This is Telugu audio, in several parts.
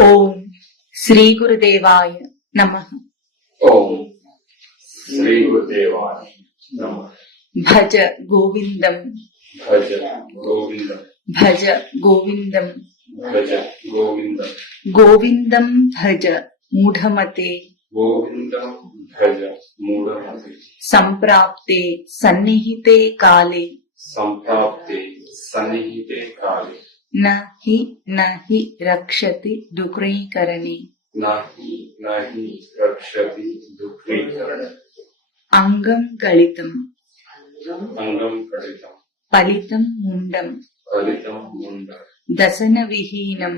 ఓం శ్రీ గురుదేవాయ నమః. ఓం శ్రీ గురుదేవాయ నమః. భజ గోవిందం భజ గోవిందం భజ గోవిందం భజ గోవిందం గోవిందం భజ మూఢమతే గోవిందం భజ మూఢమతే సంప్రాప్తే సన్నిహితే కాలే సంప్రాప్తే సన్నిహితే కాలే నహి రక్షతి దుఃఖీకరణే నహి రక్షతి దుఃఖీకరణే. అంగం గళితం అంగం కళితం ఫలితం ముండం ఫలితం ముండం దశన విహీనం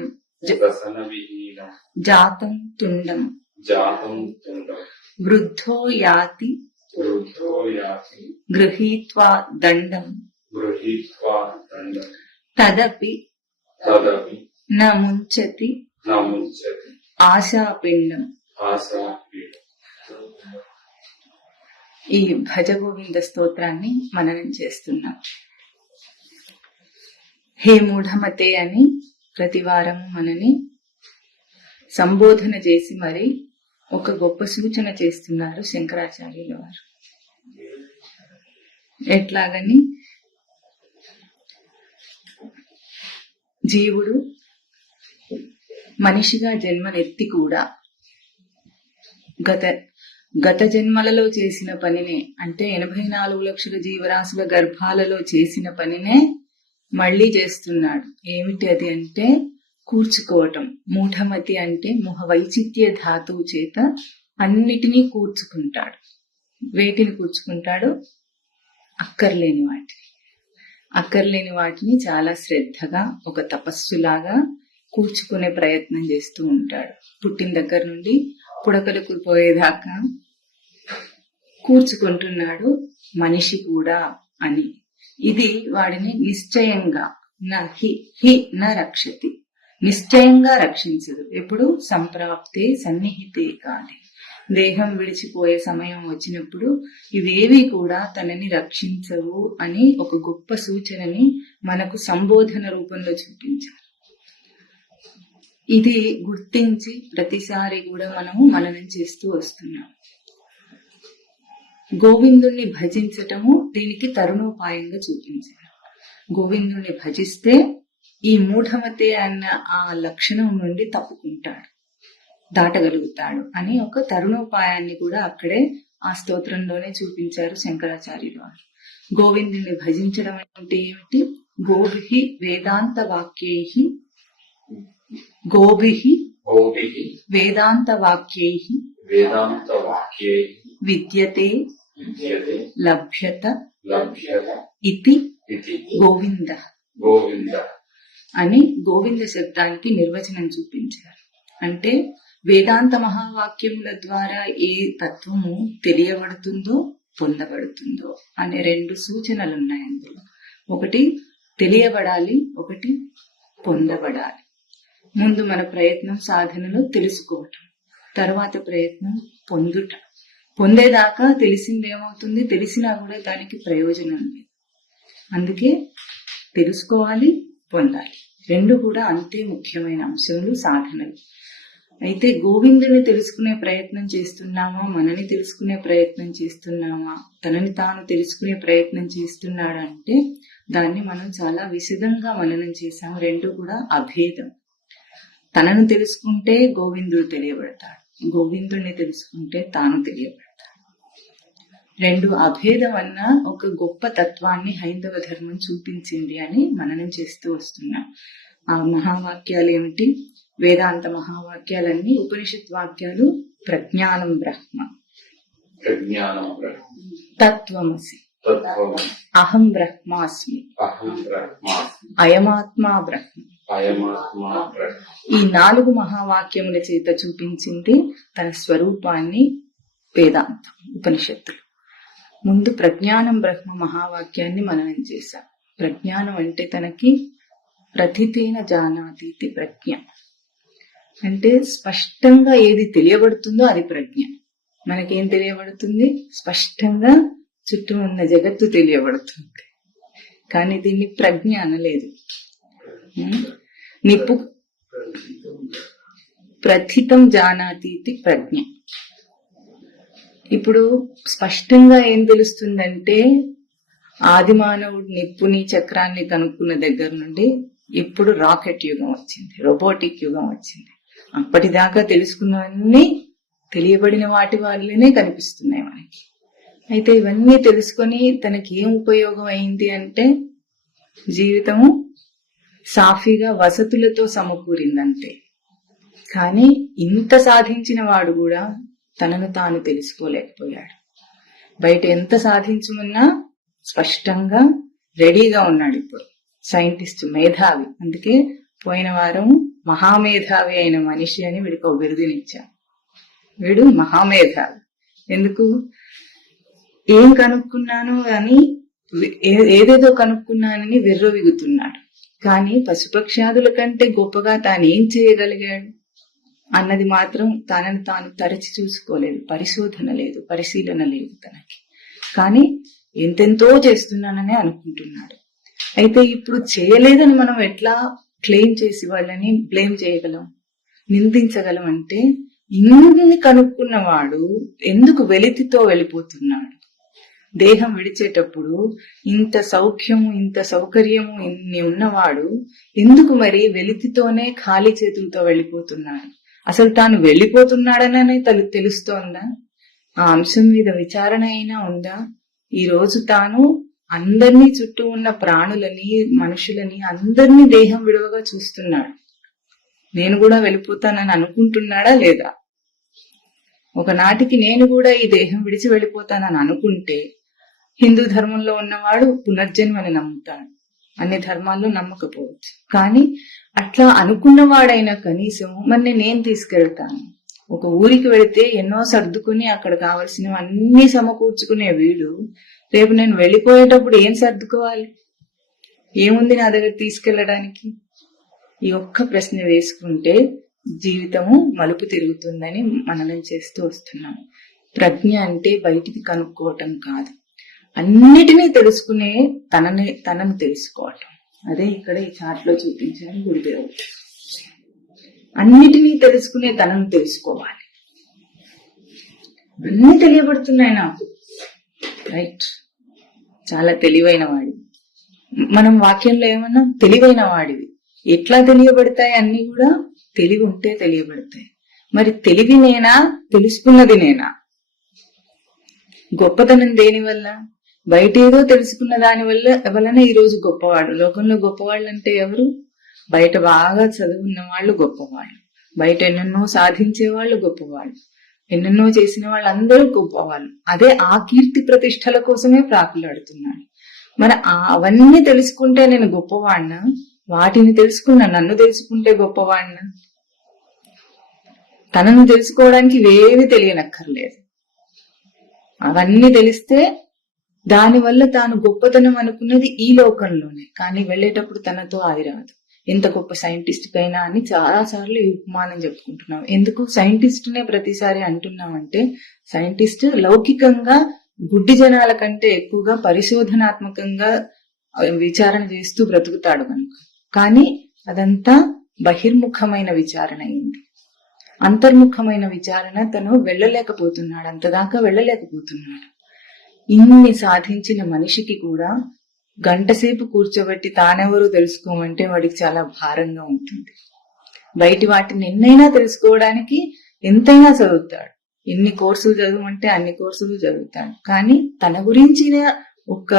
దశన విహీనం జాతం తుండం జాతం తుండం వృద్ధో యాతి వృద్ధో యాతి గృహీత్వా దండం గృహీత్వా దండం తదపి తదపి న ముంచతి నముంచతి ఆశాపిండం. ఆశాపీఠం. ఈ భజ గోవింద స్తోత్రాన్ని మననం చేస్తున్నాం. హే మూఢమతే అని ప్రతి వారం మనని సంబోధన చేసి మరి ఒక గొప్ప సూచన చేస్తున్నారు శంకరాచార్యుల వారు. ఎట్లాగని జీవుడు మనిషిగా జన్మనెత్తి కూడా గత జన్మలలో చేసిన పనినే, అంటే 84 లక్షల జీవరాశుల గర్భాలలో చేసిన పనినే మళ్ళీ చేస్తున్నాడు. ఏమిటి అది అంటే కూర్చుకోవటం. మూఢమతి అంటే ముహ వైచిత్య ధాతువు చేత అన్నిటినీ కూర్చుకుంటాడు. వేటిని కూర్చుకుంటాడు? అక్కర్లేని వాటిని చాలా శ్రద్ధగా ఒక తపస్సులాగా కూర్చుకునే ప్రయత్నం చేస్తూ ఉంటాడు. పుట్టిన దగ్గర నుండి పుడకలకు పోయేదాకా కూర్చుకుంటున్నాడు మనిషి కూడా అని. ఇది వాడిని నిశ్చయంగా రక్షతి, నిశ్చయంగా రక్షించదు. ఎప్పుడు? సంప్రాప్తే సన్నిహితే కాలే, దేహం విడిచిపోయే సమయం వచ్చినప్పుడు ఇవేవి కూడా తనని రక్షించవు అని ఒక గొప్ప సూచనని మనకు సంబోధన రూపంలో చూపించారు. ఇది గుర్తించి ప్రతిసారి కూడా మనము మననం చేస్తూ వస్తున్నాం. గోవిందుణ్ణి భజించటము దీనికి తరుణోపాయంగా చూపించారు. గోవిందుణ్ణి భజిస్తే ఈ మూఢమతే అన్న ఆ లక్షణం నుండి తప్పుకుంటాడు, దాటగలుగుతాడు అని ఒక తరుణోపాయాన్ని కూడా అక్కడే ఆ స్తోత్రంలోనే చూపించారు శంకరాచార్యులు వారు. గోవిందుని భజించడం అంటే ఏమిటి? గోభిః వేదాంత వాక్యైః వేదాంత వాక్యైః విద్యతే లభ్యత ఇతి గోవిందః అని గోవింద శబ్దానికి నిర్వచనం చూపించారు. అంటే వేదాంత మహావాక్యముల ద్వారా ఏ తత్వము తెలియబడుతుందో పొందబడుతుందో అనే 2 సూచనలు ఉన్నాయి అందులో. ఒకటి తెలియబడాలి, ఒకటి పొందబడాలి. ముందు మన ప్రయత్నం సాధనలో తెలుసుకోవటం, తర్వాత ప్రయత్నం పొందుట. పొందేదాకా తెలిసిందేమవుతుంది? తెలిసినా కూడా దానికి ప్రయోజనం లేదు. అందుకే తెలుసుకోవాలి, పొందాలి. 2 కూడా అంతే ముఖ్యమైన అంశములు, సాధనలు. అయితే గోవిందుని తెలుసుకునే ప్రయత్నం చేస్తున్నామా, మనని తెలుసుకునే ప్రయత్నం చేస్తున్నామా, తనని తాను తెలుసుకునే ప్రయత్నం చేస్తున్నాడంటే దాన్ని మనం చాలా విశదంగా మననం చేశాము. 2 కూడా అభేదం. తనను తెలుసుకుంటే గోవిందుడు తెలియబడతాడు, గోవిందుడిని తెలుసుకుంటే తాను తెలియబడతాడు. 2 అభేదం అన్న ఒక గొప్ప తత్వాన్ని హైందవ ధర్మం చూపించింది అని మననం చేస్తూ వస్తున్నాం. ఆ మహావాక్యాలు ఏమిటి? వేదాంత మహావాక్యాలన్నీ ఉపనిషత్ వాక్యాలు. ప్రజ్ఞానం బ్రహ్మ, తత్వమసి, అహం బ్రహ్మాస్మి, అయమాత్మా బ్రహ్మ. ఈ 4 మహావాక్యముల చేత చూపించింది తన స్వరూపాన్ని వేదాంతం, ఉపనిషత్తులు. ముందు ప్రజ్ఞానం బ్రహ్మ మహావాక్యాన్ని మననం చేశాం. ప్రజ్ఞానం అంటే తనకి ప్రతితేన జానాతీతి ప్రజ్ఞ, అంటే స్పష్టంగా ఏది తెలియబడుతుందో అది ప్రజ్ఞ. మనకేం తెలియబడుతుంది? స్పష్టంగా చుట్టూ ఉన్న జగత్తు తెలియబడుతుంది, కానీ దీన్ని ప్రజ్ఞ అనలేదు. నిప్పు ప్రథితం జానాతి ఇది ప్రజ్ఞ. ఇప్పుడు స్పష్టంగా ఏం తెలుస్తుందంటే ఆది మానవుడు నిప్పుని చక్రాన్ని కనుక్కున్న దగ్గర నుండి ఇప్పుడు రాకెట్ యుగం వచ్చింది, రోబోటిక్ యుగం వచ్చింది. అప్పటిదాకా తెలుసుకున్నవన్నీ తెలియబడిన వాటి వల్లనే కనిపిస్తున్నాయి మనకి. అయితే ఇవన్నీ తెలుసుకొని తనకి ఏం ఉపయోగం అయింది అంటే జీవితము సాఫీగా వసతులతో సమకూరిందంతే. కానీ ఇంత సాధించిన వాడు కూడా తనను తాను తెలుసుకోలేకపోయాడు. బయట ఎంత సాధించమన్నా స్పష్టంగా రెడీగా ఉన్నాడు. ఇప్పుడు సైంటిస్ట్, మేధావి. అందుకే పోయిన వారం మహామేధావి అయిన మనిషి అని వీడికి ఒక బిరుదునిచ్చాం. వీడు మహామేధావి. ఎందుకు? ఏం కనుక్కున్నాను అని ఏదేదో కనుక్కున్నానని వెర్రవిగుతున్నాడు. కానీ పశుపక్షాదుల కంటే గొప్పగా తానేం చేయగలిగాడు అన్నది మాత్రం తనని తాను తరచి చూసుకోలేదు. పరిశోధన లేదు, పరిశీలన లేదు తనకి. కానీ ఎంతెంతో చేస్తున్నానని అనుకుంటున్నాడు. అయితే ఇప్పుడు చేయలేదని మనం ఎట్లా క్లెయిమ్ చేసి వాళ్ళని బ్లేమ్ చేయగలం, నిందించగలం అంటే ఇన్ని కనుక్కున్నవాడు ఎందుకు వెలితితో వెళ్ళిపోతున్నాడు? దేహం విడిచేటప్పుడు ఇంత సౌఖ్యము, ఇంత సౌకర్యము ఇన్ని ఉన్నవాడు ఎందుకు మరి వెలితితోనే ఖాళీ చేతులతో వెళ్ళిపోతున్నాడు? అసలు తాను వెళ్ళిపోతున్నాడననే తెలుస్తోందా? ఆ అంశం మీద విచారణ అయినా ఉందా? ఈ రోజు తాను అందరినీ చుట్టూ ఉన్న ప్రాణులని, మనుషులని అందరినీ దేహం విడవగా చూస్తున్నాడు. నేను కూడా వెళ్ళిపోతానని అనుకుంటున్నాడా లేదా? ఒకనాటికి నేను కూడా ఈ దేహం విడిచి వెళ్ళిపోతానని అనుకుంటే హిందూ ధర్మంలో ఉన్నవాడు పునర్జన్మని నమ్ముతాడు, అన్ని ధర్మాల్లో నమ్మకపోవచ్చు. కానీ అట్లా అనుకున్నవాడైనా కనీసం మరి నేనేం తీసుకెళ్తాను? ఒక ఊరికి వెళితే ఎన్నో సర్దుకుని అక్కడ కావలసినవి అన్ని సమకూర్చుకునే వీడు రేపు నేను వెళ్ళిపోయేటప్పుడు ఏం సర్దుకోవాలి? ఏముంది నా దగ్గర తీసుకెళ్లడానికి? ఈ ఒక్క ప్రశ్న వేసుకుంటే జీవితము మలుపు తిరుగుతుందని మననం చేస్తూ వస్తున్నాము. ప్రజ్ఞ అంటే బయటికి కనుక్కోవటం కాదు, అన్నిటినీ తెలుసుకునే తనను తెలుసుకోవటం. అదే ఇక్కడ ఈ చార్ట్ లో చూపించాను గురుదేవుడు. అన్నిటినీ తెలుసుకునే తనను తెలుసుకోవాలి. అన్ని తెలియబడుతున్నాయి నాకు, రైట్? చాలా తెలివైన వాడివి. మనం వాక్యంలో ఏమన్నా తెలివైన వాడివి. ఎట్లా తెలియబడతాయి? అన్ని కూడా తెలివి ఉంటే తెలియబడతాయి. మరి తెలివి నేనా, తెలుసుకున్నది నేనా? గొప్పతనం దేని వల్ల? బయట ఏదో తెలుసుకున్న దాని వలన ఈ రోజు గొప్పవాడు. లోకంలో గొప్పవాళ్ళు అంటే ఎవరు? బయట బాగా చదువున్న వాళ్ళు గొప్పవాళ్ళు, బయట ఎన్నెన్నో సాధించే వాళ్ళు గొప్పవాళ్ళు, ఎన్నెన్నో చేసిన వాళ్ళందరూ గొప్పవాళ్ళు. అదే ఆ కీర్తి ప్రతిష్టల కోసమే ప్రాకులాడుతున్నాడు. మరి అవన్నీ తెలుసుకుంటే నేను గొప్పవాడినా? వాటిని తెలుసుకున్నా నన్ను తెలుసుకుంటే గొప్పవాడినా? తనను తెలుసుకోవడానికి ఇవేవి తెలియనక్కర్లేదు. అవన్నీ తెలిస్తే దానివల్ల తాను గొప్పతనం అనుకున్నది ఈ లోకంలోనే, కానీ వెళ్ళేటప్పుడు తనతో ఆదిరాదు. ఎంత గొప్ప సైంటిస్ట్ కైనా అని చాలా సార్లు ఈ ఉపమానం చెప్పుకుంటున్నాం. ఎందుకు సైంటిస్టునే ప్రతిసారి అంటున్నామంటే సైంటిస్ట్ లౌకికంగా గుడ్డి జనాల కంటే ఎక్కువగా పరిశోధనాత్మకంగా విచారణ చేస్తూ బ్రతుకుతాడు కనుక. కానీ అదంతా బహిర్ముఖమైన విచారణ అయింది. అంతర్ముఖమైన విచారణ తను వెళ్ళలేకపోతున్నాడు, అంతదాకా వెళ్ళలేకపోతున్నాడు. ఇన్ని సాధించిన మనిషికి కూడా గంటసేపు కూర్చోబెట్టి తానెవరో తెలుసుకోమంటే వాడికి చాలా భారంగా ఉంటుంది. బయటి వాటిని ఎన్నైనా తెలుసుకోవడానికి ఎంతైనా చదువుతాడు. ఎన్ని కోర్సులు చదవమంటే అన్ని కోర్సులు చదువుతాడు. కానీ తన గురించిన ఒక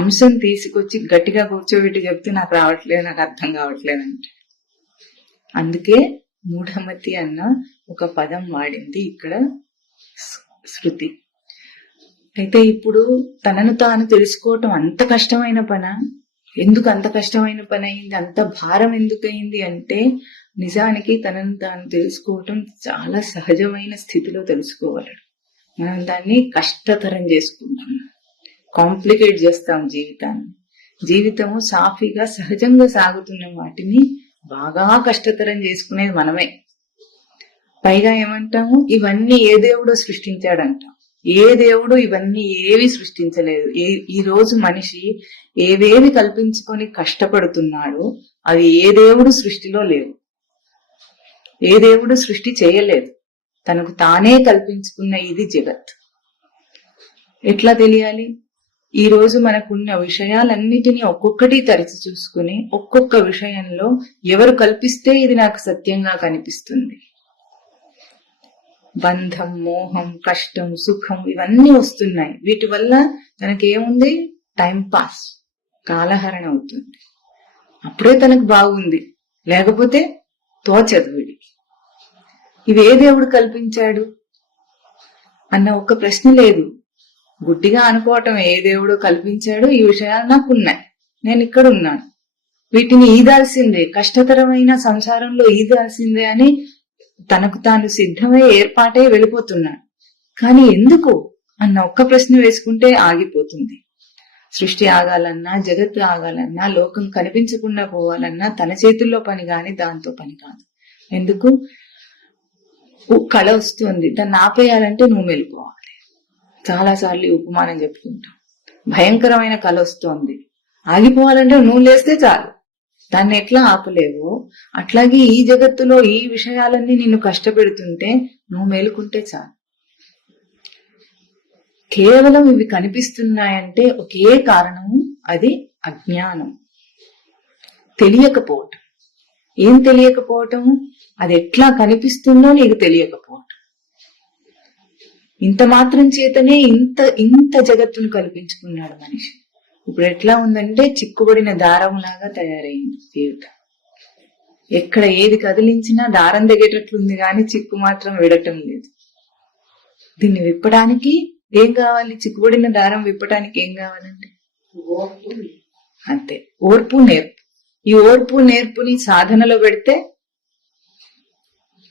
అంశం తీసుకొచ్చి గట్టిగా కూర్చోబెట్టి చెప్తే నాకు రావట్లేదు, నాకు అర్థం కావట్లేదు అంటే. అందుకే మూఢమతి అన్న ఒక పదం వాడింది ఇక్కడ శృతి. అయితే ఇప్పుడు తనను తాను తెలుసుకోవటం అంత కష్టమైన పనా? ఎందుకు అంత కష్టమైన పని అయింది? అంత భారం ఎందుకు అయింది అంటే నిజానికి తనను తాను తెలుసుకోవటం చాలా సహజమైన స్థితిలో తెలుసుకోగలడు. మనం దాన్ని కష్టతరం చేసుకుంటున్నాం, కాంప్లికేట్ చేస్తాం జీవితాన్ని. జీవితము సాఫీగా సహజంగా సాగుతున్న వాటిని బాగా కష్టతరం చేసుకునేది మనమే. పైగా ఏమంటాము? ఇవన్నీ ఏ దేవుడో సృష్టించాడంటాం. ఏ దేవుడు ఇవన్నీ ఏవి సృష్టించలేదు. ఈ రోజు మనిషి ఏవేవి కల్పించుకొని కష్టపడుతున్నాడో అవి ఏ దేవుడు సృష్టిలో లేవు. ఏ దేవుడు సృష్టి చేయలేదు, తనకు తానే కల్పించుకున్న ఇది జగత్. ఎట్లా తెలియాలి? ఈ రోజు మనకున్న విషయాలన్నిటినీ ఒక్కొక్కటి తరిచి చూసుకుని ఒక్కొక్క విషయంలో ఎవరు కల్పిస్తే ఇది నాకు సత్యంగా కనిపిస్తుంది. బంధం, మోహం, కష్టం, సుఖం ఇవన్నీ వస్తున్నాయి. వీటి వల్ల తనకేముంది? టైం పాస్, కాలహరణ అవుతుంది. అప్పుడే తనకు బాగుంది, లేకపోతే తోచదు వీడికి. ఇవి ఏ దేవుడు కల్పించాడు అన్న ఒక్క ప్రశ్న లేదు. గుడ్డిగా అనుకోవటం, ఏ దేవుడు కల్పించాడు, ఈ విషయాలు నాకు ఉన్నాయి, నేను ఇక్కడ ఉన్నాను, వీటిని ఈదాల్సిందే, కష్టతరమైన సంసారంలో ఈదాల్సిందే అని తనకు తాను సిద్ధమై ఏర్పాటై వెళ్ళిపోతున్నాడు. కానీ ఎందుకు అన్న ఒక్క ప్రశ్న వేసుకుంటే ఆగిపోతుంది. సృష్టి ఆగాలన్నా, జగత్తు ఆగాలన్నా, లోకం కనిపించకుండా పోవాలన్నా తన చేతుల్లో పని గాని దాంతో పని కాదు. ఎందుకు? కళ వస్తుంది, దాన్ని ఆపేయాలంటే నువ్వు మేలుకోవాలి. చాలా సార్లు ఉపమానం చెప్పుకుంటాం. భయంకరమైన కళ వస్తోంది, ఆగిపోవాలంటే నువ్వు లేస్తే చాలు, దాన్ని ఎట్లా ఆపలేవో అట్లాగే ఈ జగత్తులో ఈ విషయాలన్నీ నిన్ను కష్టపెడుతుంటే నువ్వు మేలుకుంటే చాలు. కేవలం ఇవి కనిపిస్తున్నాయంటే ఒకే కారణము, అది అజ్ఞానం, తెలియకపోవటం. ఏం తెలియకపోవటం? అది ఎట్లా కనిపిస్తుందో నీకు తెలియకపోవటం. ఇంత మాత్రం చేతనే ఇంత జగత్తును కల్పించుకున్నాడు మనిషి. ఇప్పుడు ఎట్లా ఉందంటే చిక్కుబడిన దారంలాగా తయారైంది జీవితం. ఎక్కడ ఏది కదిలించినా దారం దిగేటట్లుంది కానీ చిక్కు మాత్రం విడటం లేదు. దీన్ని విప్పడానికి ఏం కావాలి? చిక్కుబడిన దారం విప్పడానికి ఏం కావాలంటే అంతే, ఓర్పు, నేర్పు. ఈ ఓర్పు నేర్పుని సాధనలో పెడితే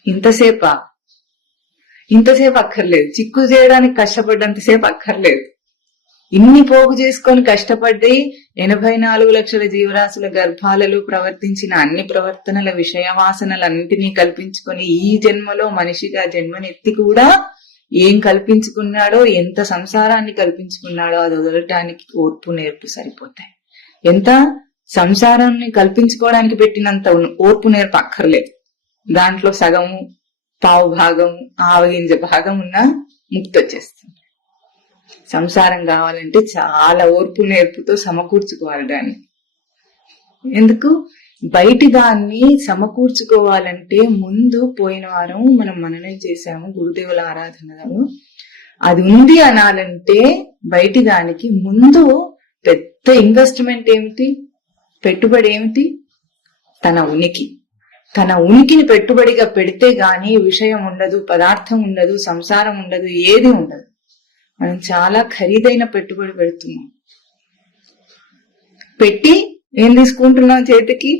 ఇంతసేపు అక్కర్లేదు. చిక్కు చేయడానికి కష్టపడ్డంతసేపు అక్కర్లేదు. ఇన్ని పోగు చేసుకొని కష్టపడి 84 లక్షల జీవరాశుల గర్భాలలో ప్రవర్తించిన అన్ని ప్రవర్తనల విషయవాసనలన్నింటినీ కల్పించుకొని ఈ జన్మలో మనిషిగా జన్మనెత్తి కూడా ఏం కల్పించుకున్నాడో, ఎంత సంసారాన్ని కల్పించుకున్నాడో అది వదలటానికి ఓర్పు నేర్పు సరిపోతాయి. ఎంత సంసారాన్ని కల్పించుకోవడానికి పెట్టినంత ఓర్పు నేర్పు అక్కర్లేదు. దాంట్లో సగము, పావు భాగము, ఆవగింజ భాగం ఉన్న ముక్తి వచ్చేస్తుంది. సంసారం కావాలంటే చాలా ఓర్పు నేర్పుతో సమకూర్చుకోవాలి దాన్ని. ఎందుకు? బయటి దాన్ని సమకూర్చుకోవాలంటే ముందు పోయిన వారం మనం మననం చేశాము గురుదేవుల ఆరాధనలో. అది ఉంది అనాలంటే బయటి దానికి ముందు పెద్ద ఇన్వెస్ట్మెంట్ ఏమిటి, పెట్టుబడి ఏమిటి? తన ఉనికి. తన ఉనికిని పెట్టుబడిగా పెడితే గాని విషయం ఉండదు, పదార్థం ఉండదు, సంసారం ఉండదు, ఏది ఉండదు. మనం చాలా ఖరీదైన పెట్టుబడి పెడుతున్నాం. పెట్టి ఏం తీసుకుంటున్నాం చేతికి?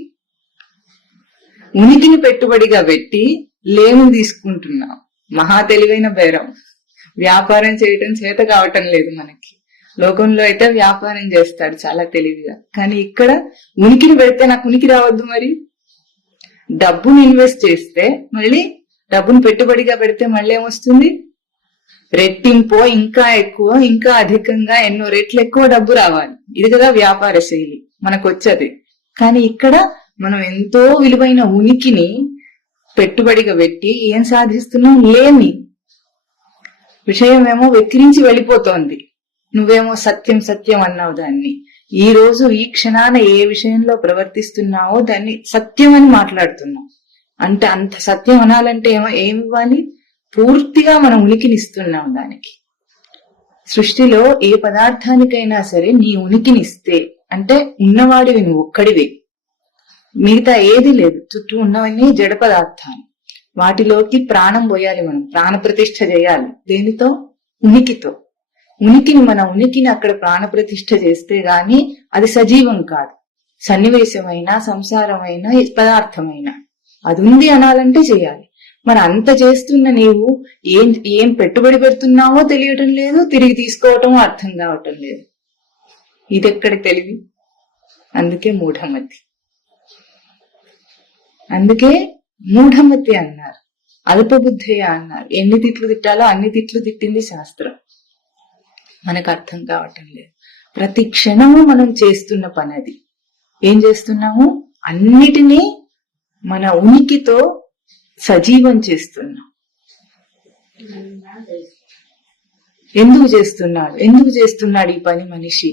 ఉనికిని పెట్టుబడిగా పెట్టి లేము తీసుకుంటున్నాం. మహా తెలివైన బేరం. వ్యాపారం చేయటం చేత కావటం లేదు మనకి. లోకంలో అయితే వ్యాపారం చేస్తాడు చాలా తెలివిగా, కానీ ఇక్కడ ఉనికిని పెడితే నాకు ఉనికి రావద్దు. మరి డబ్బుని ఇన్వెస్ట్ చేస్తే మళ్ళీ డబ్బును పెట్టుబడిగా పెడితే మళ్ళీ ఏమొస్తుంది? రెట్టింపో, ఇంకా ఎక్కువ, ఇంకా అధికంగా, ఎన్నో రెట్లు ఎక్కువ డబ్బు రావాలి. ఇది కదా వ్యాపార శైలి మనకు వచ్చేది. కానీ ఇక్కడ మనం ఎంతో విలువైన ఉనికిని పెట్టుబడిగా పెట్టి ఏం సాధిస్తున్నాం? లేని విషయం ఏమో వెక్కిరించి వెళ్ళిపోతోంది. నువ్వేమో సత్యం సత్యం అన్నావు దాన్ని. ఈ రోజు ఈ క్షణాన ఏ విషయంలో ప్రవర్తిస్తున్నావో దాన్ని సత్యం అని మాట్లాడుతున్నావు. అంటే అంత సత్యం అనాలంటే ఏమివ్వాలి? పూర్తిగా మనం ఉనికినిస్తున్నాం దానికి. సృష్టిలో ఏ పదార్థానికైనా సరే నీ ఉనికినిస్తే అంటే ఉన్నవాడివి నువ్వు ఒక్కడివే, మిగతా ఏది లేదు. చుట్టూ ఉన్నవన్నీ జడ పదార్థాలు. వాటిలోకి ప్రాణం పోయాలి, మనం ప్రాణ ప్రతిష్ఠ చేయాలి. దేనితో? ఉనికితో. మన ఉనికిని అక్కడ ప్రాణ ప్రతిష్ఠ చేస్తే గాని అది సజీవం కాదు. సన్నివేశమైన, సంసారమైన, పదార్థమైన అది ఉంది అనాలంటే చేయాలి. మరి అంత చేస్తున్న నీవు ఏం పెట్టుబడి పెడుతున్నావో తెలియటం లేదు, తిరిగి తీసుకోవటం అర్థం కావటం లేదు. ఇదెక్కడి తెలివి? అందుకే మూఢమతి. అందుకే మూఢమతి అన్నారు, అల్పబుద్ధయ్య అన్నారు. ఎన్ని తిట్లు తిట్టాలో అన్ని తిట్లు తిట్టింది శాస్త్రం. మనకు అర్థం కావటం లేదు. ప్రతి క్షణము మనం చేస్తున్న పని అది. ఏం చేస్తున్నాము? అన్నిటినీ మన ఉనికితో సజీవం చేస్తున్నాం. ఎందుకు చేస్తున్నాడు ఈ పని మనిషి?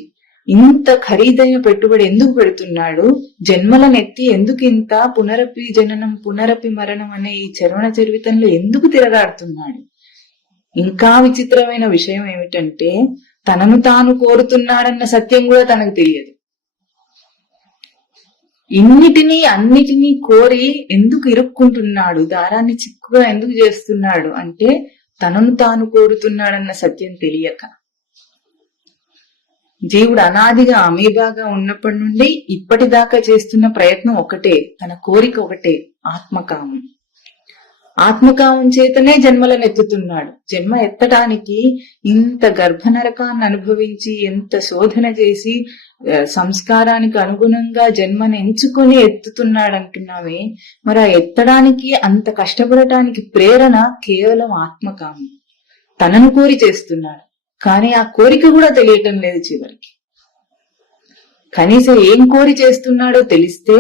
ఇంత ఖరీదైన పెట్టుబడి ఎందుకు పెడుతున్నాడు? జన్మలనెత్తి ఎందుకు ఇంత పునరపి జననం పునరపి మరణం అనే ఈ చరవణ చరివితంలో ఎందుకు తిరగాడుతున్నాడు? ఇంకా విచిత్రమైన విషయం ఏమిటంటే తనను తాను కోరుతున్నాడన్న సత్యం కూడా తనకు తెలియదు. అన్నిటినీ కోరి ఎందుకు ఇరుక్కుంటున్నాడు? దారాన్ని చిక్కుగా ఎందుకు చేస్తున్నాడు అంటే తనను తాను కోరుతున్నాడన్న సత్యం తెలియక. జీవుడు అనాదిగా అమీబాగా ఉన్నప్పటి నుండి ఇప్పటిదాకా చేస్తున్న ప్రయత్నం ఒకటే, తన కోరిక ఒకటే, ఆత్మకామం. ఆత్మకామం చేతనే జన్మలను ఎత్తుతున్నాడు. జన్మ ఎత్తడానికి ఇంత గర్భనరకాన్ని అనుభవించి, ఎంత శోధన చేసి సంస్కారానికి అనుగుణంగా జన్మను ఎంచుకొని ఎత్తుతున్నాడు అంటున్నామే. మరి ఆ ఎత్తడానికి అంత కష్టపడటానికి ప్రేరణ కేవలం ఆత్మకామం. తనను కోరి చేస్తున్నాడు, కానీ ఆ కోరిక కూడా తెలియటం లేదు చివరికి. కనీసం ఏం కోరి చేస్తున్నాడో తెలిస్తే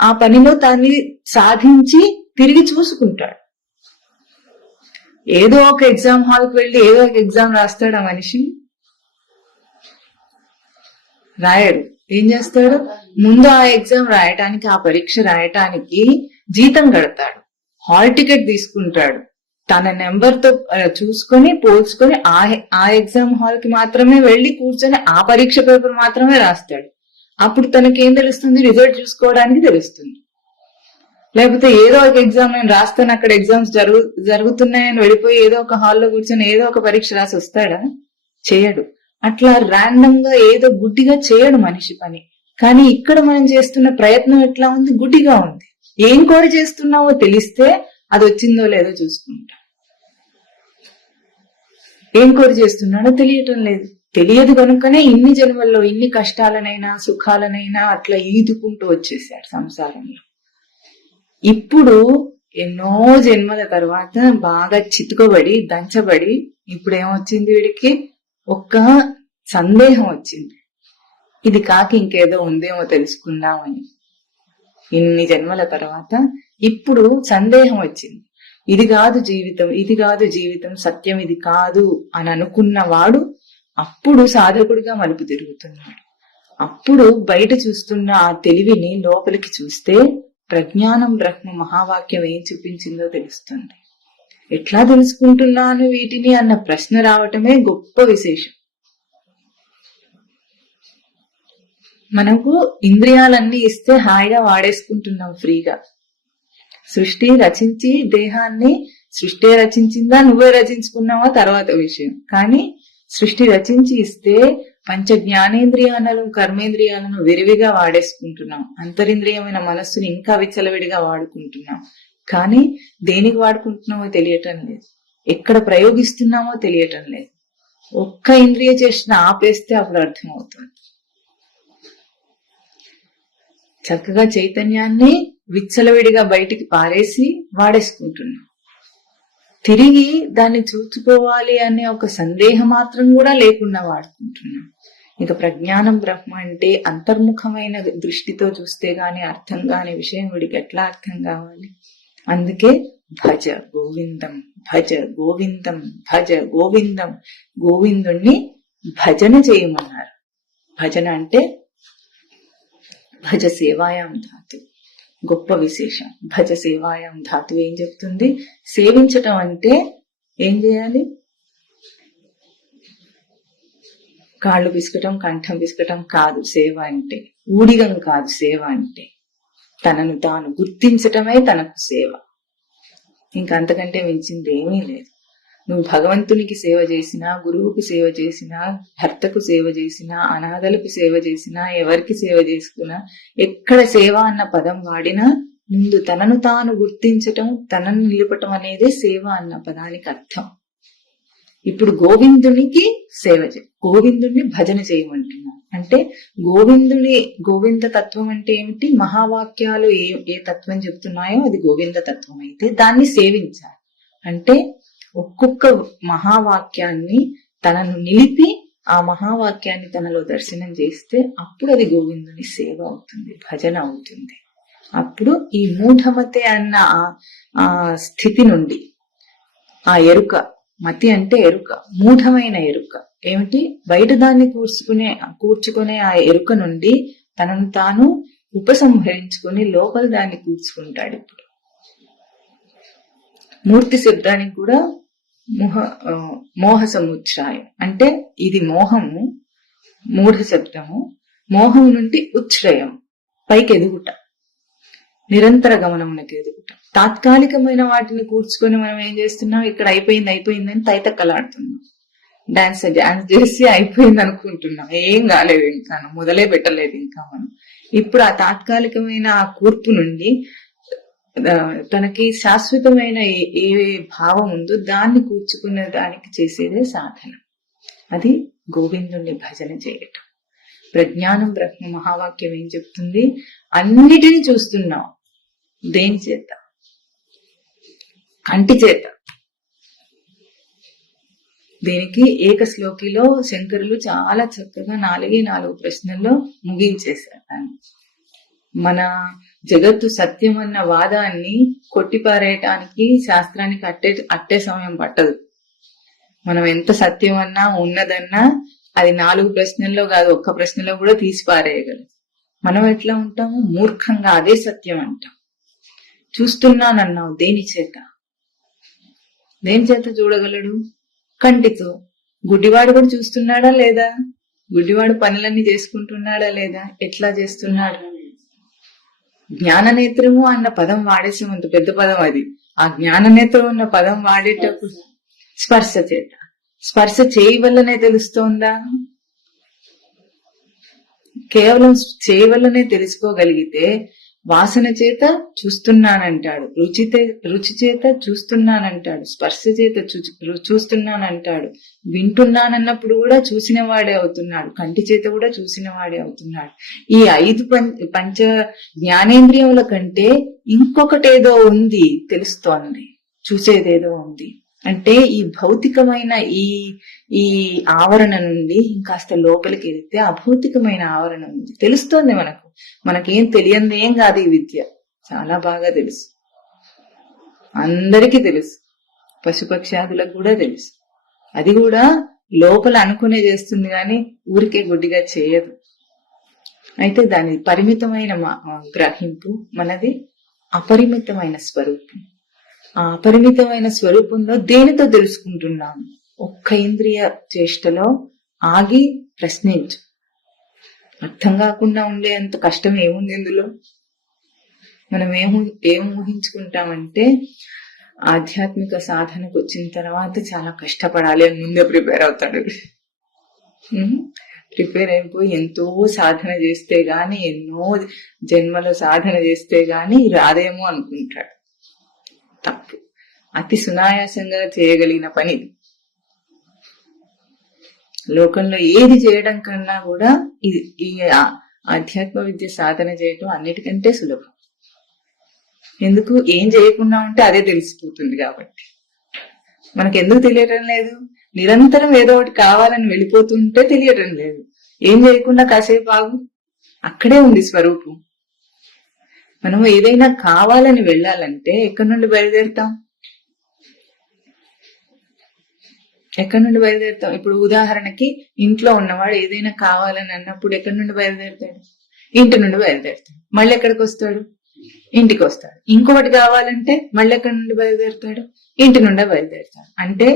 ఆ పనిలో దాన్ని సాధించి తిరిగి చూసుకుంటాడు. ఏదో ఒక ఎగ్జామ్ హాల్కి వెళ్ళి ఏదో ఒక ఎగ్జామ్ రాస్తాడు ఆ మనిషి? రాయడు. ఏం చేస్తాడు? ముందు ఆ ఎగ్జామ్ రాయటానికి, ఆ పరీక్ష రాయటానికి జీతం కడతాడు, హాల్ టికెట్ తీసుకుంటాడు, తన నెంబర్ తో చూసుకొని పోల్చుకొని ఆ ఎగ్జామ్ హాల్ కి మాత్రమే వెళ్లి కూర్చొని ఆ పరీక్ష పేపర్ మాత్రమే రాస్తాడు. అప్పుడు తనకేం తెలుస్తుంది? రిజల్ట్ చూసుకోవడానికి తెలుస్తుంది. లేకపోతే ఏదో ఒక ఎగ్జామ్ నేను రాస్తాను, అక్కడ ఎగ్జామ్స్ జరుగుతున్నాయని వెళ్ళిపోయి ఏదో ఒక హాల్లో కూర్చొని ఏదో ఒక పరీక్ష రాసి వస్తాడా? చేయడు. అట్లా ర్యాండమ్ గా ఏదో గుడ్డిగా చేయడు మనిషి పని. కానీ ఇక్కడ మనం చేస్తున్న ప్రయత్నం ఎట్లా ఉంది? గుడ్డిగా ఉంది. ఏం కోరి చేస్తున్నావో తెలిస్తే అది వచ్చిందో లేదో చూసుకుంటా. ఏం కోరి చేస్తున్నాడో తెలియటం లేదు. తెలియదు కనుకనే ఇన్ని జన్మల్లో ఇన్ని కష్టాలనైనా సుఖాలనైనా అట్లా ఈదుకుంటూ వచ్చేసాడు సంసారంలో. ఇప్పుడు ఎన్నో జన్మల తర్వాత బాగా చితుకబడి దంచబడి ఇప్పుడు ఏమొచ్చింది? వీడికి ఒక్క సందేహం వచ్చింది, ఇది కాక ఇంకేదో ఉందేమో తెలుసుకుందామని. ఇన్ని జన్మల తర్వాత ఇప్పుడు సందేహం వచ్చింది. ఇది కాదు జీవితం, ఇది కాదు జీవితం, సత్యం ఇది కాదు అని అనుకున్నవాడు అప్పుడు సాధకుడిగా మలుపు తిరుగుతున్నాడు. అప్పుడు బయట చూస్తున్న ఆ తెలివిని లోపలికి చూస్తే ప్రజ్ఞానం బ్రహ్మ మహావాక్యం ఏం చూపించిందో తెలుస్తుంది. ఎట్లా తెలుసుకుంటున్నాను వీటిని అన్న ప్రశ్న రావటమే గొప్ప విశేషం. మనకు ఇంద్రియాలన్నీ ఇస్తే హాయిగా వాడేసుకుంటున్నాం ఫ్రీగా. సృష్టి రచించి దేహాన్ని సృష్టి రచించిందా నువ్వే రచించుకున్నావా తర్వాత విషయం. కానీ సృష్టి రచించి ఇస్తే పంచ జ్ఞానేంద్రియాలను కర్మేంద్రియాలను విరివిగా వాడేసుకుంటున్నాం. అంతరింద్రియమైన మనస్సుని ఇంకా విచ్చలవిడిగా వాడుకుంటున్నాం. కానీ దేనికి వాడుకుంటున్నామో తెలియటం లేదు, ఎక్కడ ప్రయోగిస్తున్నామో తెలియటం లేదు. ఒక్క ఇంద్రియ చేసిన ఆపేస్తే అప్పుడు అర్థమవుతుంది. చక్కగా చైతన్యాన్ని విచ్చలవిడిగా బయటికి పారేసి వాడేసుకుంటున్నాం. తిరిగి దాన్ని చూసుకోవాలి అనే ఒక సందేహం మాత్రం కూడా లేకుండా వాడుకుంటున్నాం. ఇక ప్రజ్ఞానం బ్రహ్మ అంటే అంతర్ముఖమైన దృష్టితో చూస్తే గాని అర్థం కాని విషయం వీడికి ఎట్లా అర్థం కావాలి? అందుకే భజ గోవిందం, భజ గోవిందం, భజ గోవిందం. గోవిందుణ్ణి భజన చేయమన్నారు. భజన అంటే భజ సేవాయాం ధాతు, గొప్ప విశేషం. భజ సేవాయాం ధాతు ఏం చెప్తుంది? సేవించటం అంటే ఏం చేయాలి? కాళ్ళు పిసుకటం, కంఠం పిసుకటం కాదు సేవ అంటే. ఊడిగం కాదు సేవ అంటే. తనను తాను గుర్తించటమే తనకు సేవ. ఇంకా అంతకంటే మించింది ఏమీ లేదు. నువ్వు భగవంతునికి సేవ చేసినా, గురువుకు సేవ చేసినా, భర్తకు సేవ చేసినా, అనాథలకు సేవ చేసినా, ఎవరికి సేవ చేసుకున్నా, ఎక్కడ సేవ అన్న పదం వాడినా ముందు తనను తాను గుర్తించటం, తనను నిలపటం అనేది సేవ అన్న పదానికి అర్థం. ఇప్పుడు గోవిందునికి సేవ గోవిందుణ్ణి భజన చేయమంటున్నాం. అంటే గోవింద తత్వం అంటే ఏమిటి? మహావాక్యాలు ఏ తత్వం చెప్తున్నాయో అది గోవింద తత్వం అయితే దాన్ని సేవించాలి. అంటే ఒక్కొక్క మహావాక్యాన్ని తనను నిలిపి ఆ మహావాక్యాన్ని తనలో దర్శనం చేస్తే అప్పుడు అది గోవిందుని సేవ అవుతుంది, భజన అవుతుంది. అప్పుడు ఈ మూఢమతి అన్న ఆ స్థితి నుండి, ఆ ఎరుక, మతి అంటే ఎరుక, మూఢమైన ఎరుక ఏమిటి, బయట దాన్ని కూర్చుకునే ఆ ఎరుక నుండి తనను తాను ఉపసంహరించుకొని లోపల దాన్ని కూర్చుకుంటాడు. ఇప్పుడు మూర్తి శబ్దానికి కూడా మోహ సముచ్ఛ్రాయం అంటే ఇది మోహము, మూఢ శబ్దము, మోహం నుండి ఉచ్ఛ్రయం, పైకి ఎదుగుట, నిరంతర గమనమునకు ఎదుగుట. తాత్కాలికమైన వాటిని కూర్చుకొని మనం ఏం చేస్తున్నాం, ఇక్కడ అయిపోయిందని తైతక్కలాడుతున్నాం, డాన్స్ చేసి అయిపోయింది అనుకుంటున్నాం. ఏం కాలేదు, ఇంకా మొదలే పెట్టలేదు ఇంకా మనం. ఇప్పుడు ఆ తాత్కాలికమైన ఆ కూర్పు నుండి తనకి శాశ్వతమైన ఏ భావం ఉందో దాన్ని కూర్చుకునే దానికి చేసేదే సాధన. అది గోవిందుణ్ణి భజన చేయటం. ప్రజ్ఞానం బ్రహ్మ మహావాక్యం ఏం చెప్తుంది, అన్నిటినీ చూస్తున్నాం. దేని చేత? కంటి చేత. దీనికి ఏకశ్లోకిలో శంకరులు చాలా చక్కగా 4 ప్రశ్నల్లో ముగించేశారు. మన జగత్తు సత్యం అన్న వాదాన్ని కొట్టిపారేయటానికి శాస్త్రానికి అట్టే సమయం పట్టదు. మనం ఎంత సత్యం అన్నా ఉన్నదన్నా అది 4 ప్రశ్నల్లో కాదు, ఒక్క ప్రశ్నలో కూడా తీసి పారేయగలదు. మనం ఎట్లా ఉంటాము, మూర్ఖంగా అదే సత్యం అంటాం. చూస్తున్నానన్నావు, దేని చేత? దేని చేత చూడగలడు? కంటితో. గుడ్డివాడు కూడా చూస్తున్నాడా లేదా? గుడ్డివాడు పనులన్నీ చేసుకుంటున్నాడా లేదా? ఎట్లా చేస్తున్నాడు? జ్ఞాననేత్రము అన్న పదం వాడేసాం, అంత పెద్ద పదం అది. ఆ జ్ఞాననేత్రం అన్న పదం వాడేటప్పుడు స్పర్శ చేత. స్పర్శ చేయి వల్లనే తెలుస్తోందా? కేవలం చేయి వల్లనే తెలుసుకోగలిగితే వాసన చేత చూస్తున్నానంటాడు, రుచి చేత చూస్తున్నానంటాడు, స్పర్శ చేత చూస్తున్నానంటాడు, వింటున్నానన్నప్పుడు కూడా చూసిన వాడే అవుతున్నాడు, కంటి చేత కూడా చూసిన వాడే అవుతున్నాడు. ఈ 5 పంచ జ్ఞానేంద్రియముల కంటే ఇంకొకటేదో ఉంది, తెలుస్తోంది, చూసేదేదో ఉంది. అంటే ఈ భౌతికమైన ఈ ఆవరణ నుండి ఇంకాస్త లోపలికి వెళ్తే అభౌతికమైన ఆవరణ ఉంది, తెలుస్తోంది మనకు. మనకేం తెలియంది ఏం కాదు, ఈ విద్య చాలా బాగా తెలుసు, అందరికీ తెలుసు, పశుపక్షాదులకు కూడా తెలుసు. అది కూడా లోపల అనుకునే చేస్తుంది కానీ ఊరికే గుడ్డిగా చేయదు. అయితే దాని పరిమితమైన గ్రహింపు, మనది అపరిమితమైన స్వరూపం. ఆ అపరిమితమైన స్వరూపంలో దేనితో తెలుసుకుంటున్నాము? ఒక్క ఇంద్రియ చేష్టలో ఆగి ప్రశ్నించు. అర్థం కాకుండా ఉండేంత కష్టం ఏముంది ఇందులో? మనం ఏం ఊహించుకుంటామంటే ఆధ్యాత్మిక సాధనకు వచ్చిన తర్వాత చాలా కష్టపడాలి అని ముందే ప్రిపేర్ అవుతాడు. ప్రిపేర్ అయిపోయి ఎంతో సాధన చేస్తే గాని, ఎన్నో జన్మలో సాధన చేస్తే గాని రాదేమో అనుకుంటాడు. తప్పు. అతి సునాయాసంగా చేయగలిగిన పని. లోకంలో ఏది చేయడం కన్నా కూడా ఈ ఆధ్యాత్మ విద్య సాధన చేయటం అన్నిటికంటే సులభం. ఎందుకు? ఏం చేయకుండా ఉంటే అదే తెలిసిపోతుంది కాబట్టి. మనకెందుకు తెలియటం లేదు? నిరంతరం ఏదో ఒకటి కావాలని వెళ్ళిపోతుంటే తెలియటం లేదు. ఏం చేయకుండా కాసేపు ఆగు, అక్కడే ఉంది స్వరూపం. మనం ఏదైనా కావాలని వెళ్ళాలంటే ఎక్కడి నుండి బయలుదేరుతాం? ఇప్పుడు ఉదాహరణకి ఇంట్లో ఉన్నవాడు ఏదైనా కావాలని అన్నప్పుడు ఎక్కడి నుండి బయలుదేరుతాడు? ఇంటి నుండి బయలుదేరుతాడు. మళ్ళీ ఎక్కడికి వస్తాడు? ఇంటికి వస్తాడు. ఇంకొకటి కావాలంటే మళ్ళీ ఎక్కడి నుండి బయలుదేరుతాడు? ఇంటి నుండే బయలుదేరుతాడు. అంటే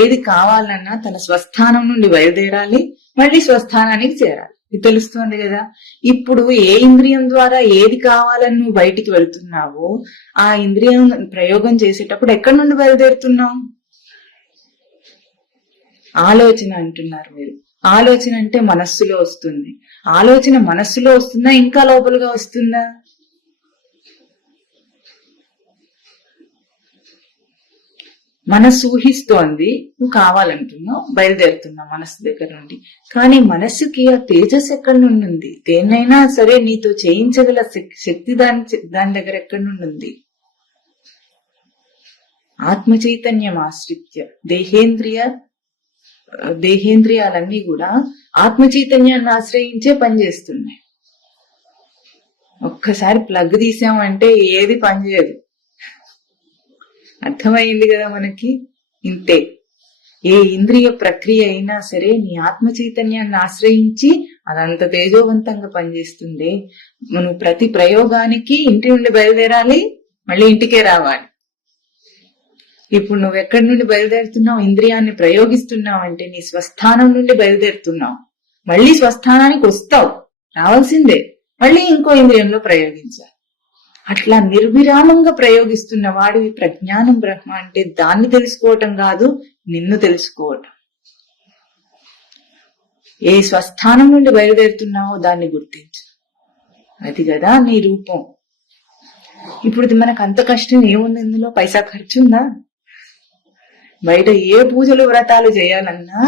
ఏది కావాలన్నా తన స్వస్థానం నుండి బయలుదేరాలి, మళ్ళీ స్వస్థానానికి చేరాలి. ఇది తెలుస్తోంది కదా. ఇప్పుడు ఏ ఇంద్రియం ద్వారా ఏది కావాలని నువ్వు బయటికి వెళ్తున్నావో ఆ ఇంద్రియం ప్రయోగం చేసేటప్పుడు ఎక్కడి నుండి బయలుదేరుతున్నావు? ఆలోచన అంటున్నారు మీరు. ఆలోచన అంటే మనస్సులో వస్తుంది. ఆలోచన మనస్సులో వస్తుందా, ఇంకా లోపలగా వస్తుందా? మనస్సు ఊహిస్తోంది, నువ్వు కావాలంటున్నావు, బయలుదేరుతున్నావు మనస్సు దగ్గర నుండి. కానీ మనస్సుకి ఆ తేజస్ ఎక్కడి నుండి ఉంది? దేన్నైనా సరే నీతో చేయించగల శక్తి దాని దగ్గర ఎక్కడి నుండి ఉంది? ఆత్మ చైతన్యం ఆశ్రిత్య దేహేంద్రియాలన్నీ కూడా ఆత్మ చైతన్యాన్ని ఆశ్రయించే పనిచేస్తున్నాయి. ఒక్కసారి ప్లగ్ తీసామంటే ఏది పనిచేయదు. అర్థమైంది కదా మనకి? ఇంతే. ఏ ఇంద్రియ ప్రక్రియ అయినా సరే నీ ఆత్మ చైతన్యాన్ని ఆశ్రయించి అదంత తేజోవంతంగా పనిచేస్తుంది. నువ్వు ప్రతి ప్రయోగానికి ఇంటి నుండి బయలుదేరాలి, మళ్ళీ ఇంటికే రావాలి. ఇప్పుడు నువ్వు ఎక్కడి నుండి బయలుదేరుతున్నావు? ఇంద్రియాన్ని ప్రయోగిస్తున్నావు అంటే నీ స్వస్థానం నుండి బయలుదేరుతున్నావు. మళ్ళీ స్వస్థానానికి వస్తావు, రావాల్సిందే. మళ్ళీ ఇంకో ఇంద్రియంలో ప్రయోగించాలి. అట్లా నిర్విరామంగా ప్రయోగిస్తున్న వాడివి ప్రజ్ఞానం బ్రహ్మ అంటే దాన్ని తెలుసుకోవటం కాదు, నిన్ను తెలుసుకోవటం. ఏ స్వస్థానం నుండి బయలుదేరుతున్నావో దాన్ని గుర్తించు. అది కదా నీ రూపం. ఇప్పుడు ఇది మనకు అంత కష్టం ఏముంది? ఇందులో పైసా ఖర్చుందా? బయట ఏ పూజలు వ్రతాలు చేయాలన్నా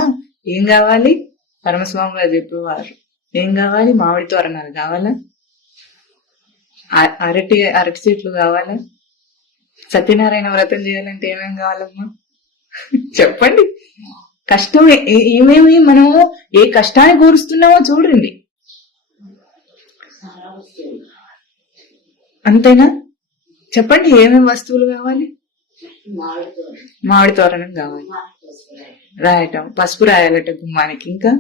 ఏం కావాలి? పరమస్వామి గారు చెప్పేవారు, ఏం కావాలి? మామిడి తోరణాలు కావాలా? అరటి చెట్లు కావాలా? సత్యనారాయణ వ్రతం చేయాలంటే ఏమేం కావాలమ్మా చెప్పండి. కష్టం ఏమేమి మనము ఏ కష్టాన్ని కూరుస్తున్నామో చూడండి. అంతేనా? చెప్పండి, ఏమేమి వస్తువులు కావాలి? మామిడి తోరణం కావాలి, రాయటం, పసుపు రాయాలట గుమ్మానికి. ఇంకా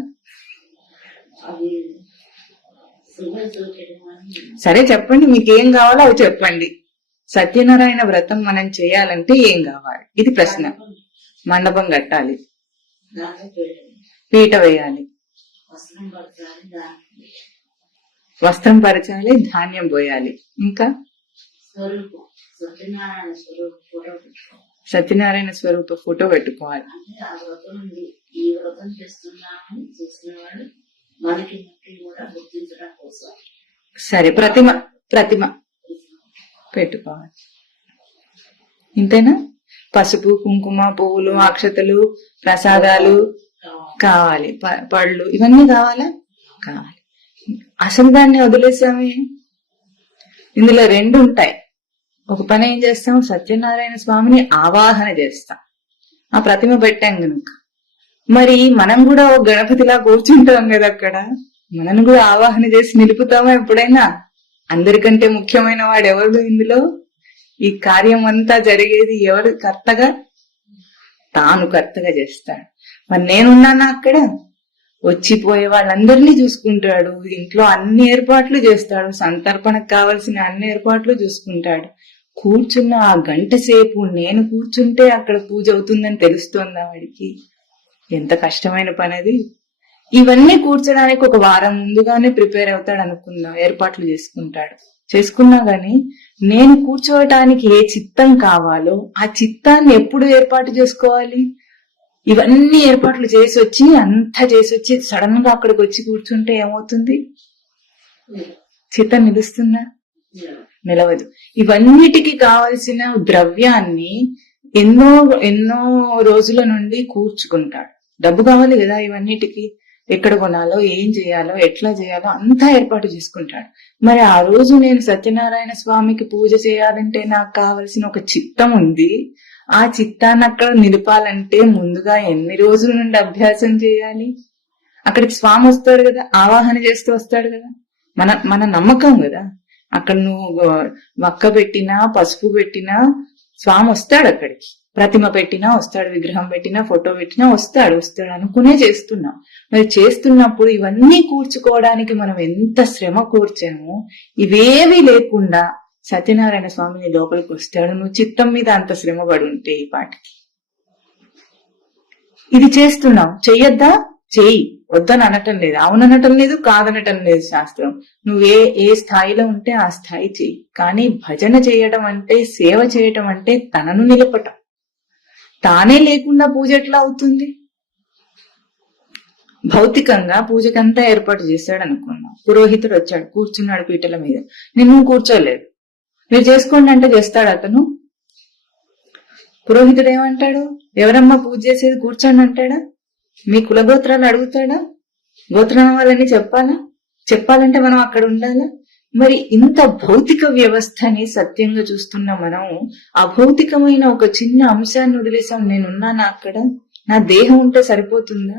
సరే చెప్పండి, మీకు ఏం కావాలో అవి చెప్పండి. సత్యనారాయణ వ్రతం మనం చేయాలంటే ఏం కావాలి? ఇది ప్రశ్న. మండపం కట్టాలి, పీట వేయాలి, వస్త్రం పరచాలి, ధాన్యం పోయాలి, ఇంకా సత్యనారాయణ స్వరూప ఫోటో పెట్టుకోవాలి. సరే, ప్రతిమ పెట్టుకోవాలి. ఇంతేనా? పసుపు, కుంకుమ, పువ్వులు, అక్షతలు, ప్రసాదాలు కావాలి, పళ్ళు, ఇవన్నీ కావాలా? కావాలి. అసలు దాన్ని వదిలేసామే. ఇందులో రెండు ఉంటాయి. ఒక పని ఏం చేస్తాం? సత్యనారాయణ స్వామిని ఆవాహన చేస్తాం. ఆ ప్రతిమ పెట్టాం గనుక మరి మనం కూడా ఒక గణపతిలా కూర్చుంటాం కదా అక్కడ. మనం కూడా ఆవాహన చేసి నిలుపుతామా ఎప్పుడైనా? అందరికంటే ముఖ్యమైన వాడు ఎవరు ఇందులో? ఈ కార్యం అంతా జరిగేది ఎవరు కర్తగా? తాను కర్తగా చేస్తాడు. మరి నేనున్నానా అక్కడ? వచ్చిపోయే వాళ్ళందరినీ చూసుకుంటాడు, ఇంట్లో అన్ని ఏర్పాట్లు చేస్తాడు, సంతర్పణకు కావలసిన అన్ని ఏర్పాట్లు చూసుకుంటాడు. కూర్చున్న ఆ గంట సేపు నేను కూర్చుంటే అక్కడ పూజ అవుతుందని తెలుస్తోందా వాడికి? ఎంత కష్టమైన పని అది. ఇవన్నీ కూర్చోడానికి ఒక వారం ముందుగానే ప్రిపేర్ అవుతాడు అనుకుందాం, ఏర్పాట్లు చేసుకున్నా గాని నేను కూర్చోవటానికి ఏ చిత్తం కావాలో ఆ చిత్తాన్ని ఎప్పుడు ఏర్పాటు చేసుకోవాలి? ఇవన్నీ ఏర్పాట్లు చేసి వచ్చి సడన్ గా అక్కడికి వచ్చి కూర్చుంటే ఏమవుతుంది? చిత్తం నిలుస్తుందా? నిలవదు. ఇవన్నిటికీ కావలసిన ద్రవ్యాన్ని ఎన్నో రోజుల నుండి కూర్చుకుంటాడు. డబ్బు కావాలి కదా ఇవన్నిటికీ. ఎక్కడ కొనాలో, ఏం చేయాలో, ఎట్లా చేయాలో అంతా ఏర్పాటు చేసుకుంటాడు. మరి ఆ రోజు నేను సత్యనారాయణ స్వామికి పూజ చేయాలంటే నాకు కావలసిన ఒక చిత్తం ఉంది. ఆ చిత్తాన్ని అక్కడ నిలపాలంటే ముందుగా ఎన్ని రోజుల నుండి అభ్యాసం చేయాలి? అక్కడికి స్వామి వస్తాడు కదా, ఆవాహన చేస్తూ వస్తాడు కదా, మన నమ్మకం కదా. అక్కడ నువ్వు వక్క పెట్టినా, పసుపు పెట్టినా స్వామి వస్తాడు అక్కడికి. ప్రతిమ పెట్టినా వస్తాడు, విగ్రహం పెట్టినా, ఫోటో పెట్టినా వస్తాడు అనుకునే చేస్తున్నాం. మరి చేస్తున్నప్పుడు ఇవన్నీ కూర్చుకోవడానికి మనం ఎంత శ్రమ కూర్చామో, ఇవేవి లేకుండా సత్యనారాయణ స్వామిని లోపలికి వస్తాడు. నువ్వు చిత్తం మీద అంత శ్రమ పడి ఉంటే ఈ పాటికి. ఇది చేస్తున్నావు, చెయ్యొద్దా? చెయ్యి, వద్దని అనటం లేదు, అవుననటం లేదు, కాదనటం లేదు శాస్త్రం. నువ్వే ఏ స్థాయిలో ఉంటే ఆ స్థాయి చెయ్యి. కానీ భజన చేయటం అంటే, సేవ చేయటం అంటే తనను నిలపటం. తానే లేకుండా పూజ ఎట్లా అవుతుంది? భౌతికంగా పూజకంతా ఏర్పాటు చేశాడు అనుకున్నాం. పురోహితుడు వచ్చాడు, కూర్చున్నాడు పీటల మీద, నిన్ను కూర్చోలేదు. మీరు చేసుకోండి అంటే చేస్తాడు అతను? పురోహితుడు ఏమంటాడు? ఎవరమ్మా పూజ చేసేది, కూర్చోండి అంటాడా? మీ కులగోత్రాలు అడుగుతాడా? గోత్రం వాళ్ళని చెప్పాలంటే మనం అక్కడ ఉండాలా? మరి ఇంత భౌతిక వ్యవస్థని సత్యంగా చూస్తున్న మనం అభౌతికమైన ఒక చిన్న అంశాన్ని వదిలేసాం. నేనున్నానా అక్కడ? నా దేహం ఉంటే సరిపోతుందా?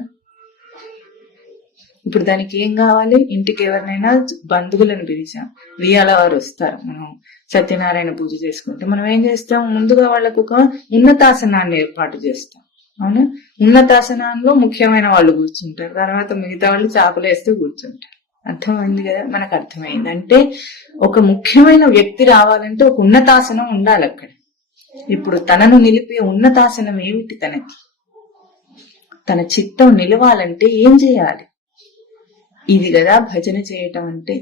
ఇప్పుడు దానికి ఏం కావాలి? ఇంటికి ఎవరినైనా బంధువులను పిలిచాం, వియాల వారు వస్తారు. మనం సత్యనారాయణ పూజ చేసుకుంటే మనం ఏం చేస్తాం? ముందుగా వాళ్ళకు ఒక ఉన్నతాసనాన్ని ఏర్పాటు చేస్తాం. అవునా? ఉన్నతాసనాల్లో ముఖ్యమైన వాళ్ళు కూర్చుంటారు, తర్వాత మిగతా వాళ్ళు చాపలేస్తూ కూర్చుంటారు. అర్థమైంది కదా? మనకు అర్థమైంది. అంటే ఒక ముఖ్యమైన వ్యక్తి రావాలంటే ఒక ఉన్నతాసనం ఉండాలి అక్కడ. ఇప్పుడు తనను నిలిపే ఉన్నతాసనం ఏమిటి? తనకి తన చిత్తం నిలవాలంటే ఏం చేయాలి? ఇది కదా భజన చేయటం అంటే.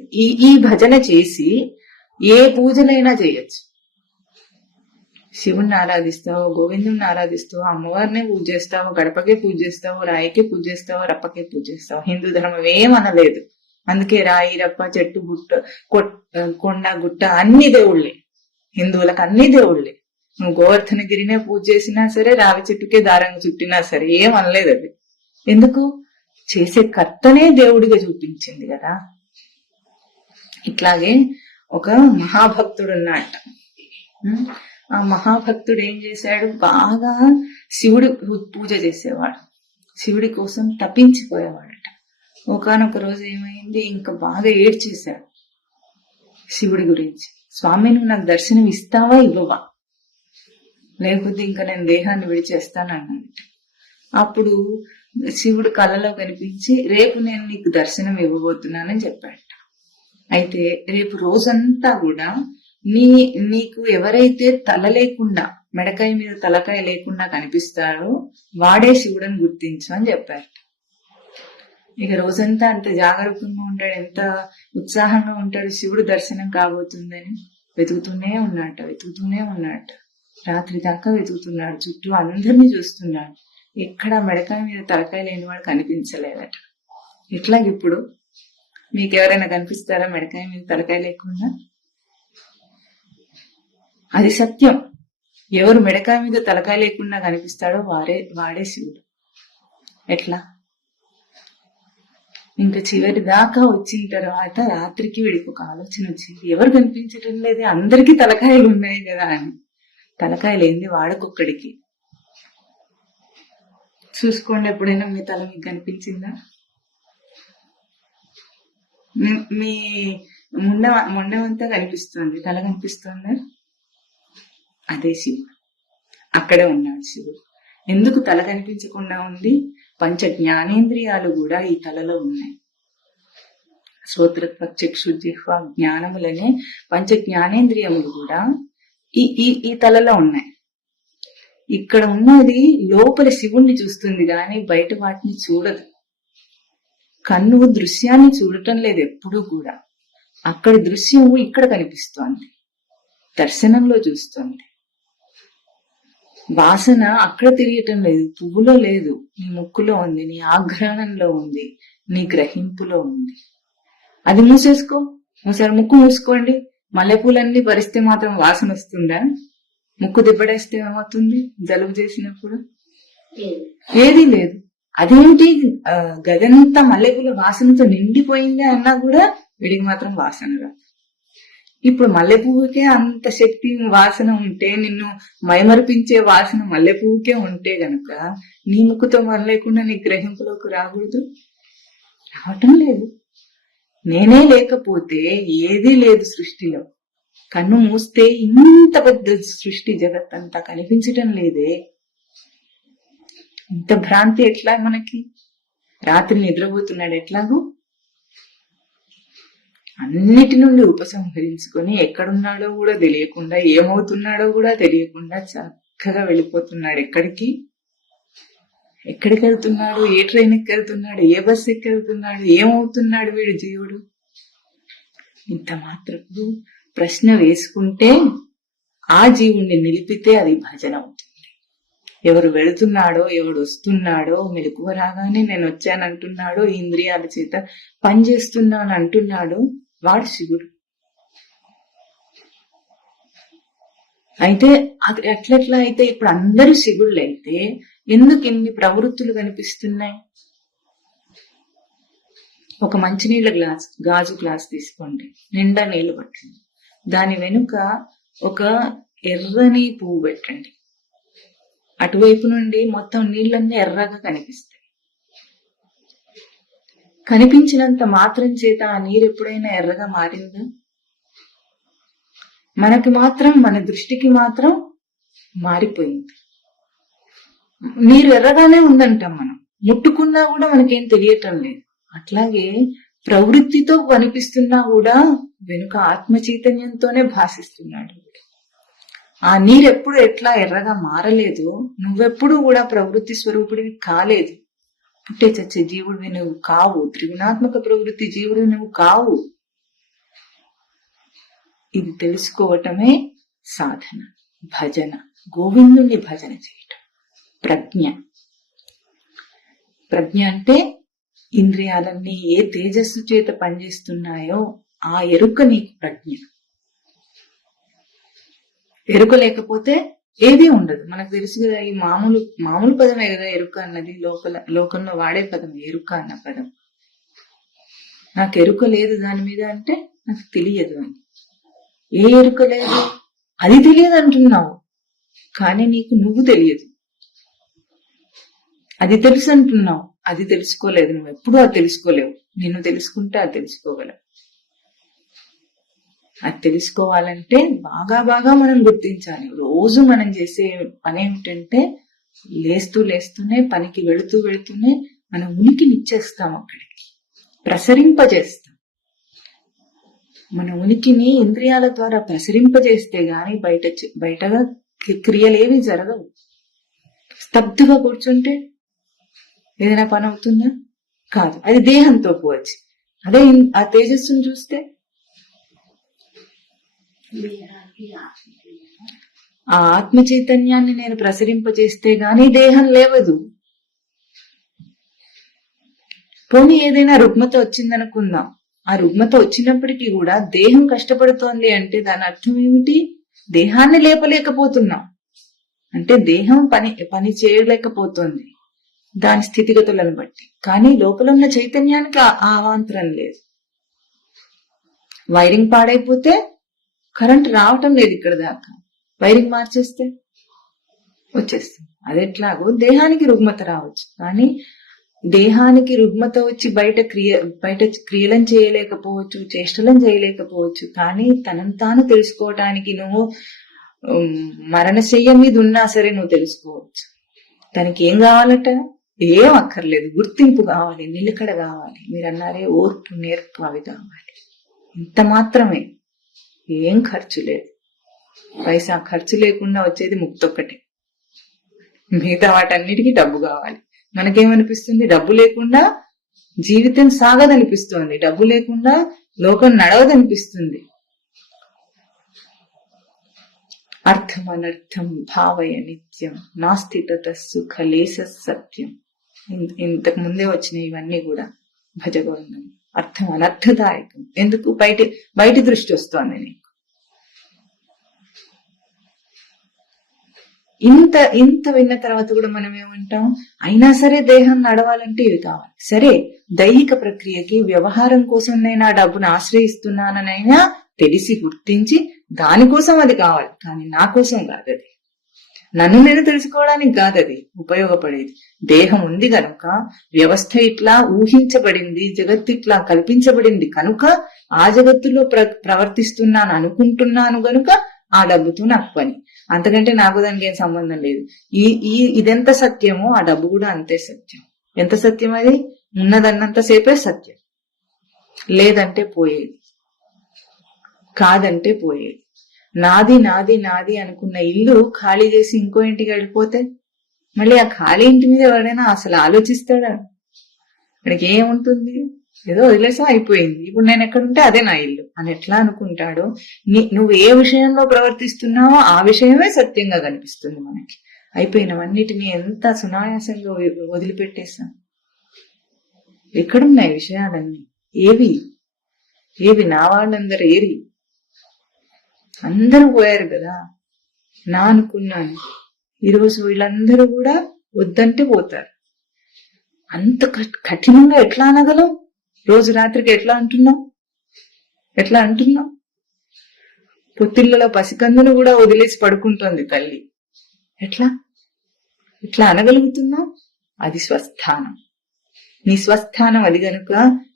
ఈ భజన చేసి ఏ పూజలైనా చేయొచ్చు. శివుణ్ణి ఆరాధిస్తావో, గోవిందుని ఆరాధిస్తావో, అమ్మవారినే పూజ చేస్తావో, గడపకే పూజ చేస్తావో, రాయికే పూజ చేస్తావో, రప్పకే పూజ చేస్తావో, హిందూ ధర్మం ఏమనలేదు. అందుకే రాయి, రప్ప, చెట్టు, గుట్ట, కొండ, గుట్ట అన్ని దేవుళ్ళే. హిందువులకు అన్ని దేవుళ్ళే. నువ్వు గోవర్ధనగిరినే పూజ చేసినా సరే, రావి చెట్టుకే దారంగా చుట్టినా సరే ఏమనలేదు అది. ఎందుకు? చేసే కర్తనే దేవుడిగా చూపించింది కదా. ఇట్లాగే ఒక మహాభక్తుడు ఉన్నట్ట. ఆ మహాభక్తుడు ఏం చేశాడు? బాగా శివుడి పూజ చేసేవాడు, శివుడి కోసం తప్పించిపోయేవాడట. ఒకానొక రోజు ఏమైంది? ఇంకా బాగా ఏడ్చేశాడు శివుడి గురించి. స్వామి, నువ్వు నాకు దర్శనం ఇస్తావా ఇవ్వవా, లేకపోతే ఇంకా నేను దేహాన్ని విడిచేస్తానన్నాడు. అప్పుడు శివుడు కలలో కనిపించి, రేపు నేను నీకు దర్శనం ఇవ్వబోతున్నానని చెప్పాడు. అయితే రేపు రోజంతా కూడా నీకు ఎవరైతే తల లేకుండా, మెడకాయ మీద తలకాయ లేకుండా కనిపిస్తాడో వాడే శివుడని గుర్తించు అని చెప్పారు. ఇక రోజంతా అంత జాగరూకంగా ఉంటాడు, ఎంత ఉత్సాహంగా ఉంటాడు. శివుడు దర్శనం కాబోతుందని వెతుకుతూనే ఉన్నాడు. రాత్రి దాకా వెతుకుతున్నాడు, చుట్టూ అందరినీ చూస్తున్నాడు. ఎక్కడ మెడకాయ మీద తలకాయ లేనివాడు కనిపించలేదట. ఇట్లా ఇప్పుడు మీకెవరైనా కనిపిస్తారా మెడకాయ మీద తలకాయ లేకుండా? అది సత్యం. ఎవరు మెడకాయ మీద తలకాయ లేకుండా కనిపిస్తాడో వాడే శివుడు. ఎట్లా? ఇంకా చివరి దాకా వచ్చిన తర్వాత రాత్రికి వీడికి ఒక ఆలోచన వచ్చింది, ఎవరు కనిపించటం లేదు, అందరికీ తలకాయలు ఉన్నాయి కదా అని. తలకాయలు ఏంది వాడకొక్కడికి. చూసుకోండి, ఎప్పుడైనా మీ తల మీకు కనిపించిందా? మీ మొండమంతా కనిపిస్తుంది, తల కనిపిస్తుందా? అదే శివుడు. అక్కడే ఉన్నాడు శివుడు. ఎందుకు తల కనిపించకుండా ఉంది? పంచ జ్ఞానేంద్రియాలు కూడా ఈ తలలో ఉన్నాయి. శ్రోత్రత్వ, చక్షు, జిహ్వ, జ్ఞానములనే పంచ జ్ఞానేంద్రియములు కూడా ఈ తలలో ఉన్నాయి. ఇక్కడ ఉన్నది లోపల శివుణ్ణి చూస్తుంది గాని బయట వాటిని చూడదు. కన్ను దృశ్యాన్ని చూడటం లేదు ఎప్పుడూ కూడా. అక్కడి దృశ్యం ఇక్కడ కనిపిస్తోంది, దర్శనంలో చూస్తోంది. వాసన అక్కడ తెలియటం లేదు, పువ్వులో లేదు, నీ ముక్కులో ఉంది, నీ ఆఘ్రాణంలో ఉంది, నీ గ్రహింపులో ఉంది. అది మూసేసుకో, ఒకసారి ముక్కు మూసుకోండి. మల్లెపూలన్నీ పరిస్తే మాత్రం వాసన వస్తుందా? ముక్కు దిబ్బడేస్తే ఏమవుతుంది? జలుబు చేసినప్పుడు ఏదీ లేదు. అదేంటి గదంతా మల్లెపూల వాసనతో నిండిపోయింది అన్నా కూడా వీడికి మాత్రం వాసన రాదు. ఇప్పుడు మల్లెపువ్వుకే అంత శక్తి, వాసన ఉంటే, నిన్ను మైమరిపించే వాసన మల్లెపువ్వుకే ఉంటే గనక నీ ముక్కుతో లేకుండా నీ గ్రహింపులోకి రాకూడదు? రావటం లేదు. నేనే లేకపోతే ఏదీ లేదు సృష్టిలో. కన్ను మూస్తే ఇంత పెద్ద సృష్టి జగత్తంతా కనిపించటం లేదే. ఇంత భ్రాంతి ఎట్లా మనకి? రాత్రి నిద్రపోతున్నాడు ఎట్లాగో అన్నిటి నుండి ఉపసంహరించుకొని ఎక్కడున్నాడో కూడా తెలియకుండా, ఏమవుతున్నాడో కూడా తెలియకుండా చక్కగా వెళ్ళిపోతున్నాడు. ఎక్కడికి వెళ్తున్నాడు? ఏ ట్రైన్ ఎక్కెళ్తున్నాడు? ఏ బస్సు ఎక్కెళ్తున్నాడు? ఏమవుతున్నాడు వీడు జీవుడు? ఇంత మాత్రపు ప్రశ్న వేసుకుంటే ఆ జీవుణ్ణి నిలిపితే అది భజన అవుతుంది. ఎవరు వెళుతున్నాడో, ఎవడు వస్తున్నాడో, మెలకువ రాగానే నేను వచ్చానంటున్నాడో, ఇంద్రియాల చేత పనిచేస్తున్నాను అంటున్నాడో వాడు శివుడు. అయితే అది ఎట్లెట్లా అయితే ఇప్పుడు అందరూ శివుళ్ళు అయితే ఎందుకు ఇన్ని ప్రవృత్తులు కనిపిస్తున్నాయి? ఒక మంచినీళ్ళ గాజు గ్లాస్ తీసుకోండి, నిండా నీళ్లు పట్టండి, దాని వెనుక ఒక ఎర్రని పువ్వు పెట్టండి. అటువైపు నుండి మొత్తం నీళ్ళన్నీ ఎర్రగా కనిపిస్తాయి. కనిపించినంత మాత్రం చేత ఆ నీరు ఎప్పుడైనా ఎర్రగా మారిందా? మనకి మాత్రం, మన దృష్టికి మాత్రం మారిపోయింది. నీరు ఎర్రగానే ఉందంటాం మనం, ముట్టుకున్నా కూడా మనకేం తెలియటం లేదు. అట్లాగే ప్రవృత్తితో కనిపిస్తున్నా కూడా వెనుక ఆత్మ చైతన్యంతోనే భాషిస్తున్నాడు. ఆ నీరు ఎప్పుడు ఎట్లా ఎర్రగా మారలేదు, నువ్వెప్పుడు కూడా ప్రవృత్తి స్వరూపుడివి కాలేదు. పుట్టే చచ్చే జీవుడివి నువ్వు కావు. త్రిగుణాత్మక ప్రవృత్తి జీవుడు నువ్వు కావు. ఇది తెలుసుకోవటమే సాధన, భజన, గోవిందుని భజన చేయటం. ప్రజ్ఞ. ప్రజ్ఞ అంటే ఇంద్రియాలన్నీ ఏ తేజస్సు చేత పనిచేస్తున్నాయో ఆ ఎరుక నీకు ప్రజ్ఞ. ఎరుక లేకపోతే ఏదీ ఉండదు. మనకు తెలుసు కదా, ఈ మామూలు పదమే కదా ఎరుక అన్నది. లోకంలో వాడే పదం ఎరుక అన్న పదం. నాకు ఎరుక లేదు దాని మీద అంటే నాకు తెలియదు అని. ఏ ఎరుక లేదు, అది తెలియదు అంటున్నావు, కానీ నీకు నువ్వు తెలియదు. అది తెలుసు అంటున్నావు, అది తెలుసుకోలేదు. నువ్వు ఎప్పుడూ అది తెలుసుకోలేవు. నిన్ను తెలుసుకుంటే అది తెలుసుకోగలవు. అది తెలుసుకోవాలంటే బాగా మనం గుర్తించాలి. రోజు మనం చేసే పని ఏమిటంటే లేస్తూనే పనికి వెళుతూనే మన ఉనికిని ఇచ్చేస్తాం, అక్కడికి ప్రసరింపజేస్తాం. మన ఉనికిని ఇంద్రియాల ద్వారా ప్రసరింపజేస్తే గాని బయటగా క్రియలేవి జరగవు. స్తబ్దుగా కూర్చుంటే ఏదైనా పని అవుతుందా? కాదు. అది దేహంతో పోవచ్చు. అదే ఆ తేజస్సును చూస్తే ఆ ఆత్మ చైతన్యాన్ని నేను ప్రసరింపజేస్తే గాని దేహం లేవదు. పోనీ ఏదైనా రుగ్మత వచ్చిందనుకుందాం, ఆ రుగ్మత వచ్చినప్పటికీ కూడా దేహం కష్టపడుతోంది అంటే దాని అర్థం ఏమిటి? దేహాన్ని లేపలేకపోతున్నాం అంటే దేహం పని చేయలేకపోతుంది దాని స్థితిగతులను బట్టి. కానీ లోపల ఉన్న చైతన్యానికి ఆ అవాంతరం లేదు. వైరింగ్ పాడైపోతే కరెంట్ రావటం లేదు ఇక్కడ దాకా, వైరింగ్ మార్చేస్తే వచ్చేస్తుంది. అది ఎట్లాగో దేహానికి రుగ్మత రావచ్చు, కానీ దేహానికి రుగ్మత వచ్చి బయట క్రియలను చేయలేకపోవచ్చు, చేష్టలను చేయలేకపోవచ్చు. కానీ తనను తాను తెలుసుకోవటానికి నువ్వు మరణశయ్య మీద ఉన్నా సరే నువ్వు తెలుసుకోవచ్చు. తనకి ఏం కావాలట? ఏం అక్కర్లేదు, గుర్తింపు కావాలి, నిలకడ కావాలి. మీరు అన్నారే ఓర్పు, నేర్పు, అవి కావాలి. ఇంత మాత్రమే. ఏం ఖర్చు లేదు. పైసా ఖర్చు లేకుండా వచ్చేది ముక్తొక్కటే. మిగతా వాటన్నిటికీ డబ్బు కావాలి. మనకేమనిపిస్తుంది? డబ్బు లేకుండా జీవితం సాగదనిపిస్తుంది, డబ్బు లేకుండా లోకం నడవదనిపిస్తుంది. అర్థం అనర్థం భావయ నిత్యం నాస్తి తత సుఖ లేస సత్యం. ఇంతకు ముందే వచ్చిన ఇవన్నీ కూడా భజగోవిందం. అర్థం అనర్థదాయకం. ఎందుకు? బయటి దృష్టి వస్తోంది నీకు. ఇంత విన్న తర్వాత కూడా మనం ఏమంటాం? అయినా సరే దేహం నడవాలంటే ఇవి కావాలి. సరే, దైహిక ప్రక్రియకి వ్యవహారం కోసం నేను ఆ డబ్బును ఆశ్రయిస్తున్నాననైనా తెలిసి గుర్తించి దానికోసం అది కావాలి, కానీ నా కోసం కాదు. అది నన్ను నేను తెలుసుకోవడానికి కాదు అది ఉపయోగపడేది. దేహం ఉంది కనుక, వ్యవస్థ ఇట్లా ఊహించబడింది, జగత్తు ఇట్లా కల్పించబడింది కనుక ఆ జగత్తులో ప్రవర్తిస్తున్నాను అనుకుంటున్నాను గనుక ఆ డబ్బుతో నాకు పని. అంతకంటే నాకు దానికి ఏం సంబంధం లేదు. ఇదెంత సత్యమో ఆ డబ్బు కూడా అంతే సత్యం. ఎంత సత్యం అది? ఉన్నదన్నంతసేపే సత్యం. లేదంటే పోయేది, కాదంటే పోయేది. నాది నాది నాది అనుకున్న ఇల్లు ఖాళీ చేసి ఇంకో ఇంటికి వెళ్ళిపోతే మళ్ళీ ఆ ఖాళీ ఇంటి మీద ఎవరైనా అసలు ఆలోచిస్తాడా? వాడికి ఏముంటుంది? ఏదో వదిలేసా, అయిపోయింది, ఇప్పుడు నేను ఎక్కడుంటే అదే నా ఇల్లు అని ఎట్లా అనుకుంటాడో. నువ్వు ఏ విషయంలో ప్రవర్తిస్తున్నావో ఆ విషయమే సత్యంగా కనిపిస్తుంది మనకి. అయిపోయినవన్నిటినీ ఎంత సునాయాసంగా వదిలిపెట్టేస్తాం. ఎక్కడున్నాయి విషయాలన్నీ? ఏవి నా వాళ్ళందరూ ఏరి? అందరూ పోయారు కదా. నా అనుకున్నాను, ఈరోజు వీళ్ళందరూ కూడా వద్దంటే పోతారు. అంత కఠినంగా ఎట్లా అనగలం? రోజు రాత్రికి ఎట్లా అంటున్నాం? పొత్తిళ్లలో పసికందును కూడా వదిలేసి పడుకుంటోంది తల్లి. ఎట్లా అనగలుగుతున్నాం? అది స్వస్థానం. నీ స్వస్థానం అది గనుక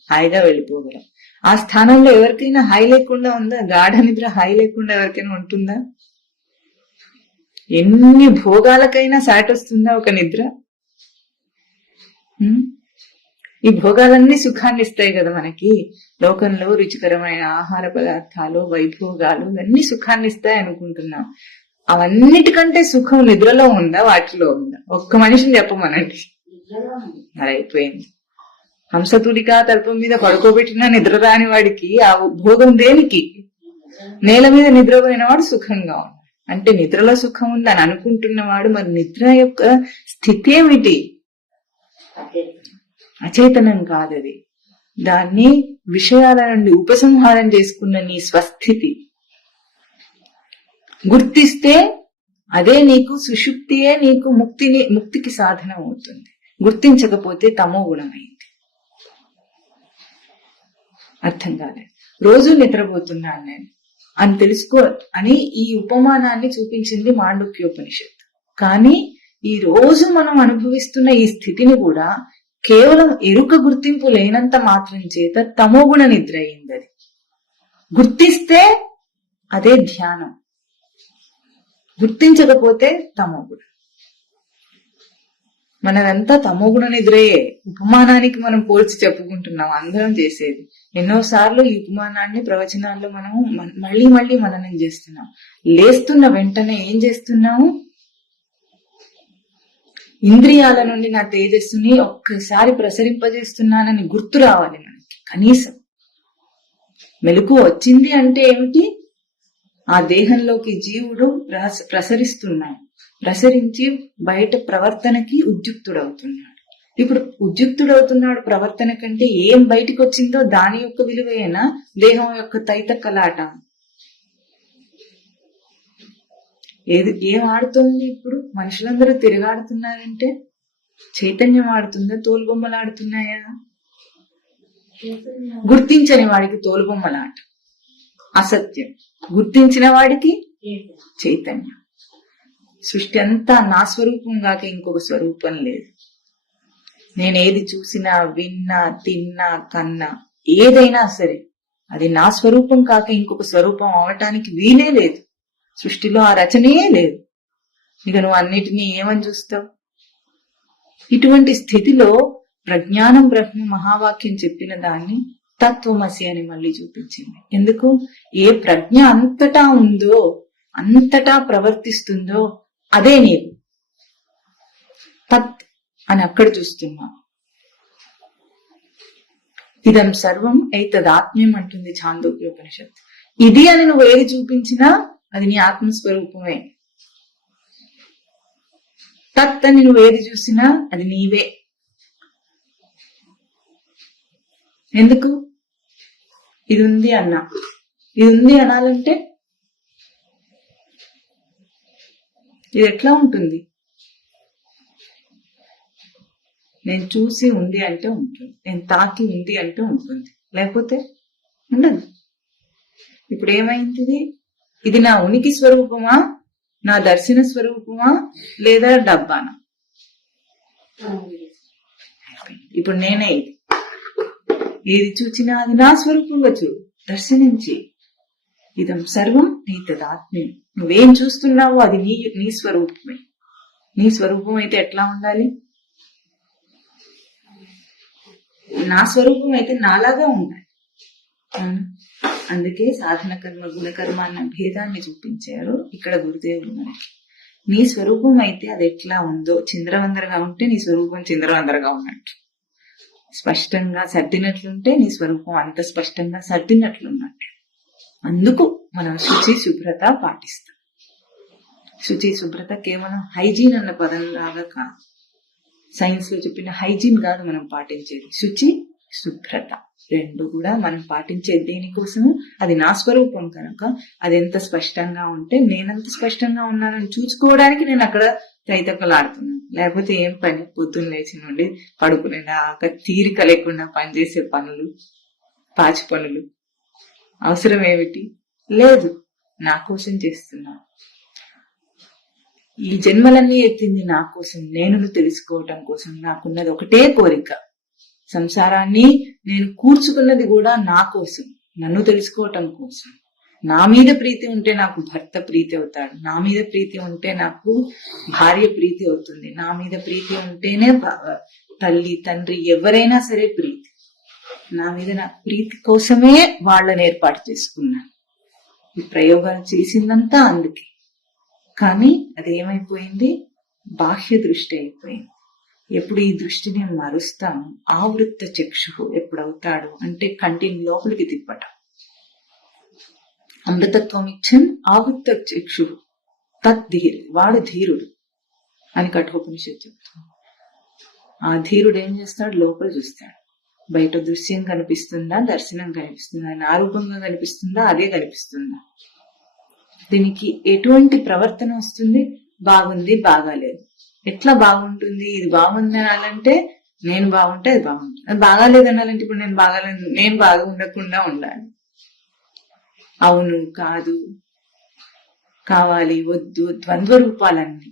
హాయిగా వెళ్ళిపోగలం. ఆ స్థానంలో ఎవరికైనా హాయి లేకుండా ఉందా? గాఢ నిద్ర హాయి లేకుండా ఎవరికైనా ఉంటుందా? ఎన్ని భోగాలకైనా సాటొస్తుందా ఒక నిద్ర? ఈ భోగాలన్నీ సుఖాన్ని ఇస్తాయి కదా మనకి. లోకంలో రుచికరమైన ఆహార పదార్థాలు, వైభోగాలు ఇవన్నీ సుఖాన్ని ఇస్తాయి అనుకుంటున్నాం. అవన్నిటికంటే సుఖం నిద్రలో ఉందా, వాటిలో ఉందా? ఒక్క మనిషిని చెప్పమనండి. మరి అయిపోయింది. హంసతుడిగా తల్పం మీద పడుకోబెట్టిన నిద్ర రాని వాడికి ఆ భోగం దేనికి? నేల మీద నిద్రపోయిన వాడు సుఖంగా ఉన్నాడు. అంటే నిద్రలో సుఖం ఉంది అని అనుకుంటున్నవాడు మరి నిద్ర యొక్క స్థితి ఏమిటి? అచేతనం కాదది. దాన్ని విషయాల నుండి ఉపసంహారం చేసుకున్న నీ స్వస్థితి గుర్తిస్తే అదే నీకు సుషుప్తియే నీకు ముక్తికి సాధన అవుతుంది. గుర్తించకపోతే తమో గుణమైంది. అర్థం కాలేదు. రోజు నిద్రపోతున్నాను నేను అని తెలుసుకో అని ఈ ఉపమానాన్ని చూపించింది మాండూక్యోపనిషత్తు. కానీ ఈ రోజు మనం అనుభవిస్తున్న ఈ స్థితిని కూడా కేవలం ఎరుక గుర్తింపు లేనంత మాత్రం చేత తమోగుణ నిద్ర అయింది. అది గుర్తిస్తే అదే ధ్యానం, గుర్తించకపోతే తమోగుణ. మనదంతా తమోగుణ నిద్రయే. ఉపమానానికి మనం పోల్చి చెప్పుకుంటున్నాం అందరం చేసేది. ఎన్నోసార్లు ఈ ఉపమానాన్ని ప్రవచనాల్లో మనం మళ్ళీ మళ్ళీ మననం చేస్తున్నాం. లేస్తున్న వెంటనే ఏం చేస్తున్నాము? ఇంద్రియాల నుండి నా తేజస్సుని ఒక్కసారి ప్రసరింపజేస్తున్నానని గుర్తు రావాలి మనకి. కనీసం మెలకు వచ్చింది అంటే ఏమిటి? ఆ దేహంలోకి జీవుడు ప్రసరిస్తున్నాడు. ప్రసరించి బయట ప్రవర్తనకి ఉద్యుక్తుడవుతున్నాడు. ఇప్పుడు ఉద్యుక్తుడవుతున్నాడు ప్రవర్తన కంటే ఏం బయటికి వచ్చిందో దాని యొక్క విలువేనా దేహం యొక్క తైతక్కలాట? ఏం ఆడుతోంది ఇప్పుడు? మనుషులందరూ తిరగాడుతున్నారంటే చైతన్యం ఆడుతుందా, తోలుబొమ్మలు ఆడుతున్నాయా? గుర్తించని వాడికి తోలుబొమ్మలాట అసత్యం, గుర్తించిన వాడికి చైతన్యం. సృష్టి అంతా నా స్వరూపం కాక ఇంకొక స్వరూపం లేదు. నేనేది చూసినా, విన్నా, తిన్నా, కన్నా ఏదైనా సరే అది నా స్వరూపం కాక ఇంకొక స్వరూపం అవటానికి వీలే లేదు. సృష్టిలో ఆ రచనే లేదు. ఇక నువ్వు అన్నిటినీ ఏమని చూస్తావు? ఇటువంటి స్థితిలో ప్రజ్ఞానం బ్రహ్మ మహావాక్యం చెప్పిన దాన్ని తత్వమసి అని మళ్ళీ చూపించింది. ఎందుకు? ఏ ప్రజ్ఞ అంతటా ఉందో, అంతటా ప్రవర్తిస్తుందో అదే నీవు. తత్ అని అక్కడ చూస్తున్నా. ఇదం సర్వం ఏతదాత్మ్యం అంటుంది ఛాందోగ్యోపనిషత్తు. ఇది అని నువ్వు ఏది చూపించినా అది నీ ఆత్మస్వరూపమే. తత్ అని నువ్వు ఏది చూసినా అది నీవే. ఎందుకు? ఇది ఉంది అన్నా. ఇది ఉంది అనాలంటే ఇది ఎట్లా ఉంటుంది? నేను చూసి ఉంది అంటే ఉంటుంది, నేను తాకి ఉంది అంటే ఉంటుంది, లేకపోతే ఉండదు. ఇప్పుడు ఏమైంది? ఇది నా ఉనికి స్వరూపమా, నా దర్శన స్వరూపమా, లేదా డబ్బానా? ఇప్పుడు నేనే ఇది. ఏది చూచినా అది నా స్వరూపంగా చూడు, దర్శనించి. ఇదం సర్వం ఏతదాత్మ్యం. నువ్వేం చూస్తున్నావో అది నీ స్వరూపమే. నీ స్వరూపం అయితే ఎట్లా ఉండాలి? నా స్వరూపం అయితే నాలాగా ఉండాలి. అందుకే సాధన కర్మ గుణకర్మ అన్న భేదాన్ని చూపించారు ఇక్కడ గురుదేవులు మనకి. నీ స్వరూపం అయితే అది ఎట్లా ఉందో, చిందరవందరగా ఉంటే నీ స్వరూపం చిందరవందరగా ఉన్నట్టు, స్పష్టంగా సర్దినట్లుంటే నీ స్వరూపం అంత స్పష్టంగా సర్దినట్లున్నట్టు. అందుకు మనం శుచి శుభ్రత పాటిస్తాం. శుచి శుభ్రత కేవలం హైజీన్ అన్న పదం లాగా కాదు, సైన్స్ లో చెప్పిన హైజీన్ కాదు మనం పాటించేది. శుచి శుభ్రత రెండు కూడా మనం పాటించేది దేనికోసము? అది నా స్వరూపం కనుక అది ఎంత స్పష్టంగా ఉంటే నేనంత స్పష్టంగా ఉన్నానని చూసుకోవడానికి నేను అక్కడ తైతక్కలాడుతున్నాను. లేకపోతే ఏం పని? పొద్దున్న లేచి నుండి పడుకునేదాకా తీరిక లేకుండా పనిచేసే పనులు, పాచి పనులు అవసరం ఏమిటి? లేదు. నా కోసం చేస్తున్నా. ఈ జన్మలన్నీ ఎత్తింది నా కోసం, నేను తెలుసుకోవటం కోసం. నాకున్నది ఒకటే కోరిక, సంసారాన్ని నేను కూర్చుకున్నది కూడా నా కోసం, నన్ను తెలుసుకోవటం కోసం. నా మీద ప్రీతి ఉంటే నాకు భర్త ప్రీతి అవుతాడు, నా మీద ప్రీతి ఉంటే నాకు భార్య ప్రీతి అవుతుంది, నా మీద ప్రీతి ఉంటేనే తల్లి తండ్రి ఎవరైనా సరే ప్రీతి. నా మీద నాకు ప్రీతి కోసమే వాళ్ళని ఏర్పాటు చేసుకున్నాను. ఈ ప్రయోగాలు చేసిందంతా అందుకే. కానీ అదేమైపోయింది, బాహ్య దృష్టి అయిపోయింది. ఎప్పుడు ఈ దృష్టిని మరుస్తాము, ఆవృత్త చక్షు ఎప్పుడవుతాడు అంటే కంటిని లోపలికి తిప్పటం. అమృతత్వం ఇచ్చన్ ఆవృత్త చక్షు తద్ధీర్, వాడు ధీరుడు అని కఠోపనిషత్తు చెప్తుంది. ఆ ధీరుడు ఏం చేస్తాడు, లోపల చూస్తాడు. బయట దృశ్యం కనిపిస్తుందా, దర్శనం కనిపిస్తుందా, నా రూపంగా కనిపిస్తుందా, అదే కనిపిస్తుందా. దీనికి ఎటువంటి ప్రవర్తన వస్తుంది, బాగుంది బాగాలేదు. ఎట్లా బాగుంటుంది, ఇది బాగుంది అనాలంటే నేను బాగుంటే అది బాగుంటుంది, అది బాగాలేదు అనాలంటే ఇప్పుడు నేను బాగాలేదు, నేను బాగా ఉండకుండా ఉండాలి. అవును కాదు, కావాలి వద్దు, ద్వంద్వ రూపాలన్నీ.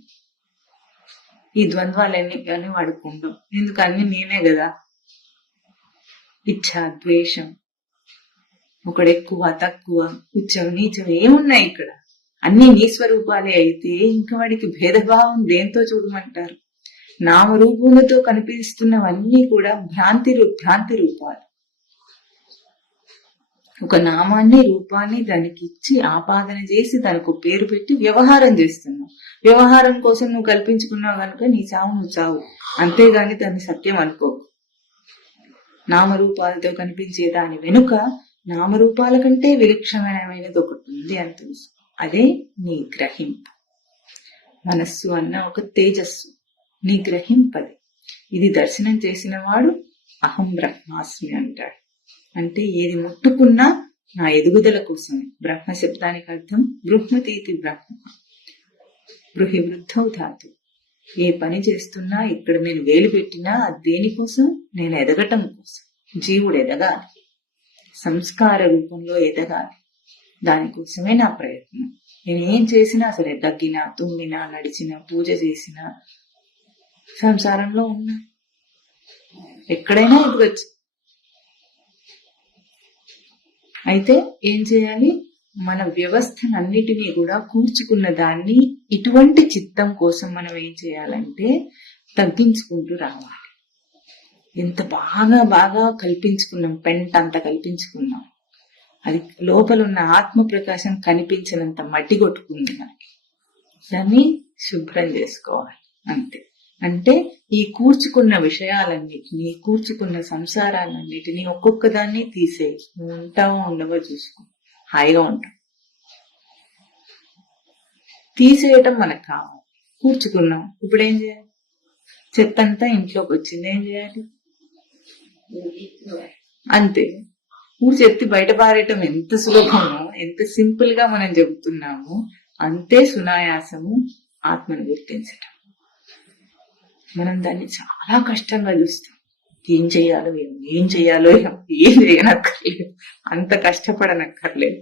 ఈ ద్వంద్వాలన్నీ కానీ వాడుకుంటాం. ఎందుకు, అన్ని నేనే కదా. ఇచ్చ ద్వేషం, ఒకడెక్కువ తక్కువ, ఉచ్చం నీచం ఏమున్నాయి ఇక్కడ, అన్ని నీ స్వరూపాలే అయితే ఇంకా వాడికి భేదభావం దేంతో చూడమంటారు. నామరూపములతో కనిపిస్తున్నవన్నీ కూడా భ్రాంతి రూపాలు. ఒక నామాన్ని రూపాన్ని దానికి ఇచ్చి ఆపాదన చేసి దానికి పేరు పెట్టి వ్యవహారం చేస్తున్నావు. వ్యవహారం కోసం నువ్వు కల్పించుకున్నావు కనుక నీ చావు నువ్వు చావు, అంతేగాని దాన్ని సత్యం అనుకో. నామరూపాలతో కనిపించే దాని వెనుక నామరూపాల కంటే విలక్షణమైనది ఒకటి ఉంది అని తెలుసు. అదే నీ గ్రహింపు. మనస్సు అన్న ఒక తేజస్సు, నీ గ్రహింపది. ఇది దర్శనం చేసిన వాడు అహం బ్రహ్మాస్మి అంటాడు. అంటే ఏది ముట్టుకున్నా నా ఎదుగుదల కోసమే. బ్రహ్మ శబ్దానికి అర్థం బృహ్మతీతి బ్రహ్మ, బృహి వృద్ధౌ ధాతు. ఏ పని చేస్తున్నా, ఇక్కడ నేను వేలు పెట్టినా అది దేనికోసం, నేను ఎదగటం కోసం. జీవుడు ఎదగాలి, సంస్కార రూపంలో ఎదగాలి. దానికోసమే నా ప్రయత్నం. నేను ఏం చేసినా సరే, దగ్గినా తుమ్మినా నడిచినా పూజ చేసినా సంసారంలో ఉన్నా, ఎక్కడైనా ఎదగచ్చు. అయితే ఏం చేయాలి, మన వ్యవస్థనన్నిటినీ కూడా కూర్చుకున్న దాన్ని ఇటువంటి చిత్తం కోసం మనం ఏం చేయాలంటే తగ్గించుకుంటూ రావాలి. ఎంత బాగా కల్పించుకున్నాం, పెంట అంత కల్పించుకున్నాం, అది లోపల ఉన్న ఆత్మ ప్రకాశం కనిపించినంత మట్టి కొట్టుకుంది మనకి. దాన్ని శుభ్రం చేసుకోవాలి అంతే. అంటే ఈ కూర్చుకున్న విషయాలన్నిటినీ, కూర్చుకున్న సంసారాలన్నిటినీ ఒక్కొక్క దాన్ని తీసేయి. నువ్వు ఉంటావో ఉండవో చూసుకో, హాయిగా ఉంటావు. తీసేయటం మనకు కావాలి. కూర్చుకున్నాం, ఇప్పుడు ఏం చేయాలి, చెత్త అంతా ఇంట్లోకి వచ్చింది, ఏం చేయాలి, అంతే. ఊడ్చెత్తి బయట పారేయటం ఎంత సులభమో, ఎంత సింపుల్ గా మనం చెబుతున్నామో అంతే సునాయాసము ఆత్మను గుర్తించటం. మనం దాన్ని చాలా కష్టంగా చూస్తాం. ఏం చేయాలో ఏం చేయనక్కర్లేదు, అంత కష్టపడనక్కర్లేదు.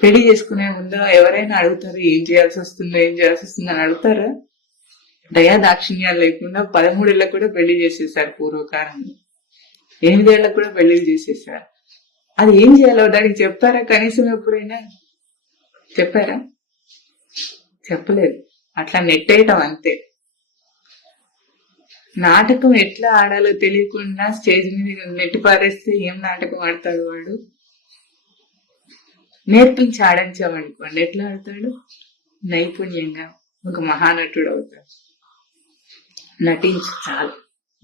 పెళ్లి చేసుకునే ముందు ఎవరైనా అడుగుతారు ఏం చేయాల్సి వస్తుందో అని అడుగుతారా? దయా దాక్షిణ్యాలు లేకుండా 13 ఏళ్ళకు కూడా పెళ్లి చేసేసారు పూర్వకాలంలో, 8 ఏళ్ళకు కూడా పెళ్లిళ్ళు చేసేసారు. అది ఏం చేయాలో దానికి చెప్తారా? కనీసం ఎప్పుడైనా చెప్పారా? చెప్పలేదు. అట్లా నెట్టేయటం అంతే. నాటకం ఎట్లా ఆడాలో తెలియకుండా స్టేజ్ మీద నెట్టి పారేస్తే ఏం నాటకం ఆడతాడు వాడు? నేర్పించి ఆడించామనుకోండి ఎట్లా ఆడతాడు? నైపుణ్యంగా ఒక మహానటుడు అవుతాడు. నటించు చాలు,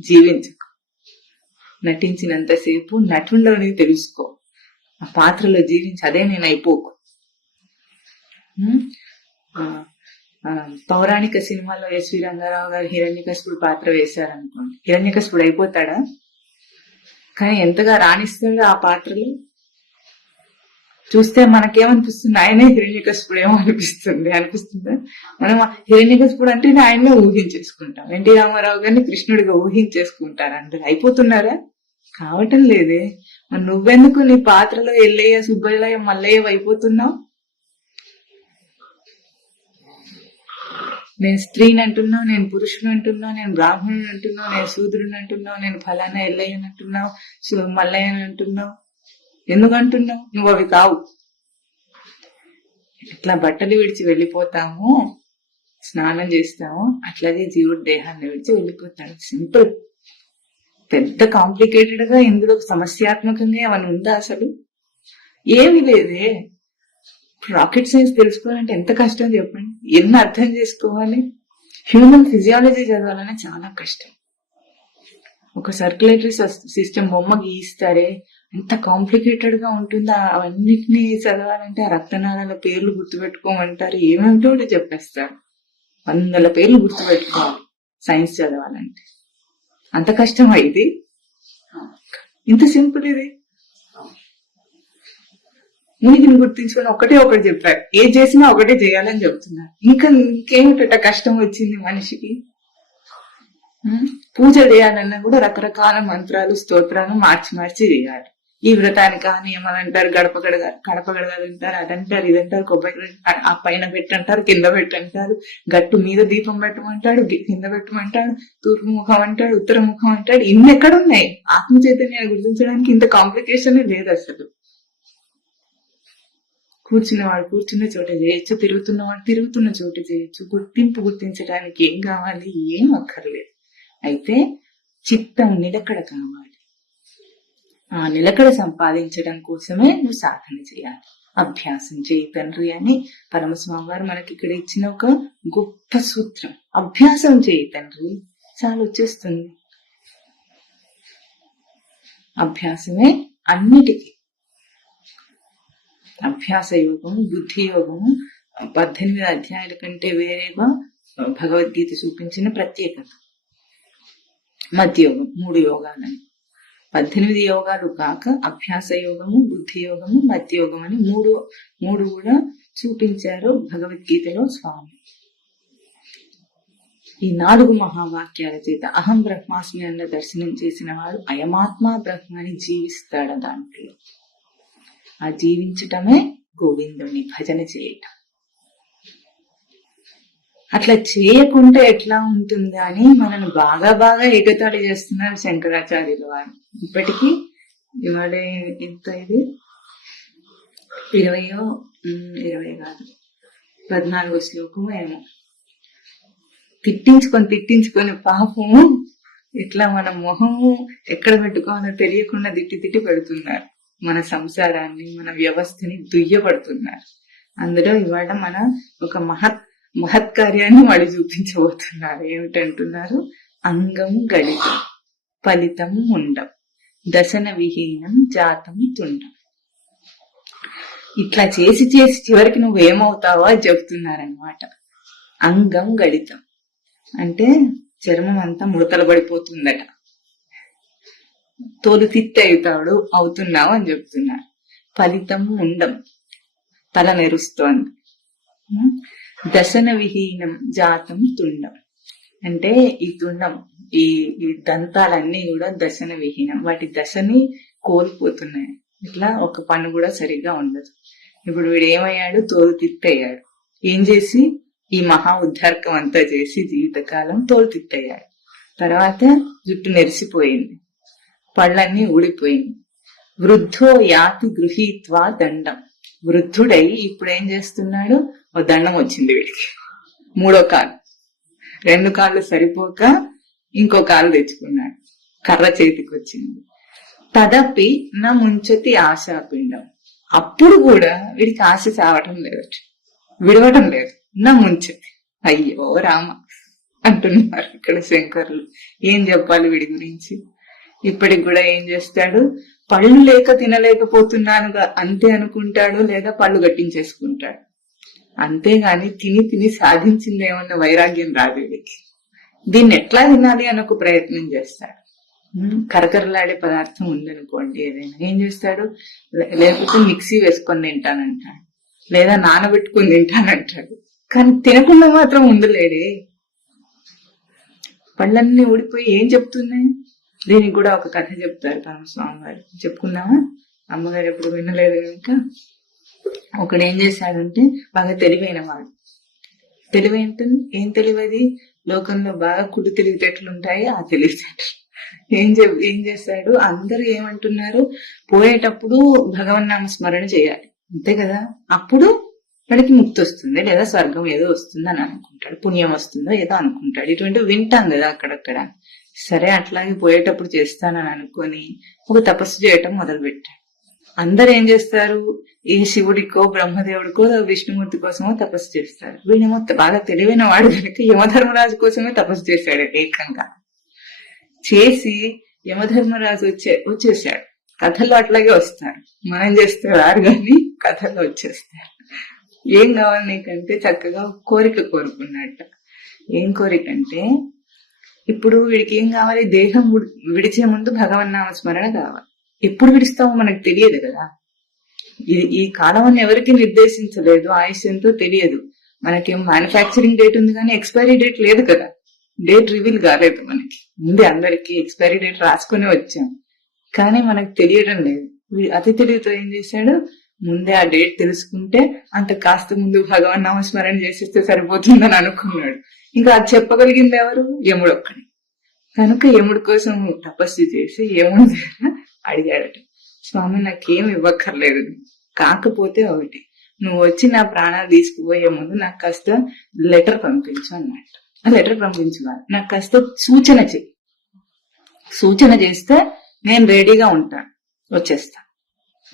జీవించకు. నటించినంతసేపు నటుండని తెలుసుకో, ఆ పాత్రలో జీవించి అదే నేను అయిపోకు. పౌరాణిక సినిమాలో ఎస్వి రంగారావు గారు హిరణ్యకశిపుడు పాత్ర వేశారనుకోండి, హిరణ్యకశిపుడు అయిపోతాడా? కానీ ఎంతగా రాణిస్తాడు ఆ పాత్రలో. చూస్తే మనకేమనిపిస్తుంది, ఆయనే హిరణ్యకశిపుడు ఏమో అనిపిస్తుందా? మనం హిరణ్యకశిపుడు అంటే ఆయన్నే ఊహించేసుకుంటాం. ఎన్టీ రామారావు గారిని కృష్ణుడిగా ఊహించేసుకుంటారు. అంటే అయిపోతున్నారా? కావటం లేదే. మరి నువ్వెందుకు నీ పాత్రలో ఎల్లయ్య, సుబ్బయ్య, మల్లయ్య అయిపోతున్నావు? నేను స్త్రీని అంటున్నావు, నేను పురుషుని అంటున్నావు, నేను బ్రాహ్మణుని అంటున్నావు, నేను శూద్రుని అంటున్నావు, నేను ఫలానా ఎల్లయ్యని అంటున్నావు, మల్లయ్యని అంటున్నావు. ఎందుకు అంటున్నావు? నువ్వు అవి కావు. ఎట్లా బట్టలు విడిచి వెళ్ళిపోతాము, స్నానం చేస్తాము, అట్లాగే జీవుడు దేహాన్ని విడిచి వెళ్ళిపోతాడు. సింపుల్. పెద్ద కాంప్లికేటెడ్ గా ఇందులో సమస్యాత్మకంగా ఏమైనా ఉందా అసలు? ఏమి లేదే. రాకెట్ సైన్స్ తెలుసుకోవాలంటే ఎంత కష్టం చెప్పండి. ఎన్ని అర్థం చేసుకోవాలి. హ్యూమన్ ఫిజియాలజీ చదవాలనే చాలా కష్టం. ఒక సర్క్యులేటరీ సిస్టమ్ బొమ్మ గీయిస్తారే, ఎంత కాంప్లికేటెడ్ గా ఉంటుందా. అవన్నిటినీ చదవాలంటే ఆ రక్తనాళాల పేర్లు గుర్తుపెట్టుకోమంటారు, ఏమేమిటో కూడా చెప్పేస్తారు. 100 పేర్లు గుర్తుపెట్టుకోవాలి సైన్స్ చదవాలంటే. అంత కష్టమా ఇది? ఇంత సింపుల్ ఇది. ఉనికిని గుర్తించుకొని ఒకటి చెప్పారు. ఏది చేసినా ఒకటే చేయాలని చెప్తున్నారు. ఇంకేమిట కష్టం వచ్చింది మనిషికి? పూజ చేయాలన్నా కూడా రకరకాల మంత్రాలు, స్తోత్రాలు మార్చి చేయాలి. ఈ వ్రతానికి నియమాలు అంటారు, కడప గడగాలంటారు, అదంటారు, ఇదంటారు, కొబ్బరి ఆ పైన పెట్టంటారు, కింద పెట్టంటారు, గట్టు మీద దీపం పెట్టమంటాడు, కింద పెట్టమంటాడు, తూర్పు ముఖం అంటాడు, ఉత్తర ముఖం అంటాడు. ఇన్ని ఎక్కడున్నాయి? ఆత్మ చైతన్యాన్ని గుర్తించడానికి ఇంత కాంప్లికేషన్ లేదు అసలు. కూర్చున్నవాడు కూర్చున్న చోట చేయొచ్చు, తిరుగుతున్నవాడు తిరుగుతున్న చోట చేయొచ్చు. గుర్తించడానికి ఏం కావాలి? ఏం అక్కర్లేదు. అయితే చిత్తం నిలకడ కావాలి. ఆ నిలకడ సంపాదించడం కోసమే నువ్వు సాధన చేయాలి, అభ్యాసం చేయి తండ్రి అని పరమస్వామి వారు మనకి ఇక్కడ ఇచ్చిన ఒక గొప్ప సూత్రం. అభ్యాసం చేయి తండ్రి, చాలా వచ్చేస్తుంది. అభ్యాసమే అన్నిటికీ. అభ్యాస యోగం, బుద్ధి యోగము 18 అధ్యాయాల కంటే వేరేగా భగవద్గీత చూపించిన ప్రత్యేకత. మధ్యయోగం 3 యోగాలని, 18 యోగాలు కాక అభ్యాస యోగము, బుద్ధి యోగము, మధ్యయోగం అని మూడు కూడా చూపించారు భగవద్గీతలో స్వామి. ఈ 4 మహావాక్యాల చేత అహం బ్రహ్మాస్మి అన్న దర్శనం చేసిన వాడు అయమాత్మ బ్రహ్మాన్ని జీవిస్తాడు. దాంట్లో ఆ జీవించటమే గోవిందుని భజన చేయటం. అట్లా చేయకుంటే ఎట్లా ఉంటుంది అని మనను బాగా ఎగతాళి చేస్తున్నారు శంకరాచార్యుల వారు. ఇప్పటికీ ఇవాళ ఎంత ఇది 20 కాదు 14వ శ్లోకము ఏమో తిట్టించుకొని పాపము ఇట్లా మన మొహము ఎక్కడ పెట్టుకోవాలో తెలియకుండా తిట్టి పెడుతున్నారు. మన సంసారాన్ని, మన వ్యవస్థని దుయ్యబడుతున్నారు. అందులో ఇవాళ మన ఒక మహత్కార్యాన్ని వాళ్ళు చూపించబోతున్నారు. ఏమిటంటున్నారు? అంగం గళితం, ఫలితం ముండం, దశన విహీనం, జాతం తుండం. ఇట్లా చేసి చివరికి నువ్వేమవుతావో అని చెప్తున్నారనమాట. అంగం గళితం అంటే చర్మం అంతా ముడతలు పడిపోతుందట. తోలు తిత్తి అవుతున్నావు అని చెప్తున్నారు. ఫలితం ఉండం, తల నెరుస్తోంది. దశన విహీనం, జాతం తుండం అంటే ఈ తుండం, ఈ దంతాలన్నీ కూడా దశన విహీనం, వాటి దశని కోల్పోతున్నాయి. ఇట్లా ఒక పన్ను కూడా సరిగ్గా ఉండదు. ఇప్పుడు వీడు ఏమయ్యాడు? తోలు తిత్తయ్యాడు. ఏం చేసి? ఈ మహా ఉద్ధారకం అంతా చేసి జీవితకాలం తోలు తిత్తయ్యాడు. తర్వాత జుట్టు నెరిసిపోయింది, పళ్ళన్నీ ఊడిపోయింది. వృద్ధో యాతి గృహీత్వా దండం. వృద్ధుడై ఇప్పుడు ఏం చేస్తున్నాడు? ఓ దండం వచ్చింది వీడికి. 3వ కాలు, 2 కాళ్ళు సరిపోక ఇంకో కాలు తెచ్చుకున్నాడు. కర్ర చేతికి వచ్చింది. తదపి నా ముంచతి ఆశాపిండం. అప్పుడు కూడా వీడికి ఆశ చావటం లేదు, విడవటం లేదు. నా ముంచతి. అయ్యో రామ అంటున్నారు ఇక్కడ శంకర్లు. ఏం చెప్పాలి వీడి గురించి? ఇప్పటికి కూడా ఏం చేస్తాడు? పళ్ళు లేక తినలేకపోతున్నానుగా అంతే అనుకుంటాడు, లేదా పళ్ళు గట్టించేసుకుంటాడు. అంతేగాని తిని సాధించిందేమన్న వైరాగ్యం రాదు వీడికి. దీన్ని ఎట్లా తినాలి అని ఒక ప్రయత్నం చేస్తాడు. కరకరలాడే పదార్థం ఉందనుకోండి, ఏదైనా ఏం చేస్తాడు? లేకపోతే మిక్సీ వేసుకొని తింటానంటాడు, లేదా నానబెట్టుకుని తింటానంటాడు. కానీ తినకుండా మాత్రం ఉండలేడే. పళ్ళన్నీ ఊడిపోయి ఏం చెప్తున్నాయి? దీనికి కూడా ఒక కథ చెప్తారు పరమస్వామి వారు. చెప్పుకున్నావా? అమ్మగారు ఎప్పుడు వినలేదు కనుక. ఒకడు ఏం చేశాడంటే బాగా తెలివైన వాడు. తెలివి ఏంటుంది? ఏం తెలివది? లోకంలో బాగా కుడి తెలివితేటలు ఉంటాయి. ఆ తెలివితేటలు ఏం చేస్తాడు? అందరూ ఏమంటున్నారు? పోయేటప్పుడు భగవన్నామ స్మరణ చేయాలి, అంతే కదా. అప్పుడు వాడికి ముక్తి వస్తుంది, లేదా స్వర్గం ఏదో వస్తుంది అని అనుకుంటాడు, పుణ్యం వస్తుందో ఏదో అనుకుంటాడు. ఇటువంటివి వింటాం కదా అక్కడక్కడ. సరే అట్లాగే పోయేటప్పుడు చేస్తానని అనుకొని ఒక తపస్సు చేయటం మొదలు పెట్టాడు. అందరు ఏం చేస్తారు? ఈ శివుడికో బ్రహ్మదేవుడికో విష్ణుమూర్తి కోసమో తపస్సు చేస్తారు. వీడేమో బాగా తెలివైన వాడు కనుక యమధర్మరాజు కోసమే తపస్సు చేశాడు ఏకంగా. చేసి యమధర్మరాజు వచ్చేసాడు. కథల్లో అట్లాగే వస్తారు, మనం చేస్తే రారు కానీ కథల్లో వచ్చేస్తారు. ఏం కావాలి నీకంటే చక్కగా కోరిక కోరుకున్నట్ట. ఏం కోరిక అంటే, ఇప్పుడు వీడికి ఏం కావాలి? దేహం విడిచే ముందు భగవన్నామ స్మరణ కావాలి. ఎప్పుడు విడుస్తామో మనకు తెలియదు కదా. ఈ కాలం ఎవరికి నిర్దేశించలేదు, ఆయుష్ ఎంతో తెలియదు. మనకేం మ్యానుఫ్యాక్చరింగ్ డేట్ ఉంది కానీ ఎక్స్పైరీ డేట్ లేదు కదా. డేట్ రివీల్ కాలేదు మనకి. ముందే అందరికి ఎక్స్పైరీ డేట్ రాసుకుని వచ్చాం, కానీ మనకు తెలియడం లేదు. అతి తెలివితో ఏం చేశాడు? ముందే ఆ డేట్ తెలుసుకుంటే అంత కాస్త ముందు భగవన్ నామస్మరణ చేసేస్తే సరిపోతుందని అనుకున్నాడు. ఇంకా అది చెప్పగలిగింది ఎవరు? యముడు ఒక్కడే. కనుక యముడి కోసం తపస్సు చేసి యముడి అడిగాడట, స్వామి నాకేం ఇవ్వక్కర్లేదు, కాకపోతే ఒకటి, నువ్వు వచ్చి నా ప్రాణాలు తీసుకుపోయే ముందు నాకు కాస్త లెటర్ పంపించు అన్నమాట. ఆ లెటర్ పంపించుకోవాలి, నాకు కాస్త సూచన చెయ్యి. సూచన చేస్తే నేను రెడీగా ఉంటాను, వచ్చేస్తా.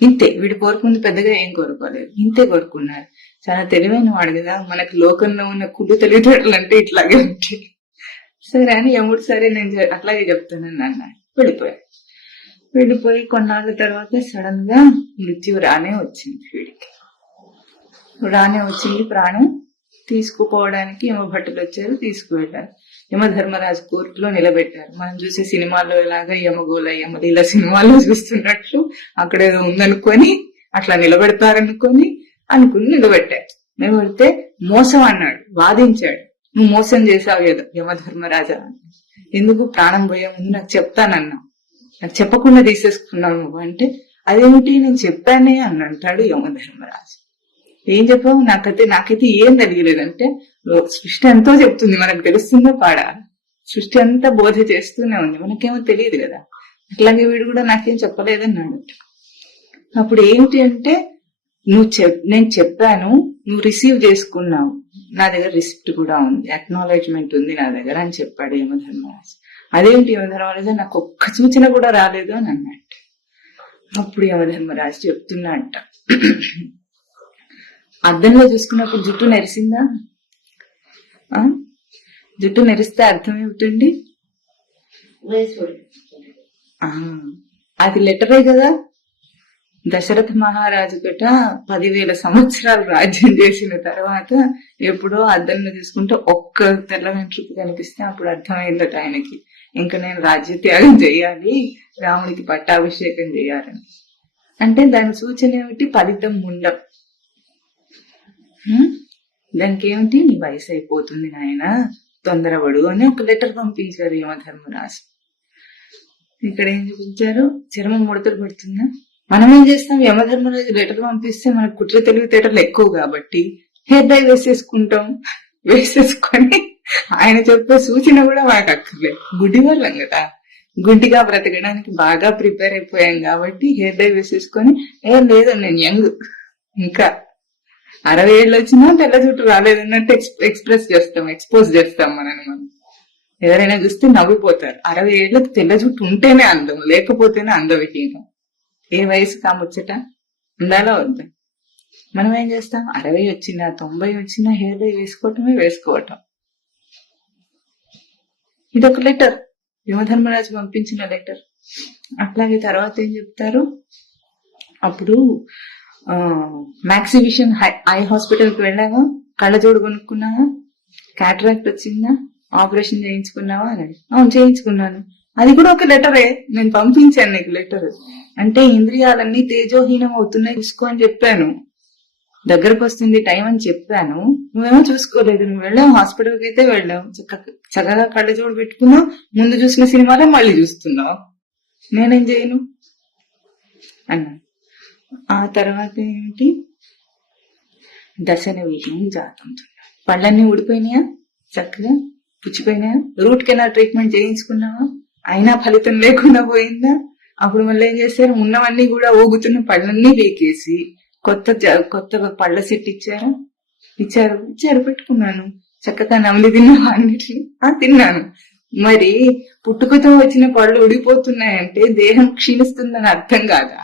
ఇంతే. వీడు కోరుకుంది పెద్దగా ఏం కోరుకోలేదు, ఇంతే కోరుకున్నాడు. చాలా తెలివైన వాడు కదా. మనకు లోకంలో ఉన్న కుళ్ళు తెలివితేటలు అంటే ఇట్లాగే ఉంటాయి. సరే అని యముడు సరే నేను అట్లాగే చెప్తానని అన్నాడు. వెళ్ళిపోయి కొన్నాళ్ళ తర్వాత సడన్ గా మృత్యు రానే వచ్చింది వీడికి. ప్రాణం తీసుకుపోవడానికి యమభట్టులు వచ్చారు, తీసుకువెళ్ళారు. యమధర్మరాజు కోర్టులో నిలబెట్టారు. మనం చూసే సినిమాల్లో ఇలాగా యమగోళ యమలీల సినిమాల్లో చూస్తున్నట్లు అక్కడ ఏదో ఉందనుకొని అట్లా నిలబెడతారనుకొని నిలబెట్టారు. నిలబెడితే మోసం అన్నాడు, వాదించాడు. నువ్వు మోసం చేసావు ఏదో యమధర్మరాజా, ఎందుకు ప్రాణం పోయే ముందు నాకు చెప్తానన్నా, నాకు చెప్పకుండా తీసేసుకున్నావు నువ్వు అంటే, అదేమిటి నేను చెప్పానే అని అంటాడు యమధర్మరాజు. ఏం చెప్పావు? నాకైతే ఏం తెలియలేదంటే, సృష్టి ఎంతో చెప్తుంది, మనకు తెలుస్తుందో పాడా? సృష్టి అంతా బోధ చేస్తూనే ఉంది, మనకేమో తెలియదు కదా. అట్లాగే వీడు కూడా నాకేం చెప్పలేదన్నాడు. అప్పుడు ఏమిటి అంటే, నేను చెప్పాను, నువ్వు రిసీవ్ చేసుకున్నావు, నా దగ్గర రిసిప్ట్ కూడా ఉంది, అక్నాలెడ్జ్మెంట్ ఉంది నా దగ్గర అని చెప్పాడు యమధర్మరాజు. అదేంటి యమధర్మరాజు, నాకు ఒక్క సూచన కూడా రాలేదు అని అన్నట్టు. అప్పుడు యమధర్మరాజు చెప్తున్నట్ట, అద్దంలో చూసుకున్నప్పుడు జుట్టు నెరిసిందా? జుట్టు నెరిస్తే అర్థం ఏమిటండి? అది లెటరే కదా. దశరథ మహారాజు గట 10,000 సంవత్సరాలు రాజ్యం చేసిన తర్వాత ఎప్పుడో అద్దంలో చూసుకుంటే ఒక్క తెల్ల వెంట్రుక కనిపిస్తే అప్పుడు అర్థమైందట ఆయనకి, ఇంకా నేను రాజ్యత్యాగం చేయాలి, రాముడికి పట్టాభిషేకం చేయాలని. అంటే దాని సూచన ఏమిటి? ఫలితం ఉండం. దానికి ఏమిటి? నీ వయసు అయిపోతుంది నాయన, తొందరపడు అని ఒక లెటర్ పంపించారు యమధర్మరాజు. ఇక్కడ ఏం చూపించారు? చర్మం ముడతలు పడుతుందా? మనం ఏం చేస్తాం? యమధర్మరాజు లెటర్ పంపిస్తే మనకు కుట్ర తెలివితేటలు ఎక్కువ కాబట్టి హెయిర్ డై వేసేసుకొని ఆయన చెప్పే సూచన కూడా మనకు అక్కర్లేదు. గుడ్డి వాళ్ళం కదా, గుడ్డిగా బ్రతకడానికి బాగా ప్రిపేర్ అయిపోయాం కాబట్టి హెయిర్ డై వేసేసుకొని, లేదు నేను యంగ్, ఇంకా 60 ఏళ్ళు వచ్చినా తెల్ల జుట్టు రాలేదన్నట్టు ఎక్స్పోజ్ చేస్తాం మనని. మనం ఎవరైనా చూస్తే నవ్విపోతారు. 60 ఏళ్లకు తెల్ల జుట్టు ఉంటేనే అందం, లేకపోతేనే అందవిహీనం. ఏ వయసు కాముచ్చట ఉండాలో వద్దా? మనం ఏం చేస్తాం? 60 వచ్చినా 90 వచ్చినా హెయిర్ డై వేసుకోవటం. ఇదొక లెటర్, యమధర్మరాజు పంపించిన లెటర్. అట్లాగే తర్వాత ఏం చెప్తారు? అప్పుడు మ్యాక్సివిషన్ ఐ హాస్పిటల్కి వెళ్ళావా? కళ్ళజోడు కొనుక్కున్నావా? క్యాటరాక్ట్ వచ్చిందా? ఆపరేషన్ చేయించుకున్నావా అని. అవును చేయించుకున్నాను. అది కూడా ఒక లెటరే, నేను పంపించాను నీకు లెటర్. అంటే ఇంద్రియాలన్నీ తేజోహీనం అవుతున్నాయి, చూసుకో అని చెప్పాను. దగ్గరకు వస్తుంది టైం అని చెప్పాను, నువ్వేమో చూసుకోలేదు. నువ్వు వెళ్ళావు, హాస్పిటల్కి అయితే వెళ్ళావు, చక్కగా కళ్ళజోడు పెట్టుకున్నావు, ముందు చూసిన సినిమాలే మళ్ళీ చూస్తున్నావు, నేనేం చేయను అన్నా. ఆ తర్వాత ఏమిటి? దశన విషయం జాతం. పళ్ళన్నీ ఊడిపోయినాయా, చక్కగా పుచ్చిపోయినాయా, రూట్ కెనాల్ ట్రీట్మెంట్ చేయించుకున్నావా, అయినా ఫలితం లేకుండా పోయిందా? అప్పుడు మళ్ళీ ఏం చేశారు, ఉన్నవన్నీ కూడా ఊగుతున్న పళ్ళన్నీ పీకేసి కొత్త పళ్ళ సెట్ ఇచ్చారా? ఇచ్చారు పెట్టుకున్నాను. చక్కగా నమిలి తిన్నావా అన్నిటిని? తిన్నాను. మరి పుట్టుకతో వచ్చిన పళ్ళు ఉడిపోతున్నాయంటే దేహం క్షీణిస్తుందని అర్థం కాదా?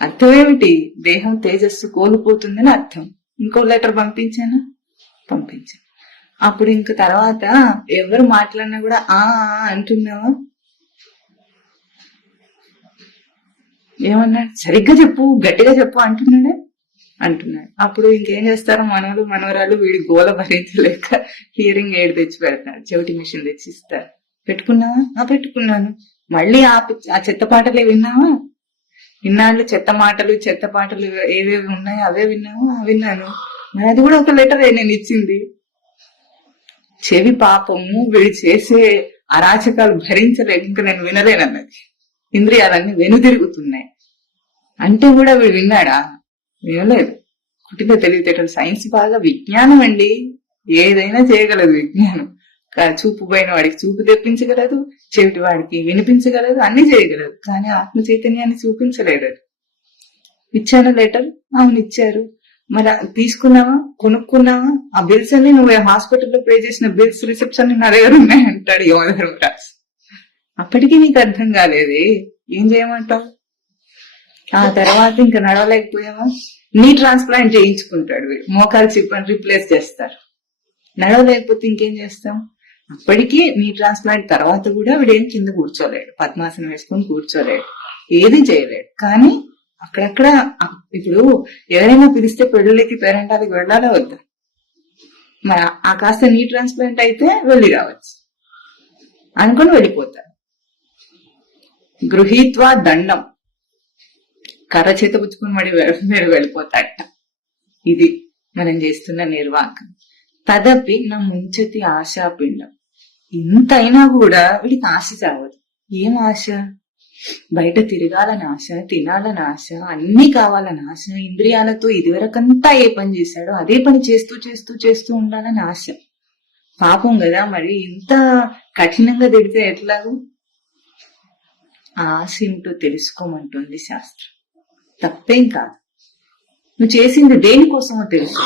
అర్థం ఏమిటి? దేహం తేజస్సు కోల్పోతుందని అర్థం. ఇంకో లెటర్ పంపించాను. అప్పుడు ఇంక తర్వాత ఎవరు మాట్లాడినా కూడా అంటున్నావా? ఏమన్నాడు? సరిగ్గా చెప్పు, గట్టిగా చెప్పు అంటున్నాడు. అప్పుడు ఇంకేం చేస్తారు మనవలు మనవరాలు, వీడి గోల భరించలేక హియరింగ్ ఎయిడ్ తెచ్చి పెడతారు, చెవిటి మిషన్ తెచ్చి ఇస్తారు. పెట్టుకున్నావా? పెట్టుకున్నాను. మళ్ళీ ఆ చెత్త పాటలే విన్నావా? ఇన్నాళ్ళు చెత్త పాటలు ఏవేవి ఉన్నాయో అవే విన్నావా? విన్నాను. మరి అది కూడా ఒక లెటర్ నేను ఇచ్చింది. చెవి పాపము, వీడు చేసే అరాచకాలు భరించలేక ఇంకా నేను వినలేనన్నది. ఇంద్రియాలన్నీ వెనుదిరుగుతున్నాయి అంటే కూడా వీడు విన్నాడా? వినలేదు. కుటిలో తెలివితేటలు. సైన్స్ బాగా విజ్ఞానం అండి, ఏదైనా చేయగలదు విజ్ఞానం. చూపు పోయిన వాడికి చూపు తెప్పించగలదు, చెవిటి వాడికి వినిపించగలదు, అన్ని చేయగలదు. కానీ ఆత్మ చైతన్యాన్ని చూపించలేదు. ఇచ్చాను లెటర్. అవును ఇచ్చారు. మరి తీసుకున్నావా, కొనుక్కున్నావా? ఆ బిల్స్ అన్ని నువ్వు హాస్పిటల్లో పే చేసిన బిల్స్, రిసిప్ట్స్ అన్ని నా దగ్గర ఉన్నాయంటాడు యమధర్మరాజు. అప్పటికీ నీకు అర్థం కాలేదే, ఏం చేయమంటావు? ఆ తర్వాత ఇంకా నడవలేకపోయావా? నీ ట్రాన్స్ప్లాంట్ చేయించుకుంటాడు వీడు, మోకాలు చిప్పని రిప్లేస్ చేస్తారు. నడవలేకపోతే ఇంకేం చేస్తాం? అప్పటికీ నీ ట్రాన్స్ప్లాంట్ తర్వాత కూడా వీడేం కింద కూర్చోలేడు, పద్మాసనం వేసుకొని కూర్చోలేడు, ఏది చేయలేడు. కానీ అక్కడక్కడ ఇప్పుడు ఎవరైనా పిలిస్తే పెళ్లికి పేరెంటానికి వెళ్ళాలా వద్దా? మరి ఆ కాస్త నీ ట్రాన్స్ప్లాంట్ అయితే వెళ్ళి రావచ్చు అనుకుని వెళ్ళిపోతారు. గృహీత్వా దండం, కర్ర చేత పుచ్చుకుని మీరు వెళ్ళిపోతాడట. ఇది మనం చేస్తున్న నిర్వాహకం. తదపి నా ముంచతి ఆశాపిండం. ఇంతైనా కూడా వీడికి ఆశ చావదు. ఏం ఆశ? బయట తిరగాలని ఆశ, తినాలని ఆశ, అన్ని కావాలని ఆశ, ఇంద్రియాలతో ఇదివరకంతా ఏ పని చేశాడో అదే పని చేస్తూ ఉండాలని ఆశ. పాపం కదా, మరి ఇంత కఠినంగా తిడితే ఎట్లాగూ? ఆ ఆశ ఏమిటో తెలుసుకోమంటుంది శాస్త్రం. తప్పేం కాదు. నువ్వు చేసింది దేనికోసమో తెలుసు.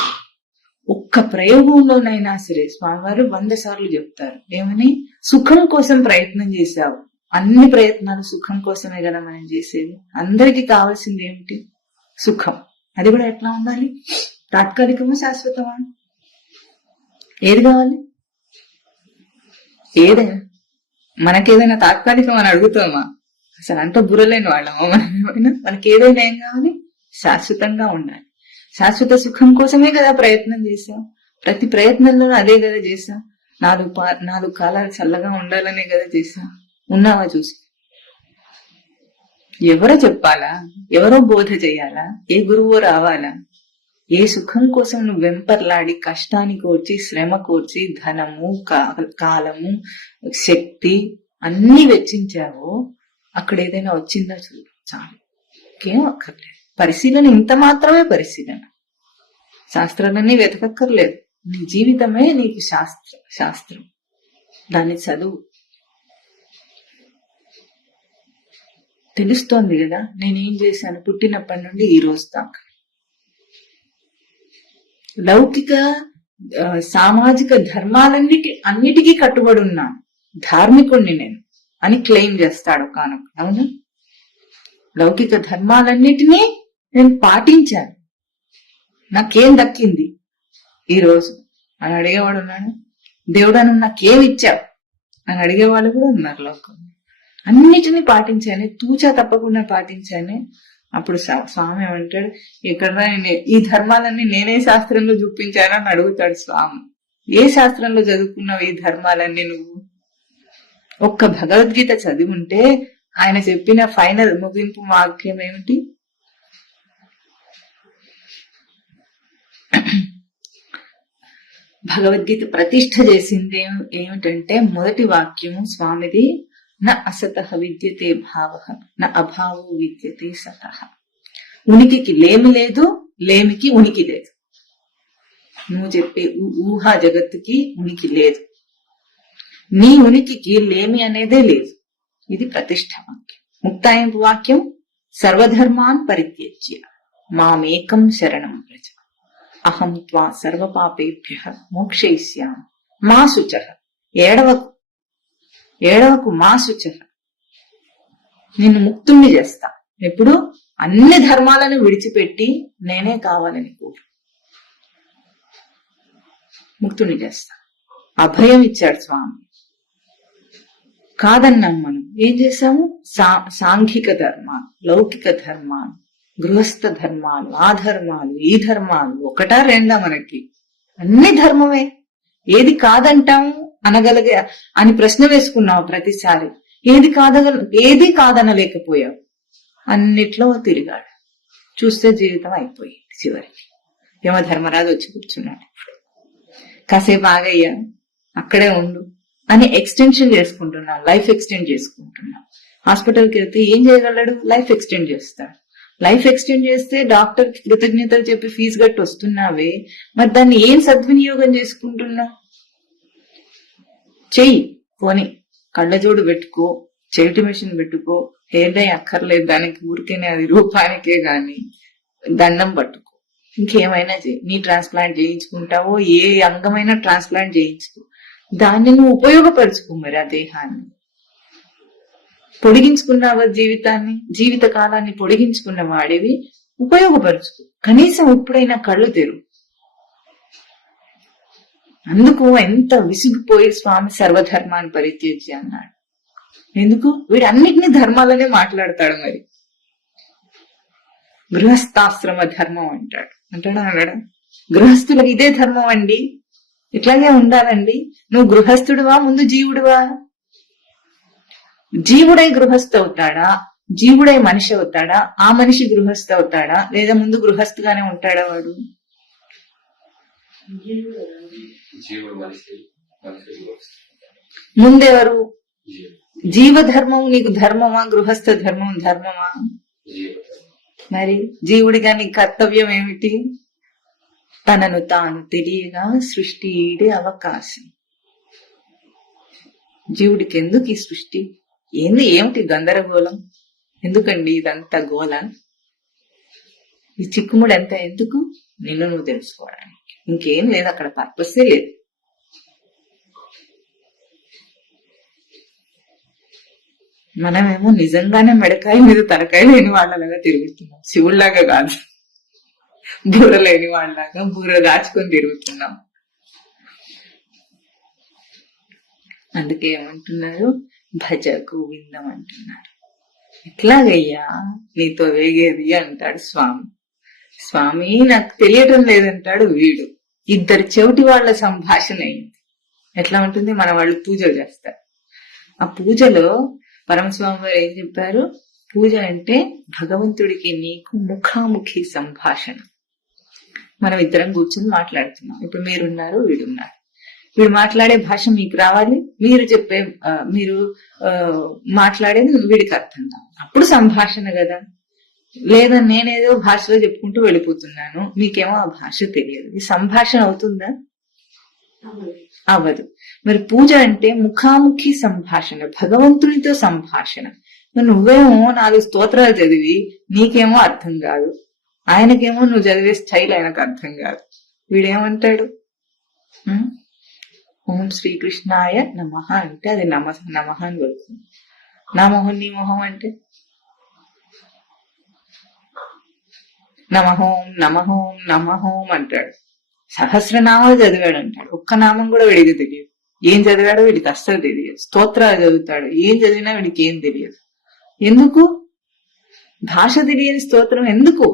ఒక్క ప్రయోగంలోనైనా సరే స్వామివారు 100 సార్లు చెప్తారు. ఏమని? సుఖం కోసం ప్రయత్నం చేశావు. అన్ని ప్రయత్నాలు సుఖం కోసమే కదా మనం చేసేది. అందరికి కావాల్సింది ఏమిటి? సుఖం. అది కూడా ఎట్లా ఉండాలి? తాత్కాలికమా, శాశ్వతమా? ఏది కావాలి? ఏదైనా మనకేదైనా తాత్కాలికం అని అడుగుతామా? అసలు అంత బుర్రలేని వాళ్ళమా మనకి ఏదైనా ఏం కావాలి? శాశ్వతంగా ఉండాలి. శాశ్వత సుఖం కోసమే కదా ప్రయత్నం చేశాం. ప్రతి ప్రయత్నంలో అదే కదా చేశాం. 4 కాలాలు చల్లగా ఉండాలనే కదా చేశాం. ఉన్నావా చూసి? ఎవరో చెప్పాలా? ఎవరో బోధ చేయాలా? ఏ గురువో రావాలా? ఏ సుఖం కోసం నువ్వు వెంపర్లాడి కష్టాన్ని కోర్చి, శ్రమ కోర్చి, ధనము, కాలము, శక్తి అన్ని వెచ్చించావో అక్కడ ఏదైనా వచ్చిందా చూడు, చాలు. ఇంకేం అక్కర్లేదు. పరిశీలన ఇంత మాత్రమే పరిశీలన. శాస్త్రాలన్నీ వెతకక్కర్లేదు. నీ జీవితమే నీకు శాస్త్రం. దాన్ని చదువు. తెలుస్తోంది కదా నేనేం చేశాను పుట్టినప్పటి నుండి ఈ రోజు దాకా. లౌకిక సామాజిక అన్నిటికీ కట్టుబడి ఉన్నాను, ధార్మికుణ్ణి నేను అని క్లెయిమ్ చేస్తాడు కానుక. అవును, లౌకిక ధర్మాలన్నిటినీ నేను పాటించాను. నాకేం దక్కింది ఈ రోజు అని అడిగేవాడు ఉన్నాడు. దేవుడా నువ్వు నాకేమిచ్చావు అని అడిగేవాళ్ళు కూడా ఉన్నారు లోకం. అన్నిటినీ పాటించాను, తూచా తప్పకుండా పాటించాను. అప్పుడు స్వామి ఏమంటాడు, ఇక్కడ ఈ ధర్మాలన్నీ నేనే శాస్త్రంలో చూపించాను అని అడుగుతాడు స్వామి. ఏ శాస్త్రంలో చదువుకున్నావు ఈ ధర్మాలన్నీ నువ్వు? ఒక్క భగవద్గీత చదివి ఉంటే ఆయన చెప్పిన ఫైనల్ ముగింపు వాక్యం ఏమిటి? భగవద్గీత ప్రతిష్ఠ చేసింది ఏమిటంటే మొదటి వాక్యము స్వామిది, నా అసతః విద్యతే భావః నా అభావో విద్యతే సతః. ఉనికికి లేమి లేదు, లేమికి ఉనికి లేదు. నువ్వు చెప్పే ఊహా జగత్తుకి ఉనికి లేదు. నీ ఉనికికి లేమి అనేదే లేదు. ఇది ప్రతిష్ట వాక్యం. ముక్తాయింపు వాక్యం సర్వధర్మాన్ పరిత్యజ్య మామేకం శరణం వ్రజ అహం త్వా సర్వపాపేభ్య మోక్షయిష్యామి మా శుచః. ఏడవకు మా శుచః. నిన్ను ముక్తుణ్ణి చేస్తా. ఎప్పుడు అన్ని ధర్మాలను విడిచిపెట్టి నేనే కావాలని కోరు, ముక్తుణ్ణి చేస్తా. అభయం ఇచ్చాడు స్వామి. కాదన్నాం మనం. ఏం చేశాము? సాంఘిక ధర్మాలు, లౌకిక ధర్మాలు, గృహస్థ ధర్మాలు, ఆ ధర్మాలు, ఈ ధర్మాలు ఒకటా రెండా? మనకి అన్ని ధర్మమే. ఏది కాదంటాము అనగలిగే అని ప్రశ్న వేసుకున్నావు ప్రతిసారి. ఏది కాదనలేకపోయావు. అన్నిట్లో తిరిగాడు. చూస్తే జీవితం అయిపోయింది. చివరికి యమధర్మరాజు వచ్చి కూర్చున్నాడు. కాసేపు ఆగయ్యా, అక్కడే ఉండు అని ఎక్స్టెన్షన్ చేసుకుంటున్నాం, లైఫ్ ఎక్స్టెండ్ చేసుకుంటున్నాం. హాస్పిటల్కి వెళ్తే ఏం చేయగలడు? లైఫ్ ఎక్స్టెండ్ చేస్తాడు. లైఫ్ ఎక్స్టెండ్ చేస్తే డాక్టర్ కి కృతజ్ఞతలు చెప్పి ఫీజు కట్టి వస్తున్నావే, మరి దాన్ని ఏం సద్వినియోగం చేసుకుంటున్నావు? చెయ్యి పోని, కళ్ళజోడు పెట్టుకో, చెవిటి మిషన్ పెట్టుకో, హెయిర్ డై అక్కర్లేదు దానికి, ఊరికేనే అది రూపానికే గాని, దండం పట్టుకో, ఇంకేమైనా చెయ్యి. నీ ట్రాన్స్ప్లాంట్ చేయించుకుంటావో ఏ అంగమైనా ట్రాన్స్ప్లాంట్ చేయించుకో, దాన్ని నువ్వు ఉపయోగపరుచుకో. మరి ఆ దేహాన్ని పొడిగించుకున్నావా? జీవిత కాలాన్ని పొడిగించుకున్న వాడివి ఉపయోగపరుచుకో. కనీసం ఇప్పుడైనా కళ్ళు తెరువు. అందుకు ఎంత విసిగిపోయి స్వామి సర్వధర్మాన్ని పరిత్యజ్య అన్నాడు. ఎందుకు? వీడు అన్నిటినీ ధర్మాలనే మాట్లాడతాడు. మరి గృహస్థాశ్రమ ధర్మం అంటాడా అనడా? గృహస్థులకు ఇదే ధర్మం అండి, ఇట్లాగే ఉండాలండి. నువ్వు గృహస్థుడివా ముందు జీవుడివా? జీవుడై గృహస్థ అవుతాడా? జీవుడై మనిషి అవుతాడా? ఆ మనిషి గృహస్థ అవుతాడా? లేదా ముందు గృహస్థుగానే ఉంటాడా వాడు? ముందెవరు? జీవధర్మం నీకు ధర్మమా? గృహస్థ ధర్మం ధర్మమా? మరి జీవుడిగా నీ కర్తవ్యం ఏమిటి? తనను తాను తెలియగా సృష్టి ఈడే అవకాశం. జీవుడికి ఎందుకు ఈ సృష్టి? ఏమిటి గందరగోళం? ఎందుకండి ఇదంతా గోళ? ఈ చిక్కుముడు ఎంత ఎందుకు? నిన్ను నువ్వు తెలుసుకోవడానికి. ఇంకేం లేదు, అక్కడ పర్పసే లేదు. మనమేమో నిజంగానే మెడకాయ మీద తలకాయ లేని వాళ్ళలాగా తిరుగుతున్నాం, శివుళ్లాగా కాదు. బూర లేని వాళ్ళలాగా బూర దాచుకొని తిరుగుతున్నాం. అందుకే ఏమంటున్నారు? భజ గోవిందం అంటున్నారు. ఎట్లాగయ్యా నీతో వేగేది అంటాడు స్వామి. స్వామి నాకు తెలియటం లేదంటాడు వీడు. ఇద్దరు చెవిటి వాళ్ళ సంభాషణ అయింది. ఎట్లా ఉంటుంది? మన వాళ్ళు పూజలు చేస్తారు. ఆ పూజలో పరమస్వామి వారు ఏం చెప్పారు? పూజ అంటే భగవంతుడికి నీకు ముఖాముఖి సంభాషణ. మనం ఇద్దరం కూర్చొని మాట్లాడుతున్నాం. ఇప్పుడు మీరున్నారు, వీడున్నారు. వీడు మాట్లాడే భాష మీకు రావాలి, మీరు మాట్లాడేది వీడికి అర్థం కావాలి. అప్పుడు సంభాషణ కదా. లేదా నేనేదో భాషలో చెప్పుకుంటూ వెళ్ళిపోతున్నాను, మీకేమో ఆ భాష తెలియదు. ఈ సంభాషణ అవుతుందా? అవ్వదు. మరి పూజ అంటే ముఖాముఖి సంభాషణ, భగవంతునితో సంభాషణ. నువ్వేమో 4 స్తోత్రాలు చదివి నీకేమో అర్థం కాదు, ఆయనకేమో నువ్వు చదివే స్టైల్ ఆయనకు అర్థం కాదు. వీడేమంటాడు? ఓం శ్రీకృష్ణాయ నమః అంటే అది నమః అని వస్తుంది. నా మొహం నీ మొహం అంటే నమహోం నమహోం నమహోం అంటాడు. సహస్రనామాలు చదివాడు అంటాడు. ఒక్క నామం కూడా వీడికి తెలియదు. ఏం చదివాడో వీడికి అస్సలు తెలియదు. స్తోత్రాలు చదువుతాడు, ఏం చదివినా వీడికి ఏం తెలియదు. ఎందుకు? భాష తెలియని స్తోత్రం ఎందుకు?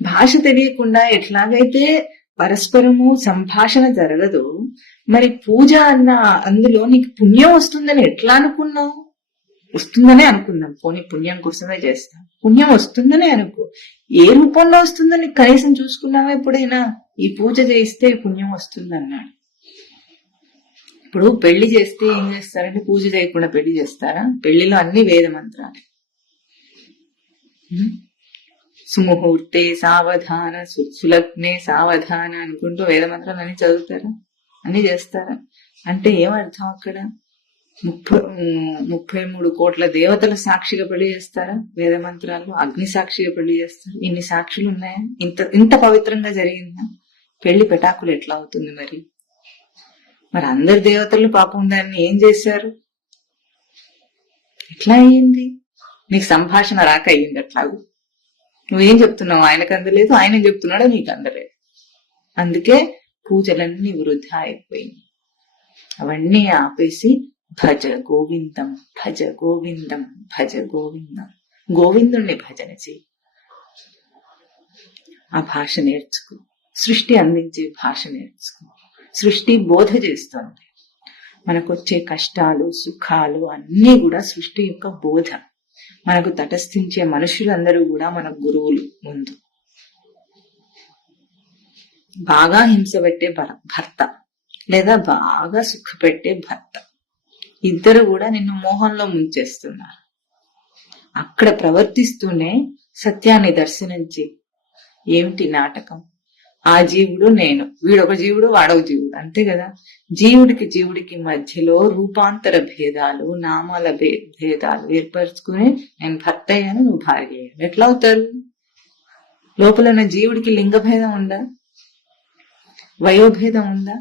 భాష తెలియకుండా ఎట్లాగైతే పరస్పరము సంభాషణ జరగదు, మరి పూజ అన్న అందులో నీకు పుణ్యం వస్తుందని ఎట్లా అనుకున్నావు? వస్తుందనే అనుకుందాం, పోనీ పుణ్యం కోసమే చేస్తాం, పుణ్యం వస్తుందనే అనుకో. ఏ రూపంలో వస్తుందని కనీసం చూసుకున్నావా ఎప్పుడైనా? ఈ పూజ చేయిస్తే పుణ్యం వస్తుందన్నాడు. ఇప్పుడు పెళ్లి చేస్తే ఏం చేస్తారంటే పూజ చేయకుండా పెళ్లి చేస్తారా? పెళ్లిలో అన్ని వేద మంత్రాలు. సుముహూర్తే సావధాన, సులగ్నే సావధాన అనుకుంటూ వేదమంత్రాలు అన్ని చదువుతారా, అన్ని చేస్తారా? అంటే ఏమర్థం అక్కడ? 33 కోట్ల దేవతల సాక్షిగా పెళ్లి చేస్తారా వేద మంత్రాల్లో? అగ్ని సాక్షిగా పెళ్లి చేస్తారు. ఇన్ని సాక్షులు ఉన్నాయా? ఇంత పవిత్రంగా జరిగిందా? పెళ్లి పెటాకులు ఎట్లా అవుతుంది మరి? మరి అందరి దేవతలు పాపం దాన్ని ఏం చేశారు? ఎట్లా అయ్యింది? నీకు సంభాషణ రాక అయ్యింది అట్లాగూ. నువ్వేం చెప్తున్నావు? ఆయనకు అందలేదు, ఆయన చెప్తున్నాడా నీకు అందలేదు. అందుకే పూజలన్నీ వృధా అయిపోయింది. అవన్నీ ఆపేసి భజ గోవిందం, భజ గోవిందం, భజ గోవిందం, గోవిందుణ్ణి భజన చేయి. ఆ భాష నేర్చుకో. సృష్టి అందించే భాష నేర్చుకో. సృష్టి బోధ చేస్తుంది. మనకొచ్చే కష్టాలు సుఖాలు అన్నీ కూడా సృష్టి యొక్క బోధ. మనకు తటస్థించే మనుషులందరూ కూడా మన గురువులు. ముందు బాగా హింస పెట్టే భర్త లేదా బాగా సుఖ పెట్టే భర్త, ఇద్దరు కూడా నిన్ను మోహంలో ముంచేస్తున్నారు. అక్కడ ప్రవర్తిస్తూనే సత్యాన్ని దర్శించి ఏమిటి నాటకం? ఆ జీవుడు నేను, వీడొక జీవుడు వాడొక జీవుడు, అంతే కదా. జీవుడికి మధ్యలో రూపాంతర భేదాలు, నామాల భేదాలు ఏర్పరచుకుని నేను భర్త అయ్యాను, నువ్వు భార్య అయ్యాను. ఎట్లా అవుతారు? లోపల జీవుడికి లింగ భేదం ఉందా? వయోభేదం ఉందా?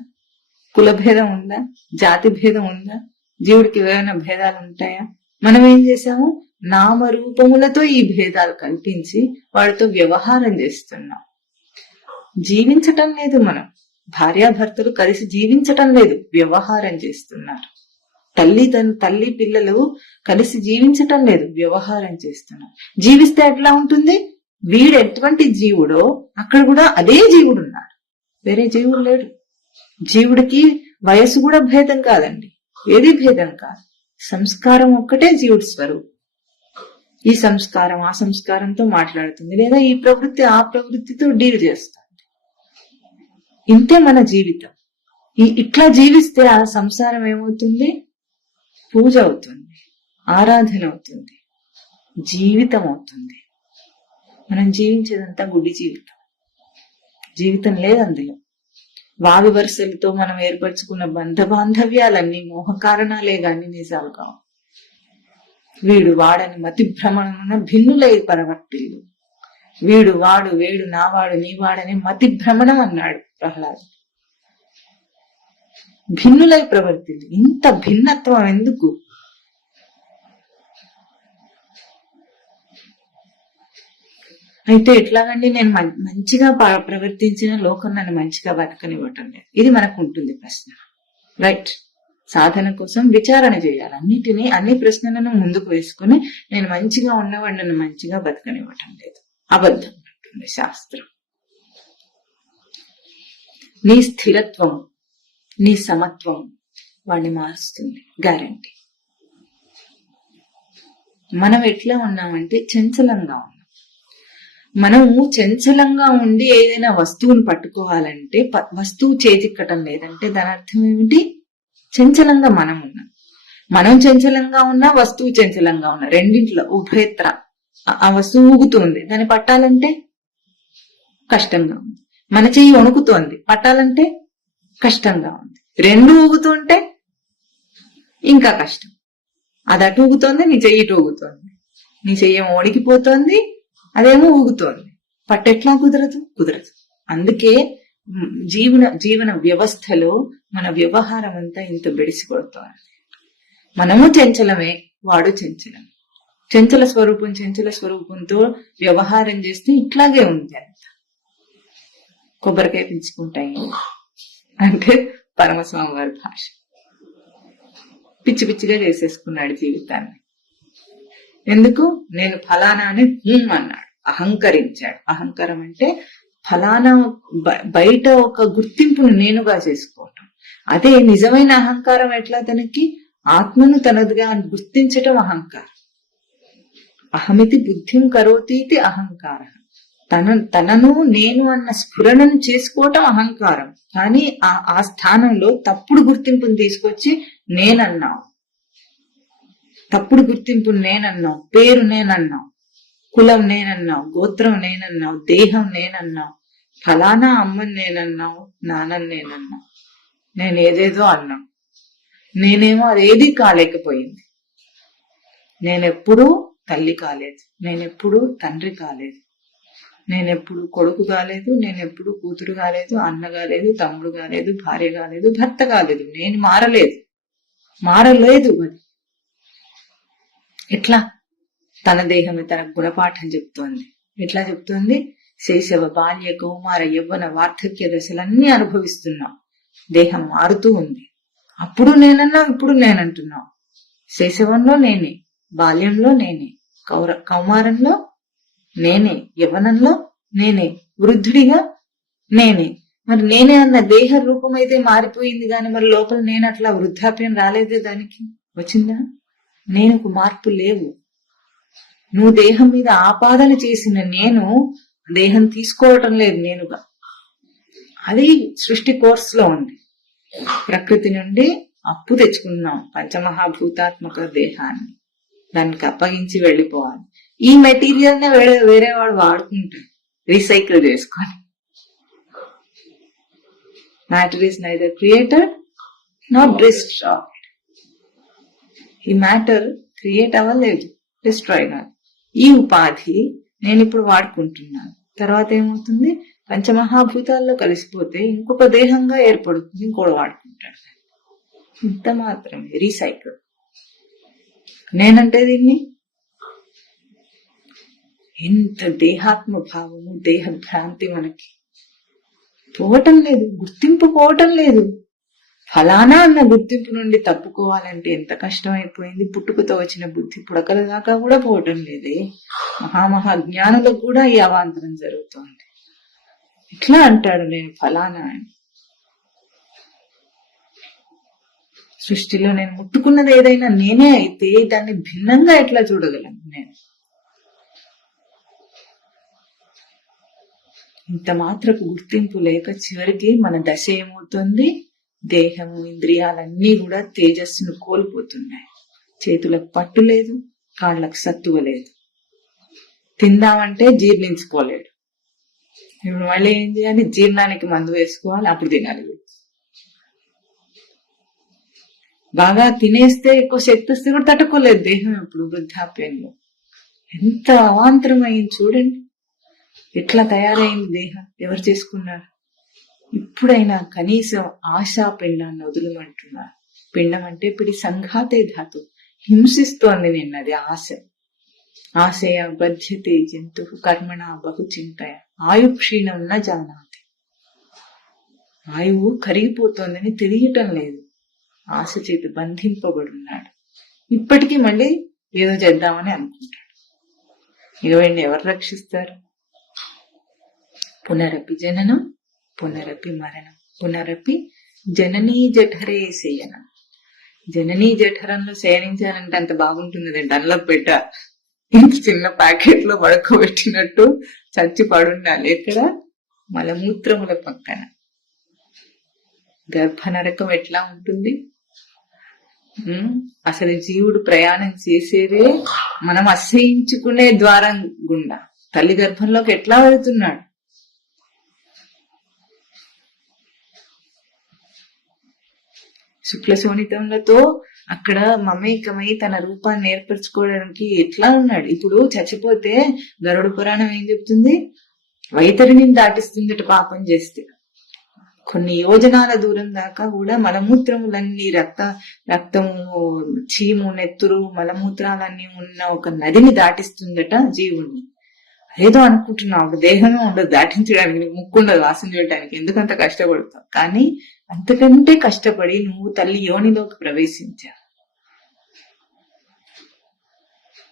కుల భేదం ఉందా? జాతి భేదం ఉందా? జీవుడికి ఏమైనా భేదాలు ఉంటాయా? మనం ఏం చేసాము? నామరూపములతో ఈ భేదాలు కల్పించి వాడితో వ్యవహారం చేస్తున్నాం. జీవించటం లేదు. మనం భార్యాభర్తలు కలిసి జీవించటం లేదు, వ్యవహారం చేస్తున్నారు. తల్లి పిల్లలు కలిసి జీవించటం లేదు, వ్యవహారం చేస్తున్నారు. జీవిస్తే ఎట్లా ఉంటుంది? వీడు ఎటువంటి జీవుడో అక్కడ కూడా అదే జీవుడు ఉన్నాడు, వేరే జీవుడు లేడు. జీవుడికి వయసు కూడా భేదం కాదండి, ఏది భేదం కాదు. సంస్కారం ఒక్కటే జీవుడి స్వరూపం. ఈ సంస్కారం ఆ సంస్కారంతో మాట్లాడుతుంది, లేదా ఈ ప్రవృత్తి ఆ ప్రవృత్తితో డీల్ చేస్తుంది. ఇంతే మన జీవితం. ఇట్లా జీవిస్తే ఆ సంసారం ఏమవుతుంది? పూజ అవుతుంది, ఆరాధన అవుతుంది, జీవితం అవుతుంది. మనం జీవించేదంతా గుడి జీవితం. జీవితం లేదు అందులో. వావి వరుసలతో మనం ఏర్పరచుకున్న బంధ బాంధవ్యాలన్నీ మోహ కారణాలే గాని నిజాలు కావు. వీడు వాడని మతి భ్రమణమున భిన్నులై పరవర్తిల్లు. వీడు వాడు వేడు నావాడు నీవాడని మతి భ్రమణం అన్నాడు ప్రహ్లాదు. భిన్నులై ప్రవర్తిల్లు. ఇంత భిన్నత్వం ఎందుకు? అయితే ఎట్లాగండి నేను మంచిగా ప్రవర్తించిన లోకం నన్ను మంచిగా బతకనివ్వటం లేదు. ఇది మనకు ఉంటుంది ప్రశ్న. రైట్. సాధన కోసం విచారణ చేయాలి. అన్ని ప్రశ్నలను ముందుకు వేసుకుని నేను మంచిగా ఉన్నవాడు నన్ను మంచిగా బతకనివ్వటం లేదు, అబద్ధం అంటుంది శాస్త్రం. నీ స్థిరత్వం, నీ సమత్వం వాడిని మారుస్తుంది, గ్యారంటీ. మనం ఎట్లా ఉన్నామంటే చంచలంగా ఉన్నాం. మనము చంచలంగా ఉండి ఏదైనా వస్తువును పట్టుకోవాలంటే వస్తువు చేజిక్కటం లేదంటే దాని అర్థం ఏమిటి? చంచలంగా మనం ఉన్నాం. మనం చంచలంగా ఉన్నా, వస్తువు చంచలంగా ఉన్నా, రెండింటిలో ఉభయత్ర. ఆ వస్తువు ఊగుతుంది, దాన్ని పట్టాలంటే కష్టంగా ఉంది. మన చెయ్యి వణుకుతోంది, పట్టాలంటే కష్టంగా ఉంది. రెండు ఊగుతుంటే ఇంకా కష్టం. అది అటు ఊగుతోంది, నీ చెయ్యి ఇటు ఊగుతోంది. నీ చెయ్యి ఏమో వణికిపోతోంది, అదేమో ఊగుతోంది. పట్టెట్లా కుదరదు? అందుకే జీవన వ్యవస్థలో మన వ్యవహారం అంతా ఇంత బెడిసిపడుతోంది. మనము చంచలమే, వాడు చంచలమే. చంచల స్వరూపంతో వ్యవహారం చేస్తే ఇట్లాగే ఉంది. అంత కొబ్బరికాయ పెంచుకుంటాయి అంటే పరమస్వామి వారి భాష. పిచ్చి పిచ్చిగా చేసేసుకున్నాడు జీవితాన్ని. ఎందుకు? నేను ఫలానా అని అన్నాడు, అహంకరించాడు. అహంకారం అంటే ఫలానా బయట ఒక గుర్తింపును నేనుగా చేసుకోవటం. అదే నిజమైన అహంకారం ఎట్లా? తనకి ఆత్మను తనదిగా గుర్తించటం అహంకారం. అహమితి బుద్ధిం కరోతీతి అహంకార. తనను నేను అన్న స్ఫురణను చేసుకోవటం అహంకారం. కానీ ఆ స్థానంలో తప్పుడు గుర్తింపును తీసుకొచ్చి నేనన్నావు, తప్పుడు గుర్తింపును నేనన్నావు, పేరు నేనన్నావు. కులం నేనన్నావు, గోత్రం నేనన్నావు, దేహం నేనన్నావు, ఫలానా అమ్మని నేనన్నావు, నాన్నని నేనన్నావు, నేను ఏదేదో అన్నావు. నేనేమో అదేది కాలేకపోయింది. నేనెప్పుడూ తల్లి కాలేదు, నేనెప్పుడూ తండ్రి కాలేదు, నేనెప్పుడు కొడుకు కాలేదు, నేనెప్పుడు కూతురు కాలేదు, అన్న కాలేదు, తమ్ముడు కాలేదు, భార్య కాలేదు, భర్త కాలేదు. నేను మారలేదు. అది ఎట్లా? తన దేహమే తన గుణపాఠం చెప్తోంది. ఎట్లా చెప్తోంది? శైశవ, బాల్య, కౌమార, యవ్వన, వార్ధక్య దశలన్నీ అనుభవిస్తున్నాం. దేహం మారుతూ ఉంది. అప్పుడు నేనన్నావు, ఇప్పుడు నేనంటున్నావు. శైశవంలో నేనే, బాల్యంలో నేనే, కౌమారంలో నేనే, యవ్వనంలో నేనే, వృద్ధుడిగా నేనే. మరి నేనే అన్న దేహ రూపం అయితే మారిపోయింది గాని మరి లోపల నేను అట్లా వృద్ధాప్యం రాలేదే, దానికి వచ్చిందా? నేను మార్పు లేవు. నువ్వు దేహం మీద ఆపాదన చేసిన నేను దేహం తీసుకోవటం లేదు నేనుగా. అది సృష్టి కోర్స్ లో ఉంది. ప్రకృతి నుండి అప్పు తెచ్చుకున్నాం పంచమహాభూతాత్మక దేహాన్ని, దానికి అప్పగించి వెళ్ళిపోవాలి. ఈ మెటీరియల్ నే వేరే వాడు వాడుకుంటాడు రీసైకిల్ చేసుకొని. Matter is neither created not destroyed. ఈ మ్యాటర్ క్రియేట్ అవ్వలేదు, డిస్ట్రాయ్ కాదు. ఈ ఉపాధి నేను ఇప్పుడు వాడుకుంటున్నాను. తర్వాత ఏమవుతుంది? పంచమహాభూతాల్లో కలిసిపోతే ఇంకొక దేహంగా ఏర్పడుతుంది, ఇంకోటి వాడుకుంటాడు. ఇంత మాత్రమే, రీసైకిల్. నేనంటే దీన్ని ఎంత దేహాత్మ భావము, దేహ భ్రాంతి మనకి పోవటం లేదు, గుర్తింపు పోవటం లేదు. ఫలానా అన్న గుర్తింపు నుండి తప్పుకోవాలంటే ఎంత కష్టమైపోయింది. పుట్టుకతో వచ్చిన బుద్ధి పుడకల దాకా కూడా పోవటం లేదే. మహామహా జ్ఞానులకు కూడా ఈ అవాంతరం జరుగుతోంది. ఇట్లా అంటాడు నేను ఫలానా అని. సృష్టిలో నేను ముట్టుకున్నది ఏదైనా నేనే అయితే దాన్ని భిన్నంగా ఎట్లా చూడగలను నేను? ఇంత మాత్రపు గుర్తింపు లేక చివరికి మన దశ ఏమవుతుంది? దేహము, ఇంద్రియాలన్నీ కూడా తేజస్సును కోల్పోతున్నాయి. చేతులకు పట్టు లేదు, కాళ్ళకు సత్తువ లేదు. తిందామంటే జీర్ణించుకోలేడు. ఇప్పుడు మళ్ళీ ఏం చేయాలి? జీర్ణానికి మందు వేసుకోవాలి, అప్పుడు తినాలి. బాగా తినేస్తే ఎక్కువ శక్తి వస్తే కూడా తట్టుకోలేదు దేహం. ఇప్పుడు వృద్ధాప్యంలో ఎంత అవాంతరం అయింది చూడండి. ఎట్లా తయారైంది దేహం, ఎవరు చేసుకున్నారు? ఇప్పుడైనా కనీసం ఆశా పిండాన్ని వదులమంటున్నారు. పిండం అంటే పిడి సంఘాతే ధాతు, హింసిస్తోంది నిన్నది ఆశ. ఆశయ బధ్యతే జంతు కర్మణ బహుచింతయ ఆయుక్షీణం న జానాతి. ఆయువు కరిగిపోతోందని తెలియటం లేదు, ఆశ చేతి బంధింపబడున్నాడు. ఇప్పటికీ మళ్ళీ ఏదో చేద్దామని అనుకుంటాడు. ఇక వీడిని ఎవరు రక్షిస్తారు? పునరపి జననం, పునరపి మరణం, పునరపి జననీ జఠరే శయనం. జననీ జఠరంలో శయనించాలంటే అంత బాగుంటుంది. డన్లో పెట్ట ఇంత చిన్న ప్యాకెట్ లో పడుకోబెట్టినట్టు చచ్చి పడుండాలి. ఎక్కడ? మలమూత్రముల పక్కన. గర్భ నరకం ఎట్లా ఉంటుంది? అసలు జీవుడు ప్రయాణం చేసేదే మనం అసహించుకునే ద్వారం గుండా. తల్లి గర్భంలోకి ఎట్లా వెళుతున్నాడు? శుక్ల శోణితములతో అక్కడ మమేకమై తన రూపాన్ని ఏర్పరచుకోవడానికి ఎట్లా ఉన్నాడు. ఇప్పుడు చచ్చిపోతే గరుడ పురాణం ఏం చెప్తుంది? వైతరిని దాటిస్తుందట పాపం చేస్తే. కొన్ని యోజనాల దూరం దాకా కూడా మలమూత్రములన్నీ రక్తము, చీము, నెత్తురు, మలమూత్రాలన్నీ ఉన్న ఒక నదిని దాటిస్తుందట జీవుణ్ణి. ఏదో అనుకుంటున్నావు, దేహమే ఉండదు దాటించడానికి, ముక్కు ఉండదు వాసన చేయడానికి, ఎందుకంత కష్టపడతావు. కానీ అంతకంటే కష్టపడి నువ్వు తల్లి యోనిలోకి ప్రవేశించావు.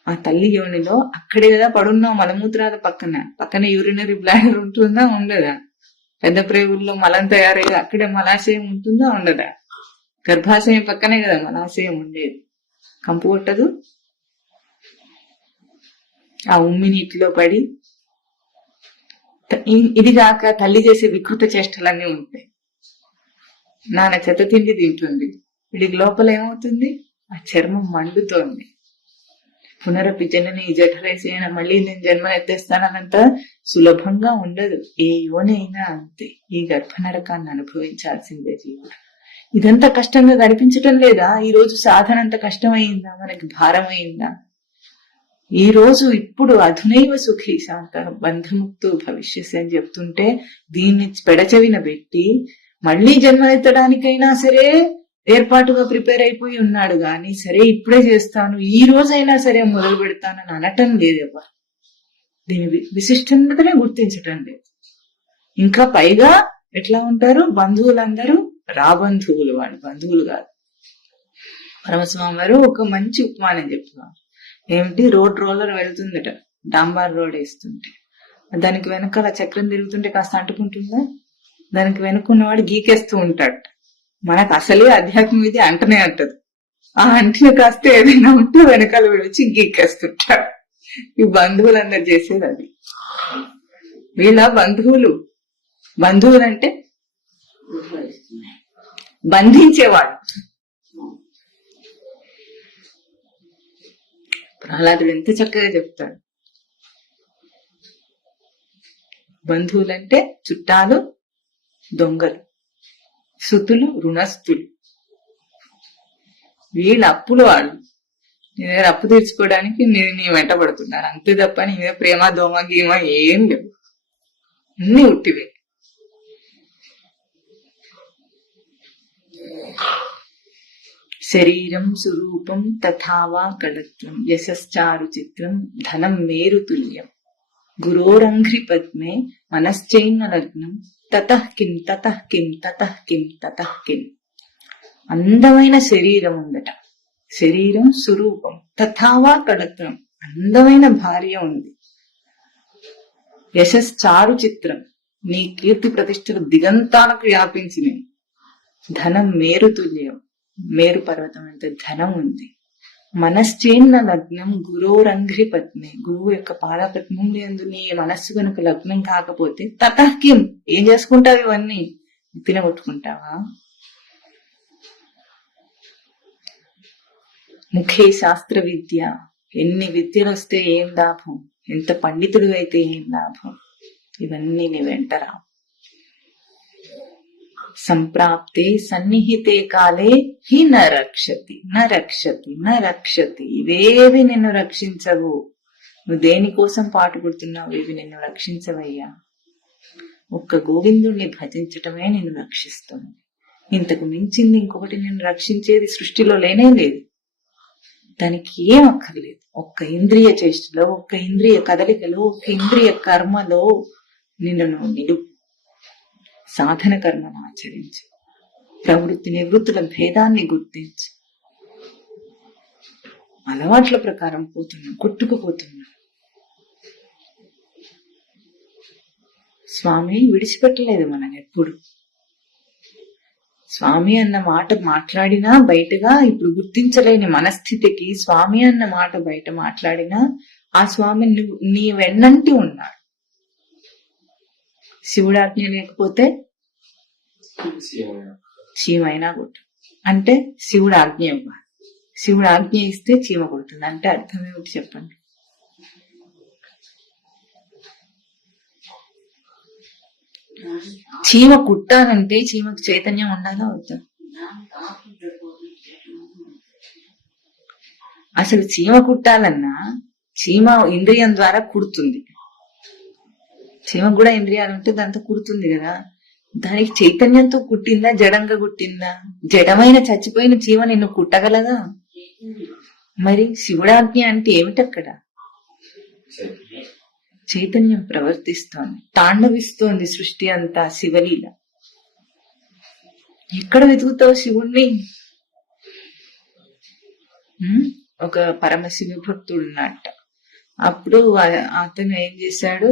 ఆ తల్లి యోనిలో అక్కడే కదా పడున్నావు, మలమూత్రాల పక్కన యూరినరీ బ్లాడర్ ఉంటుందా ఉండదా? పెద్ద ప్రేగుల్లో మలం తయారయ్యేది అక్కడే మలాశయం ఉంటుందా ఉండదా? గర్భాశయం పక్కనే కదా మలాశయం ఉండేది. కంపు కొట్టదు? ఆ ఉమ్మి నీటిలో పడి ఇది కాక తల్లి చేసే వికృత చేష్టలన్నీ ఉంటాయి. నాన్న చెత్త తిండి తింటుంది, వీడికి లోపల ఏమవుతుంది? ఆ చర్మం మండుతోంది. పునరపి జనని జఠరేసి అయినా మళ్ళీ నేను జన్మ ఎత్తేస్తానంత సులభంగా ఉండదు. ఏ యోనైనా అంతే. ఈ గర్భనరకాన్ని అనుభవించాల్సిందే జీవుడు. ఇదంతా కష్టంగా కనిపించటం లేదా? ఈ రోజు సాధన అంత కష్టమైందా, మనకి భారమైందా? ఈ రోజు ఇప్పుడు అధునైవ సుఖీ శాంత బంధముక్తు భవిష్యసి అని చెప్తుంటే దీన్ని పెడచెవిన పెట్టి మళ్ళీ జన్మనెత్తడానికైనా సరే ఏర్పాటుగా ప్రిపేర్ అయిపోయి ఉన్నాడు గాని సరే ఇప్పుడే చేస్తాను, ఈ రోజైనా సరే మొదలు పెడతానని అనటం లేదెవ్వ. దీని విశిష్టతనే గుర్తించటం లేదు. ఇంకా పైగా ఎట్లా ఉంటారు బంధువులందరూ? రాబంధువులు, వాళ్ళు బంధువులు కాదు. పరమస్వామి గారు ఒక మంచి ఉపమానం చెప్తున్నారు. ఏమిటి? రోలర్ వెళ్తుందట, డాంబార్ రోడ్ వేస్తుంటే దానికి వెనకాల చక్రం తిరుగుతుంటే కాస్త అంటుకుంటుందా? దానికి వెనుకున్నవాడు గీకేస్తూ ఉంటాడు. మనకు అసలే అధ్యాత్మం ఇది అంటనే అంటది. ఆ అంటిన కాస్త ఏదైనా ఉంటే వెనకాల విడిచి గీకేస్తుంటాడు. ఈ బంధువులందరూ చేసేది అది. వీళ్ళ బంధువులు అంటే బంధించేవాడు. ప్రహ్లాదుడు ఎంత చక్కగా చెప్తాడు. బంధువులంటే చుట్టాలు, దొంగలు, సుతులు, రుణస్థులు. వీళ్ళ అప్పులు వాళ్ళు. నీ దగ్గర అప్పు తీర్చుకోవడానికి నీ వెంట పడుతున్నారు అంతే తప్ప నీ మీద ప్రేమ, దోమ, గీమ ఏం లేవు. అన్ని ఉట్టివే. శరీరం సురూపం తథావా కళత్వం యశశ్చారు చిత్రం ధనం మేరుతుల్యం గురోరంఘ్రి పద్మే మనశ్చైన లగ్నం తతః కిం తతః కిం తతః కిం తతః కిం. అందమైన శరీరం ఉందట. శరీరం సురూపం తథావా కళత్వం, అందమైన భార్య ఉంది. యశశ్చారు చిత్రం, నీ కీర్తి ప్రతిష్టలు దిగంతాలకు వ్యాపించినవి. ధనం మేరుతుల్యం, మేరు పర్వతం అంత ధనం ఉంది. మనశ్చేన్న లగ్నం గురోరంఘ్రి పద్మే, గురువు యొక్క పాదపద్మం యందు నీ మనస్సు కనుక లగ్నం కాకపోతే తతః కిం, ఏం చేసుకుంటావు? ఇవన్నీ తినగొట్టుకుంటావా? ముఖే శాస్త్ర విద్య, ఎన్ని విద్యలు వస్తే ఏం లాభం, ఎంత పండితుడు అయితే ఏం లాభం, ఇవన్నీ నీ వెంటరా. సంప్రాప్తే సన్నిహితే కాలే హి నరక్షతి నరక్షతి నరక్షతి. ఇవేవి నిన్ను రక్షించవు. నువ్వు దేనికోసం పాటుపడుతున్నావు? ఇవి నిన్ను రక్షించవయ్యా. ఒక్క గోవిందుణ్ణి భజించటమే నిన్ను రక్షిస్తుంది. ఇంతకు మించింది ఇంకొకటి నిన్ను రక్షించేది సృష్టిలో లేనే లేదు. దానికి ఏం అక్కర్లేదు. ఒక్క ఇంద్రియ చేష్టలో, ఒక్క ఇంద్రియ కదలికలో, ఒక్క ఇంద్రియ కర్మలో నిన్ను నువ్వు నిలుపు. సాధన కర్మను ఆచరించు. ప్రవృత్తి నివృత్తుల భేదాన్ని గుర్తించు. అలవాట్ల ప్రకారం కొట్టుకుపోతున్నా. స్వామి విడిచిపెట్టలేదు మనని ఎప్పుడు. స్వామి అన్న మాట మాట్లాడినా బయటగా ఇప్పుడు గుర్తించలేని మనస్థితికి స్వామి అన్న మాట బయట మాట్లాడినా ఆ స్వామి నీ వెన్నంటి ఉన్నాడు. శివుడాజ్ఞ లేకపోతే చీమైనా కొట్టు. అంటే శివుడు ఆజ్ఞ ఇవ్వాలి. శివుడు ఆజ్ఞ ఇస్తే చీమ కొడుతుంది. అంటే అర్థం ఏమిటి చెప్పండి? చీమ కుట్టాలంటే చీమకు చైతన్యం ఉండాలా వద్దా? అసలు చీమ కుట్టాలన్నా చీమ ఇంద్రియం ద్వారా కుడుతుంది. చీమకు కూడా ఇంద్రియాలు ఉంటే దాంతో కుడుతుంది కదా. దానికి చైతన్యంతో కుట్టిందా, జడంగా కుట్టిందా? జడమైన చచ్చిపోయిన చీమ నిన్ను కుట్టగలదా? మరి శివుడాజ్ఞ అంటే ఏమిటక్కడ? చైతన్యం ప్రవర్తిస్తోంది, తాండవిస్తోంది సృష్టి అంతా శివలీల. ఎక్కడ వెతుకుతావు శివుణ్ణి? ఒక పరమశివ భక్తుడు ఉన్నట్ట. అప్పుడు అతను ఏం చేశాడు,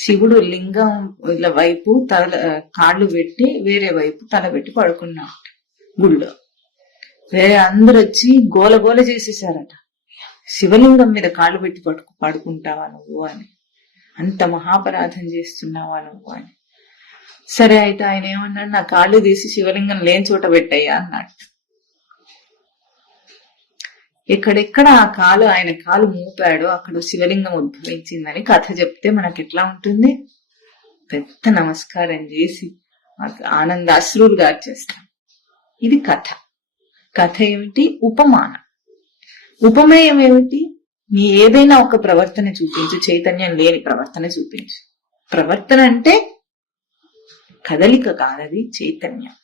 శివుడు లింగం వైపు కాళ్ళు పెట్టి వేరే వైపు తల పెట్టి పడుకున్నాడు గుళ్ళో. వేరే అందరు వచ్చి గోల గోల చేసేసారట, శివలింగం మీద కాళ్ళు పెట్టి పడుకుంటావా నువ్వు అని, అంత మహాపరాధం చేస్తున్నావా నువ్వు అని. సరే అయితే ఆయన ఏమన్నాడు, నా కాళ్ళు తీసి శివలింగం లేని చోట పెట్టయ్యా అన్నాడు. ఎక్కడెక్కడ ఆ కాలు ఆయన కాలు మోపాడో అక్కడ శివలింగం ఉద్భవించిందని కథ చెప్తే మనకి ఎట్లా ఉంటుంది? పెద్ద నమస్కారం చేసి ఆనందాశ్రులు గార్చేస్తాం. ఇది కథ. కథ ఏమిటి? ఉపమానం. ఉపమేయం ఏమిటి? నీ ఏదైనా ఒక ప్రవర్తన చూపించు, చైతన్యం లేని ప్రవర్తన చూపించు. ప్రవర్తన అంటే కదలిక కాదది, చైతన్యం.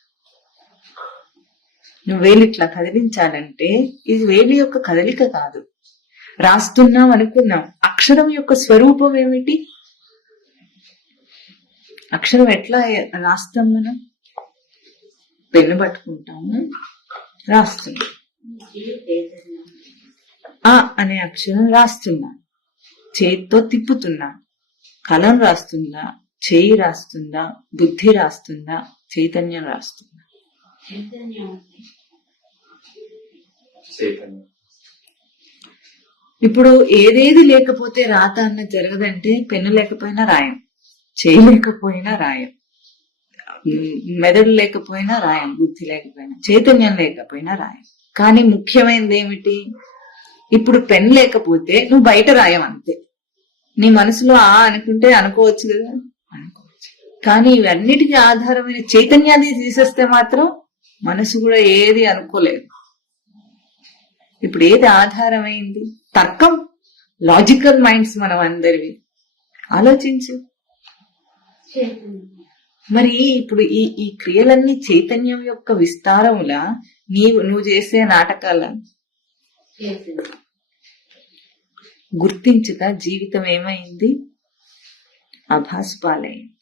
నువ్వు వేలు ఇట్లా కదిలించాలంటే ఇది వేలు యొక్క కదలిక కాదు. రాస్తున్నాం అనుకున్నాం, అక్షరం యొక్క స్వరూపం ఏమిటి? అక్షరం ఎట్లా రాస్తాం మనం? పెన్ను పట్టుకుంటాము, రాస్తున్నాం. ఆ అనే అక్షరం రాస్తున్నా, చేతితో తిప్పుతున్నా. కలం రాస్తుందా? చేయి రాస్తుందా? బుద్ధి రాస్తుందా? చైతన్యం రాస్తుందా? చైతన్యం. ఇప్పుడు ఏదేది లేకపోతే రాత అన్న జరగదంటే పెన్ను లేకపోయినా రాయం, చేయి లేకపోయినా రాయం, మెదడు లేకపోయినా రాయం, బుద్ధి లేకపోయినా, చైతన్యం లేకపోయినా రాయం. కానీ ముఖ్యమైనది ఏమిటి? ఇప్పుడు పెన్ లేకపోతే నువ్వు బయట రాయం అంతే. నీ మనసులో అనుకుంటే అనుకోవచ్చు కదా, అనుకోవచ్చు. కానీ ఇవన్నిటికీ ఆధారమైన చైతన్యాన్ని తీసేస్తే మాత్రం మనసు కూడా ఏది అనుకోలేదు. ఇప్పుడు ఏది ఆధారమైంది? తర్కం, లాజికల్ మైండ్స్ మనం అందరివి. ఆలోచించు. మరి ఇప్పుడు ఈ క్రియలన్నీ చైతన్యం యొక్క విస్తారములా నువ్వు చేసే నాటకాల గుర్తించక జీవితం ఏమైంది? అభాసుపాలైంది.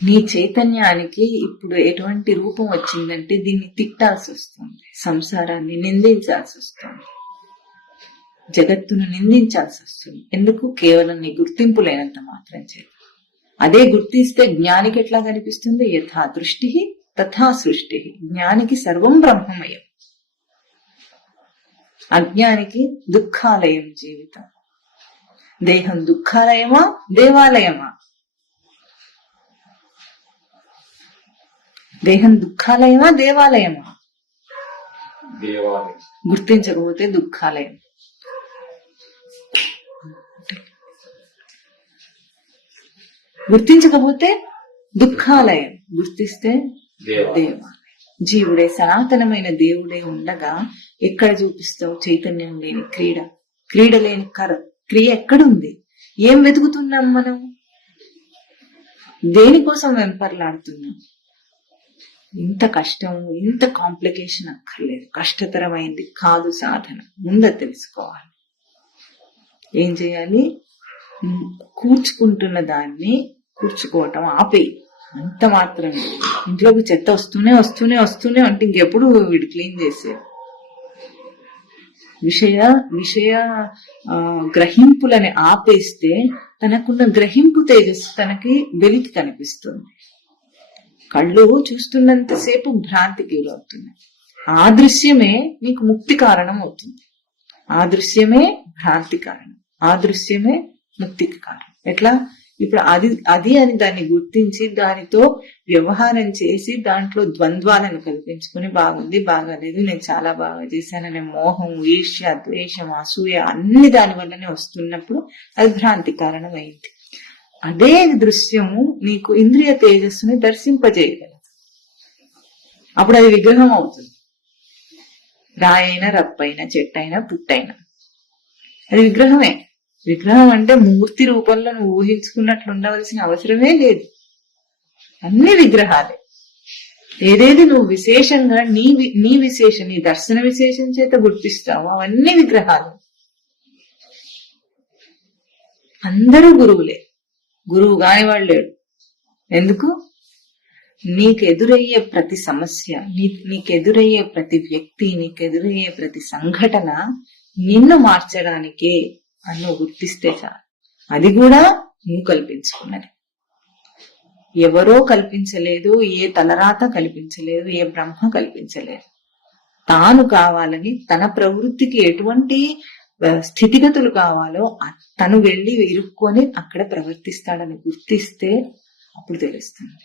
నీ చైతన్యానికి ఇప్పుడు ఎటువంటి రూపం వచ్చిందంటే దీన్ని తిట్టాల్సి వస్తుంది, సంసారాన్ని నిందించాల్సి వస్తుంది, జగత్తును నిందించాల్సి వస్తుంది. ఎందుకు? కేవలం నీ గుర్తింపు లేనంత మాత్రం చేత. అదే గుర్తిస్తే జ్ఞానికి ఎట్లా కనిపిస్తుంది? యథా దృష్టి తథా సృష్టి. జ్ఞానికి సర్వం బ్రహ్మమయం, అజ్ఞానికి దుఃఖాలయం జీవితం. దేహం దుఃఖాలయమా దేవాలయమా? దేహం దుఃఖాలయమా దేవాలయమా? దేవాలయం. గుర్తించకపోతే దుఃఖాలయం. గుర్తించకపోతే దుఃఖాలయం, గుర్తిస్తే దేవాలయం. జీవుడే, సనాతనమైన దేవుడే ఉండగా ఎక్కడ చూపిస్తావు చైతన్యం లేని క్రీడ? క్రీడ లేని క్రియ ఎక్కడుంది? ఏం వెతుకుతున్నాం మనం? దేనికోసం వెంపర్లాడుతున్నాం? ఇంత కష్టం, ఇంత కాంప్లికేషన్ అక్కర్లేదు. కష్టతరమైంది కాదు సాధన. ముందు తెలుసుకోవాలి. ఏం చేయాలి? కూర్చుకుంటున్న దాన్ని కూర్చుకోవటం ఆపేయి. అంత మాత్రం. ఇంట్లోకి చెత్త వస్తూనే వస్తూనే వస్తూనే అంటే ఇంకెప్పుడు వీడు క్లీన్ చేసే విషయ గ్రహింపులని ఆపేస్తే తనకున్న గ్రహింపు తేజస్సు తనకి వెలికి కనిపిస్తుంది. కళ్ళు చూస్తున్నంతసేపు భ్రాంతికి గురవుతున్నాయి. ఆ దృశ్యమే నీకు ముక్తి కారణం అవుతుంది. ఆ దృశ్యమే భ్రాంతి కారణం, ఆ దృశ్యమే ముక్తికి కారణం. ఎట్లా? ఇప్పుడు అది అని దాన్ని గుర్తించి దానితో వ్యవహారం చేసి దాంట్లో ద్వంద్వాలను కల్పించుకుని బాగుంది బాగాలేదు, నేను చాలా బాగా చేశాననే మోహం, ఈర్ష్య, ద్వేషం, అసూయ అన్ని దాని వల్లనే వస్తున్నప్పుడు అది భ్రాంతి కారణం అయింది. అదే దృశ్యము నీకు ఇంద్రియ తేజస్సుని దర్శింపజేయగలదు. అప్పుడు అది విగ్రహం అవుతుంది. రాయైనా, రప్పైనా, చెట్టైనా, పుట్టైనా అది విగ్రహమే. విగ్రహం అంటే మూర్తి రూపంలో నువ్వు ఊహించుకున్నట్లు ఉండవలసిన అవసరమే లేదు. అన్ని విగ్రహాలే. ఏదేది నువ్వు విశేషంగా నీ విశేషం, నీ దర్శన విశేషం చేత గుర్తిస్తావు అవన్నీ విగ్రహాలు. అందరూ గురువులే. గురువు కాని వాళ్ళు లేడు. ఎందుకు? నీకు ఎదురయ్యే ప్రతి సమస్య, నీకెదురయ్యే ప్రతి వ్యక్తి, నీకెదురయ్యే ప్రతి సంఘటన నిన్ను మార్చడానికే అని నువ్వు గుర్తిస్తే చాలు. అది కూడా నువ్వు కల్పించుకున్నది. ఎవరో కల్పించలేదు, ఏ తలరాత కల్పించలేదు, ఏ బ్రహ్మ కల్పించలేదు. తాను కావాలని తన ప్రవృత్తికి ఎటువంటి స్థితిగతులు కావాలో తను వెళ్లి ఇరుక్కొని అక్కడ ప్రవర్తిస్తాడని గుర్తిస్తే అప్పుడు తెలుస్తుంది.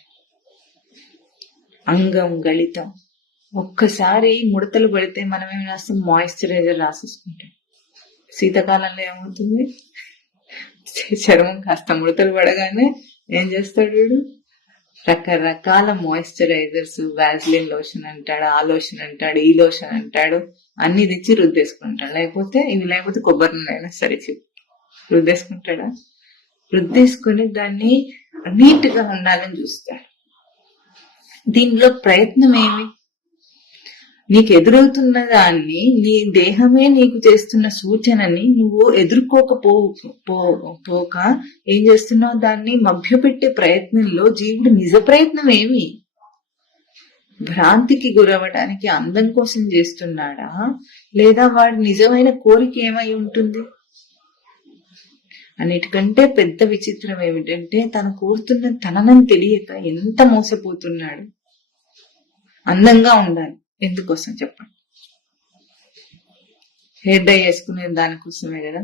అంగం గళితం ఒక్కసారి ముడతలు పడితే మనం ఏం రాస్తాం, మాయిశ్చరైజర్ రాసేసుకుంటాం. శీతాకాలంలో ఏమవుతుంది, చర్మం కాస్త ముడతలు పడగానే ఏం చేస్తాడు వీడు, రకరకాల మాయిశ్చరైజర్స్, వాజ్లిన్ లోషన్ అంటాడు, ఆ లోషన్ అంటాడు, ఈ లోషన్ అంటాడు, అన్ని తెచ్చి రుద్దేసుకుంటాడు. లేకపోతే కొబ్బరి నూనె అయినా సరే రుద్దేసుకుంటాడా? రుద్దేసుకుని దాన్ని నీట్ గా ఉండాలని చూస్తాడు. దీనిలో ప్రయత్నం ఏమి? నీకు ఎదురవుతున్న దాన్ని, నీ దేహమే నీకు చేస్తున్న సూచనని నువ్వు పోక ఏం చేస్తున్నావు, దాన్ని మభ్యపెట్టే ప్రయత్నంలో జీవుడు నిజ ప్రయత్నం ఏమి? భ్రాంతికి గురవడానికి అందం కోసం చేస్తున్నాడా, లేదా వాడి నిజమైన కోరిక ఏమై ఉంటుంది? అన్నిటికంటే పెద్ద విచిత్రం ఏమిటంటే తను కోరుతున్న తననని తెలియక ఎంత మోసపోతున్నాడు. అందంగా ఉండాలి, ఎందుకోసం చెప్పండి? హెయిర్ డై వేసుకునేది దానికోసమే కదా,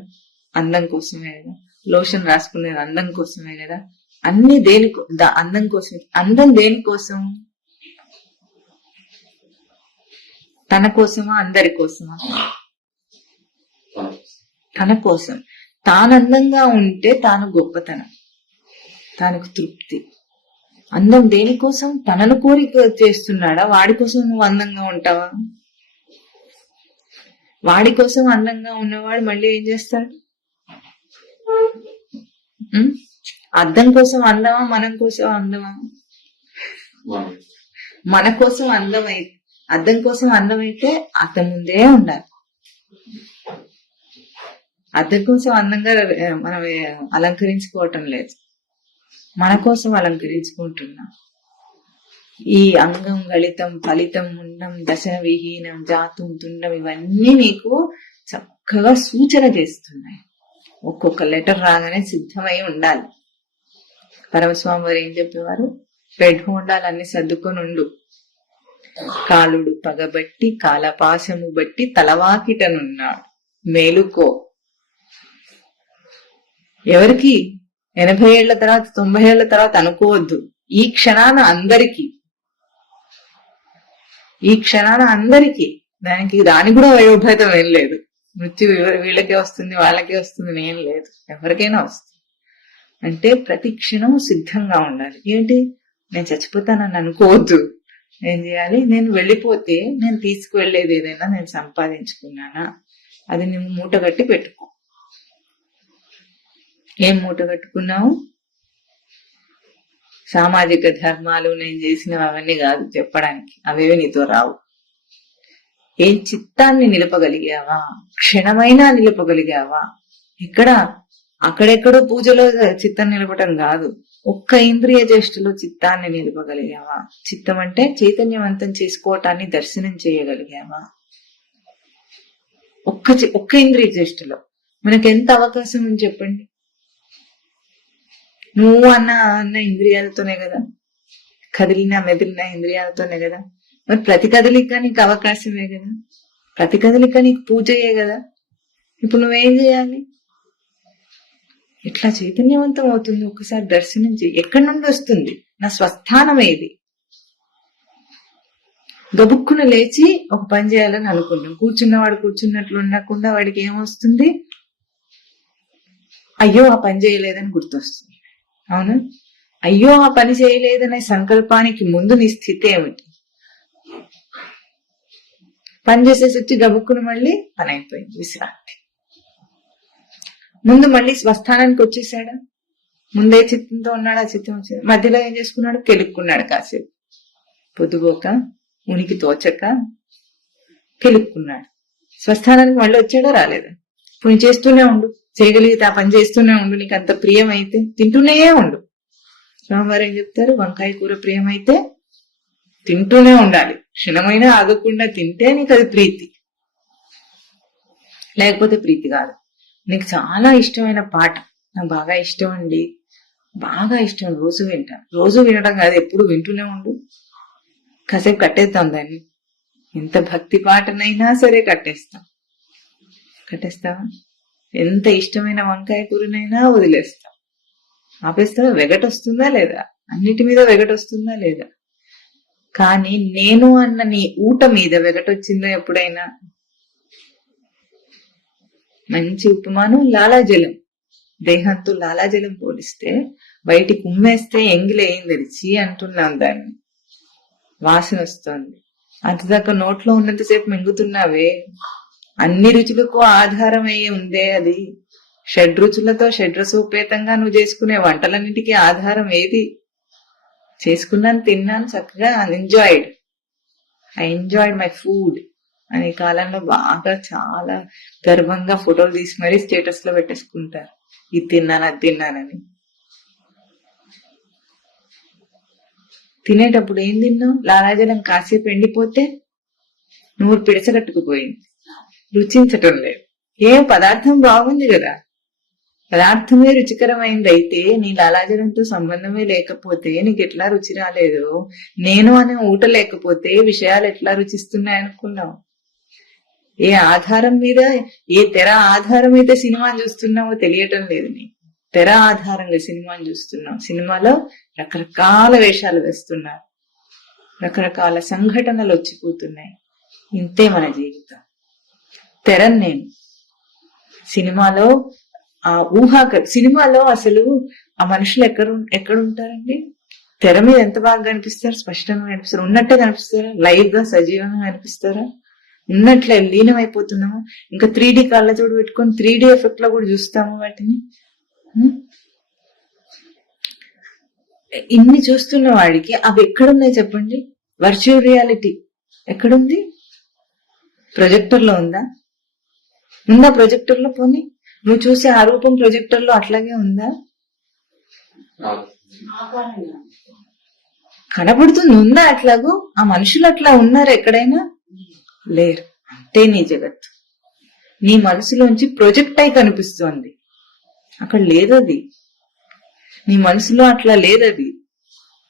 అందం కోసమే కదా. లోషన్ రాసుకునేది అందం కోసమే కదా. అన్ని అందం కోసమే. అందం దేనికోసం? తన కోసమా, అందరి కోసమా? తన కోసం. తాను అందంగా ఉంటే తాను గొప్పతనం, తనకు తృప్తి. అందం దేనికోసం? తనను కోరిక చేస్తున్నాడా? వాడి కోసం నువ్వు అందంగా ఉంటావా? వాడి కోసం అందంగా ఉన్నవాడు మళ్ళీ ఏం చేస్తాడు? అద్దం కోసం అందమా, మనం కోసం అందమా? మన కోసం అందమైతే, అద్దం కోసం అందమైతే అద్దం ముందే ఉండాలి. అద్దం కోసం అందంగా మనం అలంకరించుకోవటం లేదు, మన కోసం అలంకరించుకుంటున్నాం. ఈ అంగం గళితం ఫలితం ముండం దశ విహీనం జాతం తుండం ఇవన్నీ నీకు చక్కగా సూచన చేస్తున్నాయి. ఒక్కొక్క లెటర్ రాగానే సిద్ధమై ఉండాలి. పరమస్వామి వారు ఏం చెప్పేవారు? రెడ్ హోండాలన్నీ సర్దుకొని ఉండు, కాలుడు పగబట్టి కాలపాశము బట్టి తలవాకిటనున్నాడు, మేలుకో. ఎవరికి? 80 ఏళ్ల తర్వాత 90 ఏళ్ల తర్వాత అనుకోవద్దు. ఈ క్షణాన అందరికీ, దానికి కూడా వయోభేదం ఏం లేదు. మృత్యు వీళ్ళకే వస్తుంది, వాళ్ళకే వస్తుంది ఏం లేదు, ఎవరికైనా వస్తుంది. అంటే ప్రతి క్షణం సిద్ధంగా ఉండాలి. ఏంటి, నేను చచ్చిపోతానని అనుకోవద్దు. ఏం చేయాలి? నేను వెళ్ళిపోతే నేను తీసుకువెళ్లేది ఏదైనా నేను సంపాదించుకున్నానా, అది నువ్వు మూట కట్టి పెట్టుకో. ఏం మూట కట్టుకున్నావు? సామాజిక ధర్మాలు నేను చేసినవి అవన్నీ కాదు చెప్పడానికి, అవేవి నీతో రావు. ఏం చిత్తాన్ని నిలపగలిగావా? క్షణమైనా నిలపగలిగావా? ఇక్కడ అక్కడెక్కడో పూజలో చిత్తం నిలపటం కాదు, ఒక్క ఇంద్రియ చేష్టలో చిత్తాన్ని నిలపగలిగావా? చిత్తం అంటే చైతన్యవంతం చేసుకోవటాన్ని దర్శనం చేయగలిగావా? ఒక్క ఇంద్రియ చేష్టలో మనకి ఎంత అవకాశం ఉంది చెప్పండి. నువ్వు అన్న ఇంద్రియాలతోనే కదా, కదిలినా మెదిలినా ఇంద్రియాలతోనే కదా. మరి ప్రతి కదలిక నీకు అవకాశమే కదా, ప్రతి కదలిక నీకు పూజయే కదా. ఇప్పుడు నువ్వేం చేయాలి? ఎట్లా చైతన్యవంతం అవుతుంది ఒకసారి దర్శనం చేయి. ఎక్కడి నుండి వస్తుంది? నా స్వస్థానం ఏది? గబుక్కున లేచి ఒక పని చేయాలని అనుకుంటాం. కూర్చున్నవాడు కూర్చున్నట్లు ఉండకుండా వాడికి ఏమొస్తుంది? అయ్యో ఆ పని చేయలేదని గుర్తొస్తుంది. అవును, అయ్యో ఆ పని చేయలేదనే సంకల్పానికి ముందు నీ స్థితి ఏమిటి? పని చేసేసి వచ్చి గబుక్కును మళ్ళీ పని అయిపోయింది, విశ్రాంతి. ముందు మళ్ళీ స్వస్థానానికి వచ్చేసాడా? ముందే చిత్తంతో ఉన్నాడు, ఆ చిత్తం వచ్చింది. మధ్యలో ఏం చేసుకున్నాడు? కెలుక్కున్నాడు కాసేపు, పొద్దుపోక ఉనికి తోచక కెలుక్కున్నాడు. స్వస్థానానికి మళ్ళీ వచ్చాడా? రాలేదా? పోయి చేస్తూనే ఉండు, చేయగలిగితే ఆ పని చేస్తూనే ఉండు. నీకు అంత ప్రియమైతే తింటూనే ఉండు. స్వామివారు ఏం చెప్తారు? వంకాయ కూర ప్రియమైతే తింటూనే ఉండాలి, క్షణమైనా ఆగకుండా తింటే నీకు అది ప్రీతి, లేకపోతే ప్రీతి కాదు. నీకు చాలా ఇష్టమైన పాట, నాకు బాగా ఇష్టం అండి, బాగా ఇష్టం, రోజు వింటాను. రోజు వినడం కాదు, ఎప్పుడు వింటూనే ఉండు. కాసేపు కట్టేస్తాం దాన్ని. ఎంత భక్తి పాటనైనా సరే కట్టేస్తావా? ఎంత ఇష్టమైన వంకాయ కూరనైనా వదిలేస్తాం, ఆపేస్తావా? వెగటొస్తుందా లేదా? అన్నిటి మీద వెగటొస్తుందా లేదా? కానీ నేను అన్న నీ ఊట మీద వెగటొచ్చిందో ఎప్పుడైనా? మంచి ఉపమానం లాలాజలం. దేహంతో లాలాజలం పోలిస్తే బయటికి ఉమ్మేస్తే ఎంగిలేయింది రిచి అంటున్నాం దాన్ని. వాసన వస్తోంది. అంతదాకా నోట్లో ఉన్నంతసేపు మింగుతున్నావే. అన్ని రుచులకు ఆధారం అయ్యి ఉందే అది. షడ్రుచులతో షడ్రసోపేతంగా నువ్వు చేసుకునే వంటలన్నిటికీ ఆధారం ఏది? చేసుకున్నాను, తిన్నాను, చక్కగా ఐ ఎంజాయిడ్ మై ఫుడ్ అనే కాలంలో బాగా చాలా గర్వంగా ఫోటోలు తీసి మరీ స్టేటస్ లో పెట్టేసుకుంటారు, ఇది తిన్నాను అది తిన్నానని. తినేటప్పుడు ఏం తిన్నావు? లాలాజలం కాసేపు ఎండిపోతే నూరు పిడచగట్టుకుపోయింది, రుచించటం లేదు. ఏం పదార్థం బాగుంది కదా, పదార్థమే రుచికరమైంది అయితే నీ లాలాజలంతో సంబంధమే లేకపోతే నీకు ఎట్లా రుచి రాలేదు? నేను అనే ఊట లేకపోతే విషయాలు ఎట్లా రుచిస్తున్నాయి అనుకున్నావు? ఏ ఆధారం మీద, ఏ తెర ఆధారం మీద సినిమాని చూస్తున్నావో తెలియటం లేదు నీకు. తెర ఆధారంగా సినిమాని చూస్తున్నావు. సినిమాలో రకరకాల వేషాలు వేస్తున్నారు, రకరకాల సంఘటనలు వచ్చిపోతున్నాయి. ఇంతే మన జీవితం. తెరను నేను. సినిమాలో ఆ సినిమాలో అసలు ఆ మనుషులు ఎక్కడుంటారండి? తెర మీద ఎంత బాగా కనిపిస్తారు, స్పష్టంగా కనిపిస్తారు, ఉన్నట్టే కనిపిస్తారా? లైవ్ గా సజీవంగా కనిపిస్తారా? ఉన్నట్లే లీనమైపోతున్నాము. ఇంకా 3D కళ్ళజోడు పెట్టుకొని 3D ఎఫెక్ట్ లో కూడా చూస్తాము వాటిని. ఇన్ని చూస్తున్న వాడికి అవి ఎక్కడున్నాయి చెప్పండి? వర్చువల్ రియాలిటీ ఎక్కడుంది? ప్రొజెక్టర్ లో ఉందా? ప్రొజెక్టర్ లో పోనీ నువ్వు చూసే ఆ రూపం ప్రొజెక్టర్ లో అట్లాగే ఉందా? కనబడుతుంది, ఉందా? అట్లాగూ ఆ మనుషులు అట్లా ఉన్నారు ఎక్కడైనా? లేరు. అంతే నీ జగత్తు. నీ మనసులోంచి ప్రొజెక్ట్ అయి కనిపిస్తోంది, అక్కడ లేదది. నీ మనసులో అట్లా లేదది.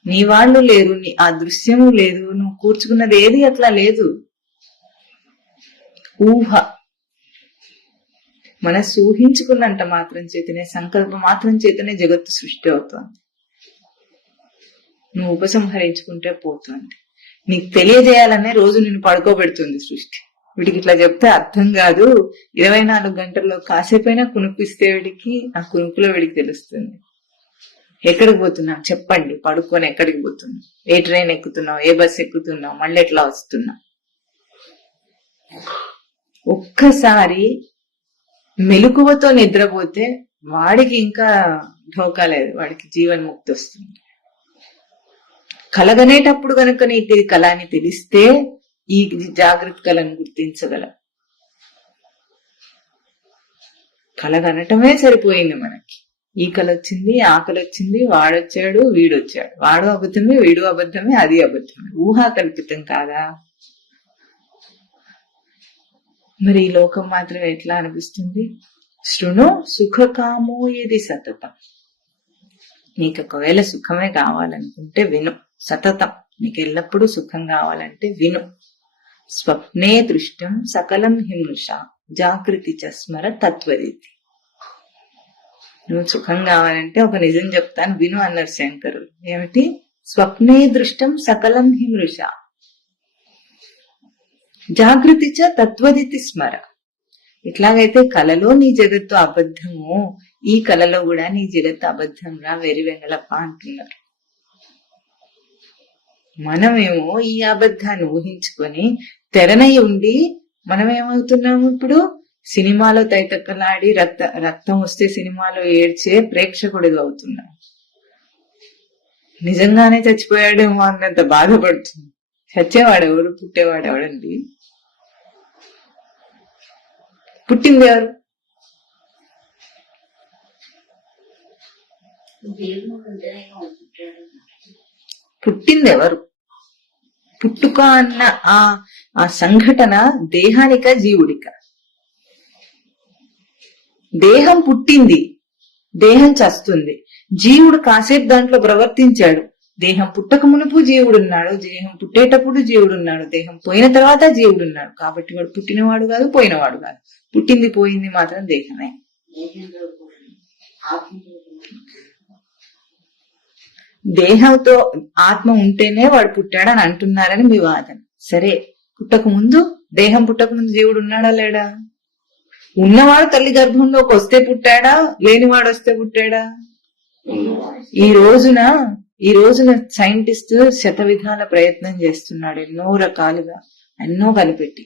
నీ వాళ్ళు లేరు, ఆ దృశ్యము లేదు, నువ్వు కూర్చుకున్నది ఏది అట్లా లేదు. ఊహ. మనసు ఊహించుకున్నంత మాత్రం చేతనే, సంకల్ప మాత్రం చేతనే జగత్తు సృష్టి అవుతోంది. నువ్వు ఉపసంహరించుకుంటే పోతుంది. నీకు తెలియజేయాలనే రోజు నిన్ను పడుకోబెడుతుంది సృష్టి. వీడికి ఇట్లా చెప్తే అర్థం కాదు, 24 గంటల్లో కాసేపైనా కునుపిస్తే వీడికి, ఆ కునుపులో వీడికి తెలుస్తుంది. ఎక్కడికి పోతున్నావు చెప్పండి, పడుకొని ఎక్కడికి పోతున్నావు, ఏ ట్రైన్ ఎక్కుతున్నావు, ఏ బస్ ఎక్కుతున్నావు, మళ్ళీ ఎట్లా వస్తున్నావు? ఒక్కసారి మెలకువతో నిద్రపోతే వాడికి ఇంకా ఢోకా లేదు, వాడికి జీవన్ముక్తి వస్తుంది. కలగనేటప్పుడు కనుక నీకు ఇది కళ అని తెలిస్తే ఈ జాగ్రత్త కళను గుర్తించగల. కలగనటమే సరిపోయింది మనకి. ఈ కళ వచ్చింది, ఆ కళ వచ్చింది, వాడొచ్చాడు, వీడొచ్చాడు, వాడు అబద్ధమే, వీడు అబద్ధమే, అది అబద్ధమే. ఊహా కల్పితం కాదా? మరి ఈ లోకం మాత్రం ఎట్లా అనిపిస్తుంది? శృణు సుఖకామో ఏది సతతం. నీకు ఒకవేళ సుఖమే కావాలనుకుంటే విను, సతతం. నీకు ఎల్లప్పుడూ సుఖం కావాలంటే విను. స్వప్నే దృష్టం సకలం హిమృష జాగృతి చస్మర తత్వరీతి. నువ్వు సుఖం కావాలంటే ఒక నిజం చెప్తాను విను అన్నారు శంకరులు. ఏమిటి? స్వప్నే దృష్టం సకలం హిమృష జాగృతి చ తత్వదితి స్మర. ఇట్లాగైతే కలలో నీ జగత్తు అబద్ధము, ఈ కలలో కూడా నీ జగత్తు అబద్ధం రా వెరి వెంగళప్ప అంటున్నారు. మనమేమో ఈ అబద్ధాన్ని ఊహించుకొని తెరనై ఉండి మనమేమవుతున్నాము ఇప్పుడు? సినిమాలో తైతక్కలాడి రక్తం వస్తే సినిమాలో ఏడ్చే ప్రేక్షకుడిగా అవుతున్నాం. నిజంగానే చచ్చిపోయాడేమో అన్నంత బాధపడుతుంది. చచ్చేవాడెవడు, పుట్టేవాడెవడండి? పుట్టింది ఎవరు? పుట్టింది ఎవరు? పుట్టుక అన్న ఆ సంఘటన దేహానిక జీవుడిక? దేహం పుట్టింది, దేహం చస్తుంది. జీవుడు కాసేపు దాంట్లో ప్రవర్తించాడు. దేహం పుట్టక మునుపు జీవుడున్నాడు, దేహం పుట్టేటప్పుడు జీవుడున్నాడు, దేహం పోయిన తర్వాత జీవుడున్నాడు. కాబట్టి వాడు పుట్టినవాడు కాదు, పోయినవాడు కాదు. పుట్టింది పోయింది మాత్రం దేహమే. దేహంతో ఆత్మ ఉంటేనే వాడు పుట్టాడని అంటున్నారని మీ వాదన. సరే, పుట్టక ముందు, దేహం పుట్టక ముందు జీవుడు ఉన్నాడా లేడా? ఉన్నవాడు తల్లి గర్భంలోకి వస్తే పుట్టాడా, లేనివాడు వస్తే పుట్టాడా? ఈ రోజున సైంటిస్ట్ శతవిధాల ప్రయత్నం చేస్తున్నాడు, ఎన్నో రకాలుగా, ఎన్నో కనిపెట్టి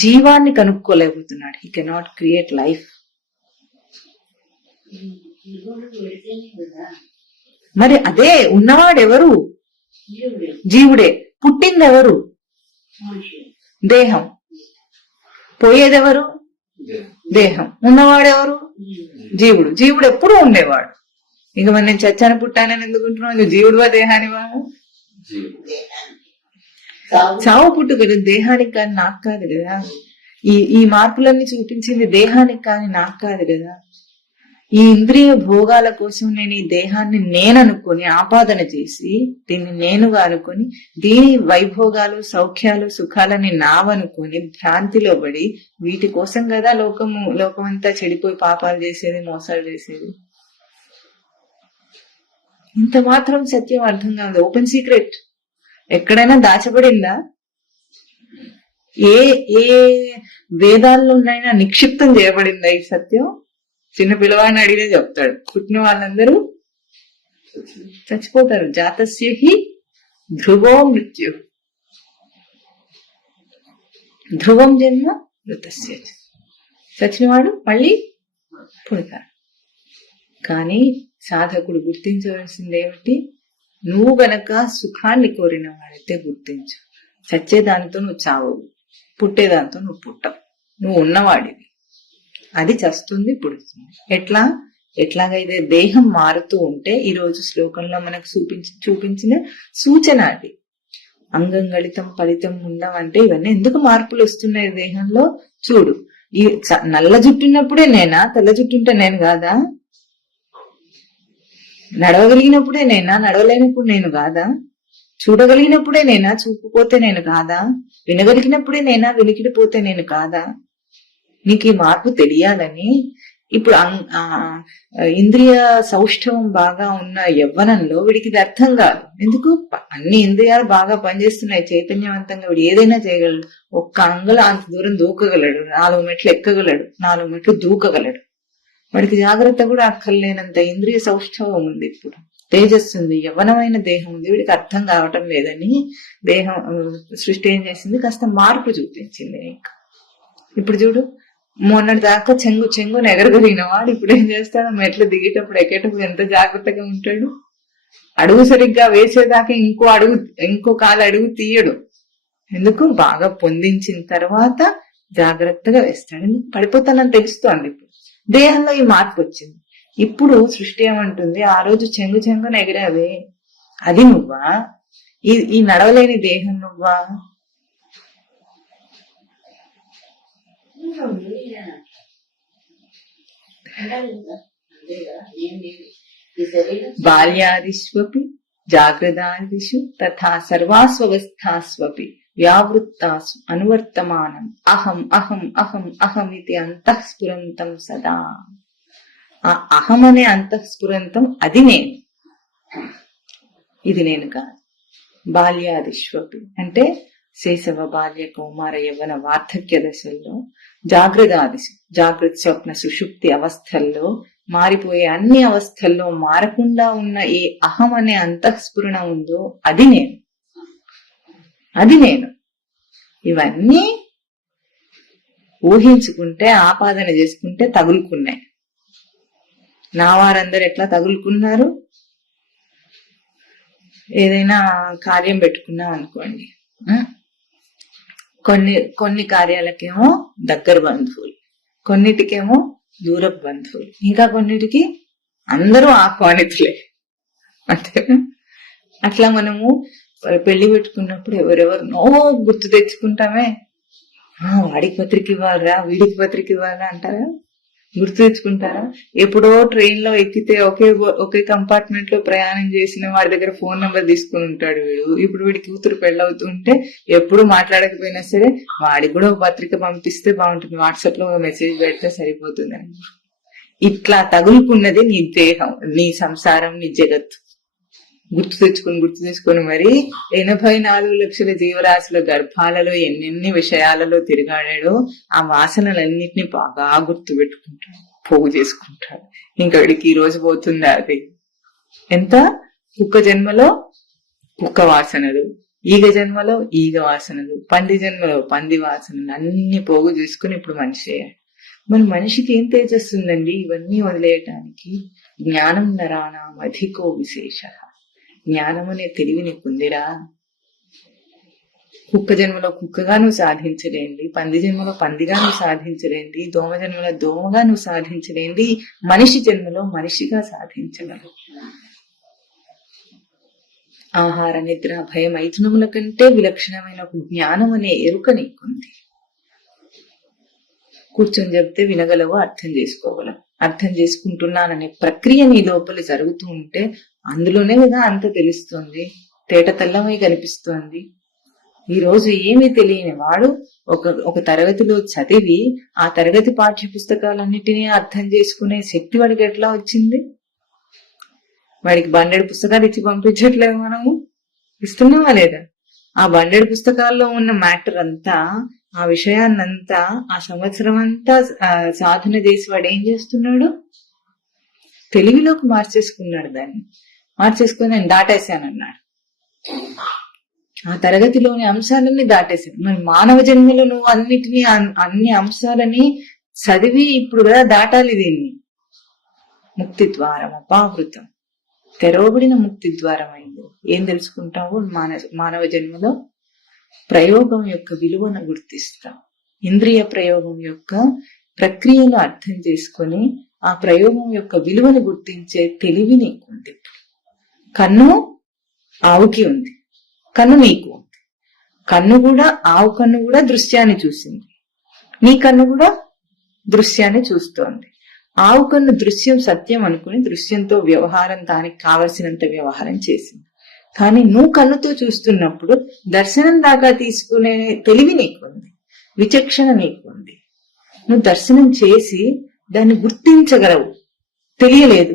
జీవాన్ని కనుక్కోలేకపోతున్నాడు. He cannot create life. మరి అదే ఉన్నవాడెవరు? జీవుడే. పుట్టిందెవరు? దేహం. పోయేదెవరు? దేహం. ఉన్నవాడెవరు? జీవుడు. జీవుడు ఎప్పుడూ ఉండేవాడు. ఇక మరి నేను చచ్చాను పుట్టానని ఎందుకుంటున్నావు? జీవుడువా దేహానివా? చావు పుట్టుకడు దేహానికి కానీ నాకు కాదు కదా. ఈ మార్పులన్నీ చూపించింది దేహానికి కానీ నాకు కాదు కదా. ఈ ఇంద్రియ భోగాల కోసం నేను ఈ దేహాన్ని నేననుకొని ఆపాదన చేసి దీన్ని నేనుగా అనుకొని దీని వైభోగాలు సౌఖ్యాలు సుఖాలని నావనుకొని భ్రాంతిలో పడి వీటి కోసం కదా లోకమంతా చెడిపోయి పాపాలు చేసేది, మోసాలు చేసేది. ఇంత మాత్రం సత్యం అర్థం కాదు. ఓపెన్ సీక్రెట్ ఎక్కడైనా దాచబడిందా? ఏ వేదాల్లోనైనా నిక్షిప్తం చేయబడిందా ఈ సత్యం? చిన్న పిల్లవాడిని అడిగితే చెప్తాడు. పుట్టిన వాళ్ళందరూ చచ్చిపోతారు. జాతస్య హి ధ్రువో మృత్యు, ధ్రువం జన్మ మృతస్య. చచ్చినవాడు మళ్ళీ పుడతాడు. కానీ సాధకుడు గుర్తించవలసింది ఏమిటి? నువ్వు గనక సుఖాన్ని కోరిన వాడైతే గుర్తించు, చచ్చేదానితో నువ్వు చావవు, పుట్టేదాంతో నువ్వు పుట్టవు. నువ్వు ఉన్నవాడివి. అది చస్తుంది, పుడుతుంది. ఎట్లాగైతే దేహం మారుతూ ఉంటే ఈ రోజు శ్లోకంలో మనకు చూపించిన సూచన అది. అంగం గళితం ఫలితం ఉండవంటే ఇవన్నీ ఎందుకు మార్పులు వస్తున్నాయి దేహంలో? చూడు, ఈ నల్ల జుట్టున్నప్పుడే నేనా? తెల్ల జుట్టుంటే నేను కాదా? నడవగలిగినప్పుడే నేనా? నడవలేనప్పుడు నేను కాదా? చూడగలిగినప్పుడే నేనా? చూపుపోతే నేను కాదా? వినగలిగినప్పుడే నేనా? వినికిడిపోతే నేను కాదా? నీకు ఈ మార్పు తెలియాలని ఇప్పుడు ఇంద్రియ సౌష్ఠవం బాగా ఉన్న యవ్వనంలో వీడికి ఇది అర్థం కాదు. ఎందుకు? అన్ని ఇంద్రియాలు బాగా పనిచేస్తున్నాయి, చైతన్యవంతంగా వీడు ఏదైనా చేయగలడు. ఒక్క అంగుళం అంత దూరం దూకగలడు, 4 మెట్లు ఎక్కగలడు, 4 మెట్లు దూకగలడు. వాడికి జాగ్రత్త కూడా అక్కర్లేనంత ఇంద్రియ సౌష్ఠవం ఉంది. ఇప్పుడు తేజస్సు ఉంది, యవ్వనమైన దేహం ఉంది. వీడికి అర్థం కావటం లేదని దేహం సృష్టి ఏం చేసింది? కాస్త మార్పు చూపించింది నీకు. ఇప్పుడు చూడు, మొన్నటి దాకా చెంగుని ఎగరగలిగిన వాడు ఇప్పుడు ఏం చేస్తాడు? మెట్లు దిగేటప్పుడు ఎక్కేటప్పుడు ఎంత జాగ్రత్తగా ఉంటాడు. అడుగు సరిగ్గా వేసేదాకా ఇంకో కాలు అడుగు తీయడు. ఎందుకు? బాగా పొందించిన తర్వాత జాగ్రత్తగా వేస్తాడు. పడిపోతానని తెలుస్తోంది. ఇప్పుడు దేహంలో ఈ మార్పు వచ్చింది. ఇప్పుడు సృష్టి ఏమంటుంది? ఆ రోజు చెంగున ఎగిరావే, అది నువ్వా? ఈ నడవలేని దేహం నువ్వా? బాల్యాదిష్వపి జాగ్రత్తాదిషు తథా సర్వాస్వస్థాస్వపి వ్యావృత్తాసు అనువర్తమానం అహం అహం అహం అహం ఇది అంతఃస్ఫురంతం సదా. ఆ అహం అనే అంతఃస్ఫురంతం అది నేను, ఇది నేను కాదు. బాల్యాదిష్వపి అంటే శైశవ బాల్య కౌమార యవ్వన వార్ధక్య దశల్లో, జాగ్రత్త స్వప్న సుషుప్తి అవస్థల్లో, మారిపోయే అన్ని అవస్థల్లో మారకుండా ఉన్న ఏ అహం అనే అంతఃస్ఫురణ ఉందో అది నేను, అది నేను. ఇవన్నీ ఊహించుకుంటే, ఆపాదన చేసుకుంటే తగులుకున్నాయి. నా వారందరూ ఎట్లా తగులుకున్నారు? ఏదైనా కార్యం పెట్టుకున్నాం అనుకోండి, కొన్ని కార్యాలకేమో దగ్గర బంధువులు, కొన్నిటికేమో దూరపు బంధువులు, ఇంకా కొన్నిటికి అందరూ ఆహ్వానితులే. అంతే. అట్లా మనము పెళ్లి పెట్టుకున్నప్పుడు ఎవరెవరినో గుర్తు తెచ్చుకుంటామే. వాడికి పత్రిక ఇవ్వాలరా, వీడికి పత్రిక ఇవ్వాలా అంటారా? గుర్తు తెచ్చుకుంటారా? ఎప్పుడో ట్రైన్ లో ఎక్కితే ఒకే కంపార్ట్మెంట్ లో ప్రయాణం చేసిన వాడి దగ్గర ఫోన్ నెంబర్ తీసుకుని ఉంటాడు వీడు. ఇప్పుడు వీడికి కూతురు పెళ్ళవుతుంటే ఎప్పుడు మాట్లాడకపోయినా సరే వాడికి కూడా ఒక పత్రిక పంపిస్తే బాగుంటుంది, వాట్సాప్ లో మెసేజ్ పెడితే సరిపోతుందని. ఇట్లా తగులుకున్నది నీ దేహం, నీ సంసారం, నీ జగత్తు. గుర్తు తెచ్చుకొని మరి 84 లక్షల జీవరాశుల గర్భాలలో ఎన్నెన్ని విషయాలలో తిరిగాడాడో ఆ వాసనలన్నిటినీ బాగా గుర్తు పెట్టుకుంటాడు, పోగు చేసుకుంటాడు. ఇంకా వీడికి ఈ రోజు పోతుందా అది? ఎంత? కుక్క జన్మలో కుక్క వాసనలు, ఈగ జన్మలో ఈగ వాసనలు, పంది జన్మలో పంది వాసనలు అన్ని పోగు చేసుకుని ఇప్పుడు మనిషి అయ్యాడు. మరి మనిషికి ఏం తేజస్సుందండి ఇవన్నీ వదిలేయటానికి? జ్ఞానం నరాణం అధికో విశేష. జ్ఞానం అనే తెలివి నీకుందిరా. కుక్క జన్మలో కుక్కగా నువ్వు సాధించలేంది, పంది జన్మలో పందిగా నువ్వు సాధించలేంది, దోమ జన్మలో దోమగా నువ్వు సాధించలేంది, మనిషి జన్మలో మనిషిగా సాధించగలవు. ఆహార నిద్ర భయ మైథునముల కంటే విలక్షణమైన ఒక జ్ఞానం అనే ఎరుక నీకుంది. కూర్చొని చెప్తే వినగలవు, అర్థం చేసుకోగలవు. అర్థం చేసుకుంటున్నాననే ప్రక్రియ నీ లోపల జరుగుతూ ఉంటే అందులోనే కదా అంత తెలుస్తుంది, తేట తెల్లమై కనిపిస్తోంది. ఈ రోజు ఏమీ తెలియని వాడు ఒక తరగతిలో చదివి ఆ తరగతి పాఠ్య పుస్తకాలన్నిటినీ అర్థం చేసుకునే శక్తి వాడికి ఎట్లా వచ్చింది? వాడికి 100 పుస్తకాలు ఇచ్చి పంపించట్లేదు, మనము ఇస్తున్నావా లేదా? ఆ 100 పుస్తకాల్లో ఉన్న మ్యాటర్ అంతా, ఆ విషయాన్నంతా ఆ సంవత్సరం అంతా సాధన చేసి వాడు ఏం చేస్తున్నాడు? తెలివిలోకి మార్చేసుకున్నాడు. దాన్ని మార్చేసుకుని నేను దాటేశానన్నాడు. ఆ తరగతిలోని అంశాలన్నీ దాటేశాడు. మరి మానవ జన్మలో నువ్వు అన్ని అంశాలని చదివి ఇప్పుడు కదా దాటాలి దీన్ని. ముక్తి ద్వారం అపావృతం, తెరవబడిన ముక్తి ద్వారం అయింది. ఏం తెలుసుకుంటావు? మానవ జన్మలో ప్రయోగం యొక్క విలువను గుర్తిస్తాం. ఇంద్రియ ప్రయోగం యొక్క ప్రక్రియను అర్థం చేసుకొని ఆ ప్రయోగం యొక్క విలువను గుర్తించే తెలివి నీకుంది. కన్ను ఆవుకి ఉంది, కన్ను నీకు ఉంది. కన్ను కూడా, ఆవు కన్ను కూడా దృశ్యాన్ని చూసింది, నీ కన్ను కూడా దృశ్యాన్ని చూస్తోంది. ఆవు కన్ను దృశ్యం సత్యం అనుకుని దృశ్యంతో వ్యవహారం, దానికి కావలసినంత వ్యవహారం చేసింది. కానీ నువ్వు కన్నుతో చూస్తున్నప్పుడు దర్శనం దాకా తీసుకునే తెలివి నీకుంది, విచక్షణ నీకుంది. నువ్వు దర్శనం చేసి దాన్ని గుర్తించగలవు. తెలియలేదు,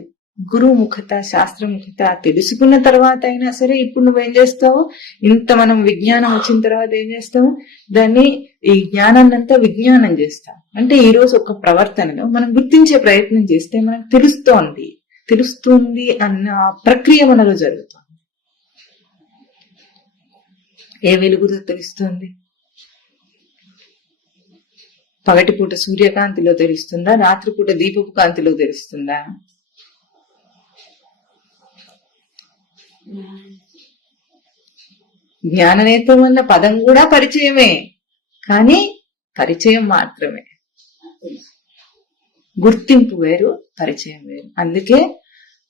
గురువు ముఖత శాస్త్రముఖత తెలుసుకున్న తర్వాత అయినా సరే ఇప్పుడు నువ్వేం చేస్తావు? ఇంత మనం విజ్ఞానం వచ్చిన తర్వాత ఏం చేస్తావు? దాన్ని, ఈ జ్ఞానాన్నంతా విజ్ఞానం చేస్తాం. అంటే ఈ రోజు ఒక ప్రవర్తనలో మనం గుర్తించే ప్రయత్నం చేస్తే మనకు తెలుస్తుంది అన్న ప్రక్రియ మనలో జరుగుతుంది. ఏ వెలుగుతో తెలుస్తుంది? పగటిపూట సూర్యకాంతిలో తెలుస్తుందా? రాత్రిపూట దీపపు కాంతిలో తెలుస్తుందా? జ్ఞాననేత్రం అన్న పదం కూడా పరిచయమే, కానీ పరిచయం మాత్రమే. గుర్తింపు వేరు, పరిచయం వేరు. అందుకే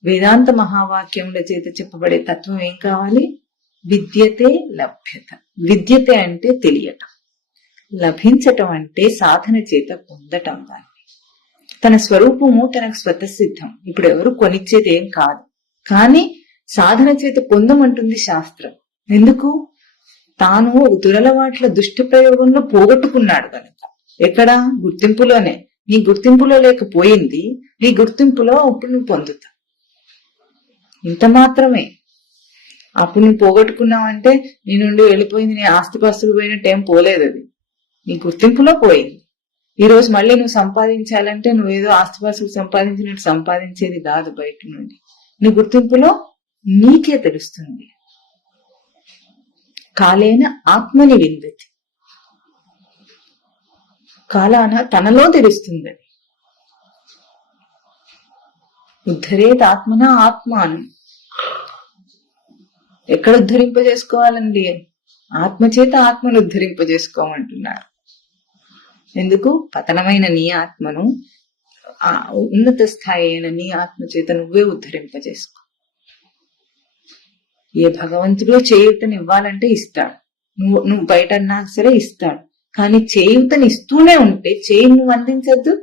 వేదాంత మహావాక్యముల చేత చెప్పబడే తత్వం ఏం కావాలి? విద్యతే లభ్యత. విద్యతే అంటే తెలియటం, లభించటం అంటే సాధన చేత పొందటం. దాన్ని తన స్వరూపము తనకు స్వతసిద్ధం. ఇప్పుడు ఎవరు కొనిచ్చేది ఏం కాదు, కానీ సాధన చేత పొందమంటుంది శాస్త్రం. ఎందుకు? తాను దురలవాట్ల దుష్ట ప్రయోగంలో పోగొట్టుకున్నాడు కనుక. ఎక్కడ? గుర్తింపులోనే. నీ గుర్తింపులో లేకపోయింది, నీ గుర్తింపులో అప్పుడు నువ్వు పొందుతావు. ఇంత మాత్రమే. అప్పుడు నువ్వు పోగొట్టుకున్నావంటే నీ నుండి వెళ్ళిపోయింది, నీ ఆస్తిపాస్తులు పోయినట్టు ఏం పోలేదు, అది నీ గుర్తింపులో పోయింది. ఈ రోజు మళ్ళీ నువ్వు సంపాదించాలంటే నువ్వేదో ఆస్తిపాస్తులు సంపాదించినట్టు సంపాదించేది కాదు బయట నుండి. నీ గుర్తింపులో నీకే తెలుస్తుంది. కాలేన ఆత్మని విందతి, కాలాన తనలో తెలుస్తుంది. అది ఉద్ధరేత్ ఆత్మన ఆత్మాను. ఎక్కడ ఉద్ధరింపజేసుకోవాలండి? ఆత్మచేత ఆత్మను ఉద్ధరింపజేసుకోమంటున్నారు. ఎందుకు? పతనమైన నీ ఆత్మను ఆ ఉన్నత స్థాయి అయిన నీ ఆత్మచేత నువ్వే ఉద్ధరింపజేసుకో. ఏ భగవంతుడు చేయూతని ఇవ్వాలంటే ఇస్తాడు, నువ్వు బయట అన్నా సరే ఇస్తాడు. కానీ చేయూతని ఇస్తూనే ఉంటే చేయి నువ్వు అందించద్దు.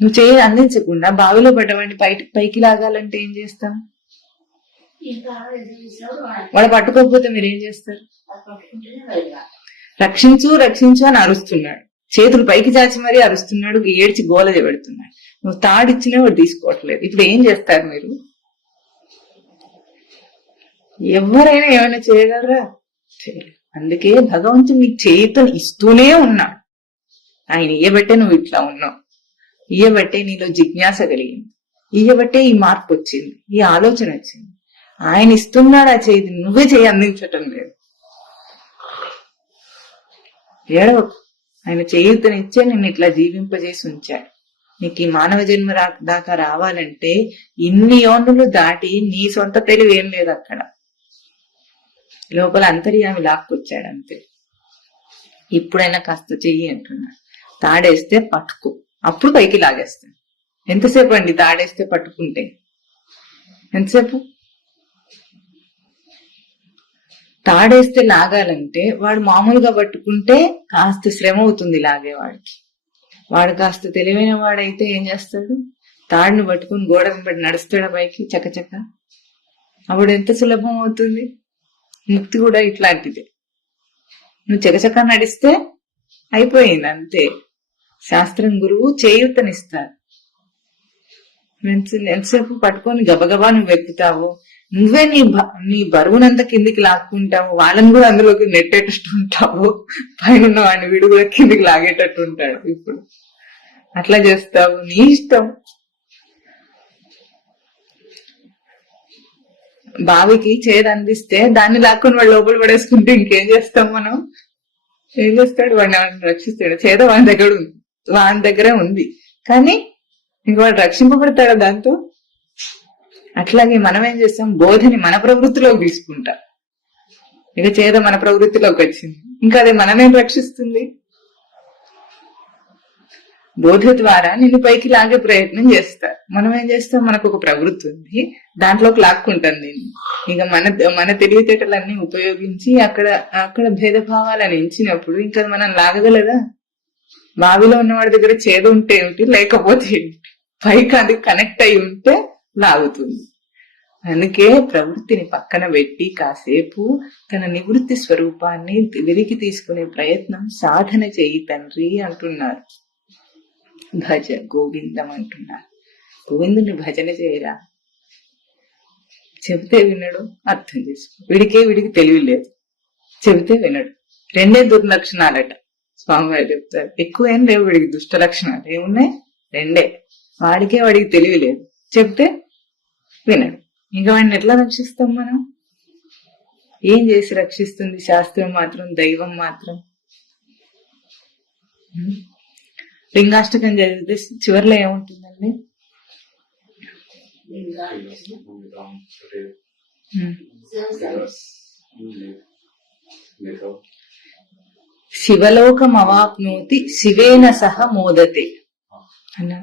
నువ్వు చేయి అందించకుండా బావిలో పడ్డవాడిని పైకి లాగాలంటే ఏం చేస్తాం? వాడు పట్టుకోకపోతే మీరేం చేస్తారు? రక్షించు రక్షించు అని అరుస్తున్నాడు, చేతులు పైకి చాచి మరీ అరుస్తున్నాడు, ఏడ్చి గోల పెడుతున్నాడు. నువ్వు తాడిచ్చినా వాడు తీసుకోవట్లేదు. ఇప్పుడు ఏం చేస్తారు మీరు? ఎవరైనా ఏమైనా చేయగలరా? చేయలేరు. అందుకే భగవంతుడు నీకు చేయుతను ఇస్తూనే ఉన్నాడు. ఆయన ఇయ్యబట్టే నువ్వు ఇట్లా ఉన్నావు, ఇయ్యబట్టే నీలో జిజ్ఞాస కలిగింది, ఇయ్యబట్టే ఈ మార్పు వచ్చింది, ఈ ఆలోచన వచ్చింది. ఆయన ఇస్తున్నాడు ఆ చేతి, నువ్వే చేయి అందించటం లేదు. ఏడవకు. ఆయన చేయుతనిచ్చే నిన్ను ఇట్లా జీవింపజేసి ఉంచాడు. నీకు ఈ మానవ జన్మ దాకా రావాలంటే ఇన్ని యోనులు దాటి నీ సొంత తెలివి ఏం లేదు అక్కడ. లోపల అంతర్యామి లాక్కొచ్చాడు అంతే. ఇప్పుడైనా కాస్త చెయ్యి అంటున్నాడు. తాడేస్తే పట్టుకో, అప్పుడు పైకి లాగేస్తాడు. ఎంతసేపు అండి తాడేస్తే పట్టుకుంటే? ఎంతసేపు? తాడేస్తే లాగాలంటే వాడు మామూలుగా పట్టుకుంటే కాస్త శ్రమ అవుతుంది లాగేవాడికి. వాడు కాస్త తెలివైన వాడైతే ఏం చేస్తాడు? తాడును పట్టుకుని గోడ వెంబడి నడుస్తాడు పైకి చకచక. అప్పుడు ఎంత సులభం అవుతుంది. ముక్తి కూడా ఇట్లాంటిదే. నువ్వు చకచక నడిస్తే అయిపోయింది అంతే. శాస్త్రం గురువు చేయూతనిస్తారు. ఎంతసేపు పట్టుకొని గబగబా నువ్వు ఎక్కుతావు, నువ్వే నీ బరువునంతా కిందికి లాక్కుంటావు, వాళ్ళని కూడా అందులోకి నెట్టేటట్టు ఉంటావు, పైన వాడిని వీడు కూడా కిందికి లాగేటట్టు ఉంటాడు. ఇప్పుడు అట్లా చేస్తావు, నీ ఇష్టం. బావికి చేదు అందిస్తే దాన్ని లాక్కుని వాడు లోపల పడేసుకుంటే ఇంకేం చేస్తాం మనం? ఏం చేస్తాడు? వాడిని రక్షిస్తాడు. చేద వాని దగ్గరే ఉంది, కానీ ఇంక వాడు రక్షింపబడతాడు దాంతో. అట్లాగే మనం ఏం చేస్తాం? బోధని మన ప్రవృత్తిలోకి తీసుకుంటా. ఇక చేద మన ప్రవృత్తిలోకి వచ్చింది, ఇంకా అదే మనమేం రక్షిస్తుంది? బోధ ద్వారా నిన్ను పైకి లాగే ప్రయత్నం చేస్తా. మనం ఏం చేస్తాం? మనకు ఒక ప్రవృత్తి ఉంది, దాంట్లోకి లాక్కుంటాం దీన్ని. ఇక మన తెలివితేటలన్నీ ఉపయోగించి అక్కడ భేదభావాలను ఎంచినప్పుడు ఇంకా మనం లాగగలదా? బావిలో ఉన్నవాడి దగ్గర చేదు ఉంటే ఏమిటి, లేకపోతే ఏమిటి? పైకి అది కనెక్ట్ అయి ఉంటే లాగుతుంది. అందుకే ప్రవృత్తిని పక్కన పెట్టి కాసేపు తన నివృత్తి స్వరూపాన్ని వెలికి తీసుకునే ప్రయత్నం సాధన చెయ్యి తండ్రి అంటున్నారు. భజ గోవిందం అంటున్నారు. గోవిందుని భజన చేయరా? చెబితే వినడు, అర్థం చేసుకో. వీడికి తెలివి లేదు, చెబితే వినడు. రెండే దుర్లక్షణాలట స్వామివారు చెప్తారు. ఎక్కువ ఏం లేవు వీడికి దుష్ట లక్షణాలు. ఏమున్నాయి? రెండే. వాడికి తెలివి లేదు, చెప్తే వినడు. ఇంకా వాడిని ఎట్లా రక్షిస్తాం మనం? ఏం చేసి రక్షిస్తుంది శాస్త్రం మాత్రం, దైవం మాత్రం? లింగాష్టకం చదివితే చివరిలో ఏముంటుందండి? శివలోకమవాప్నోతి శివేన సహ మోదతే అన్నా.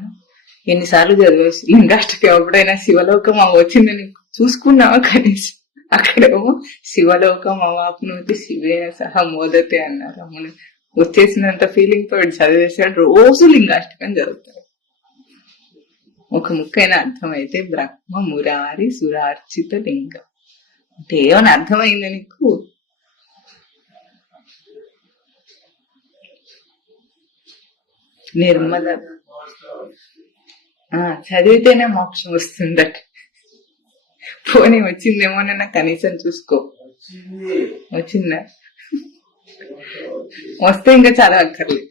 ఎన్నిసార్లు చదివే లింగాష్టకం? ఎప్పుడైనా శివలోకం వచ్చిందని చూసుకున్నావా? కనీసం అక్కడేమో శివలోకం అవాప్నోతి శివేన సహ మోదతే అన్నారు. అమ్మని వచ్చేసినంత ఫీలింగ్ తో చదివేసాడు. రోజు లింగాష్టకం చదువుతాడు. ఒక ముక్కైనా అర్థమైతే బ్రహ్మ మురారి సురార్చిత లింగం అంటే ఏమైనా అర్థమైంది నీకు? నిర్మల చదివితేనే మోక్షం వస్తుందట. పోనీ వచ్చిందేమోనన్నా కనీసం చూసుకో. వచ్చిందా? వస్తే ఇంకా చాలా అక్కర్లేదు.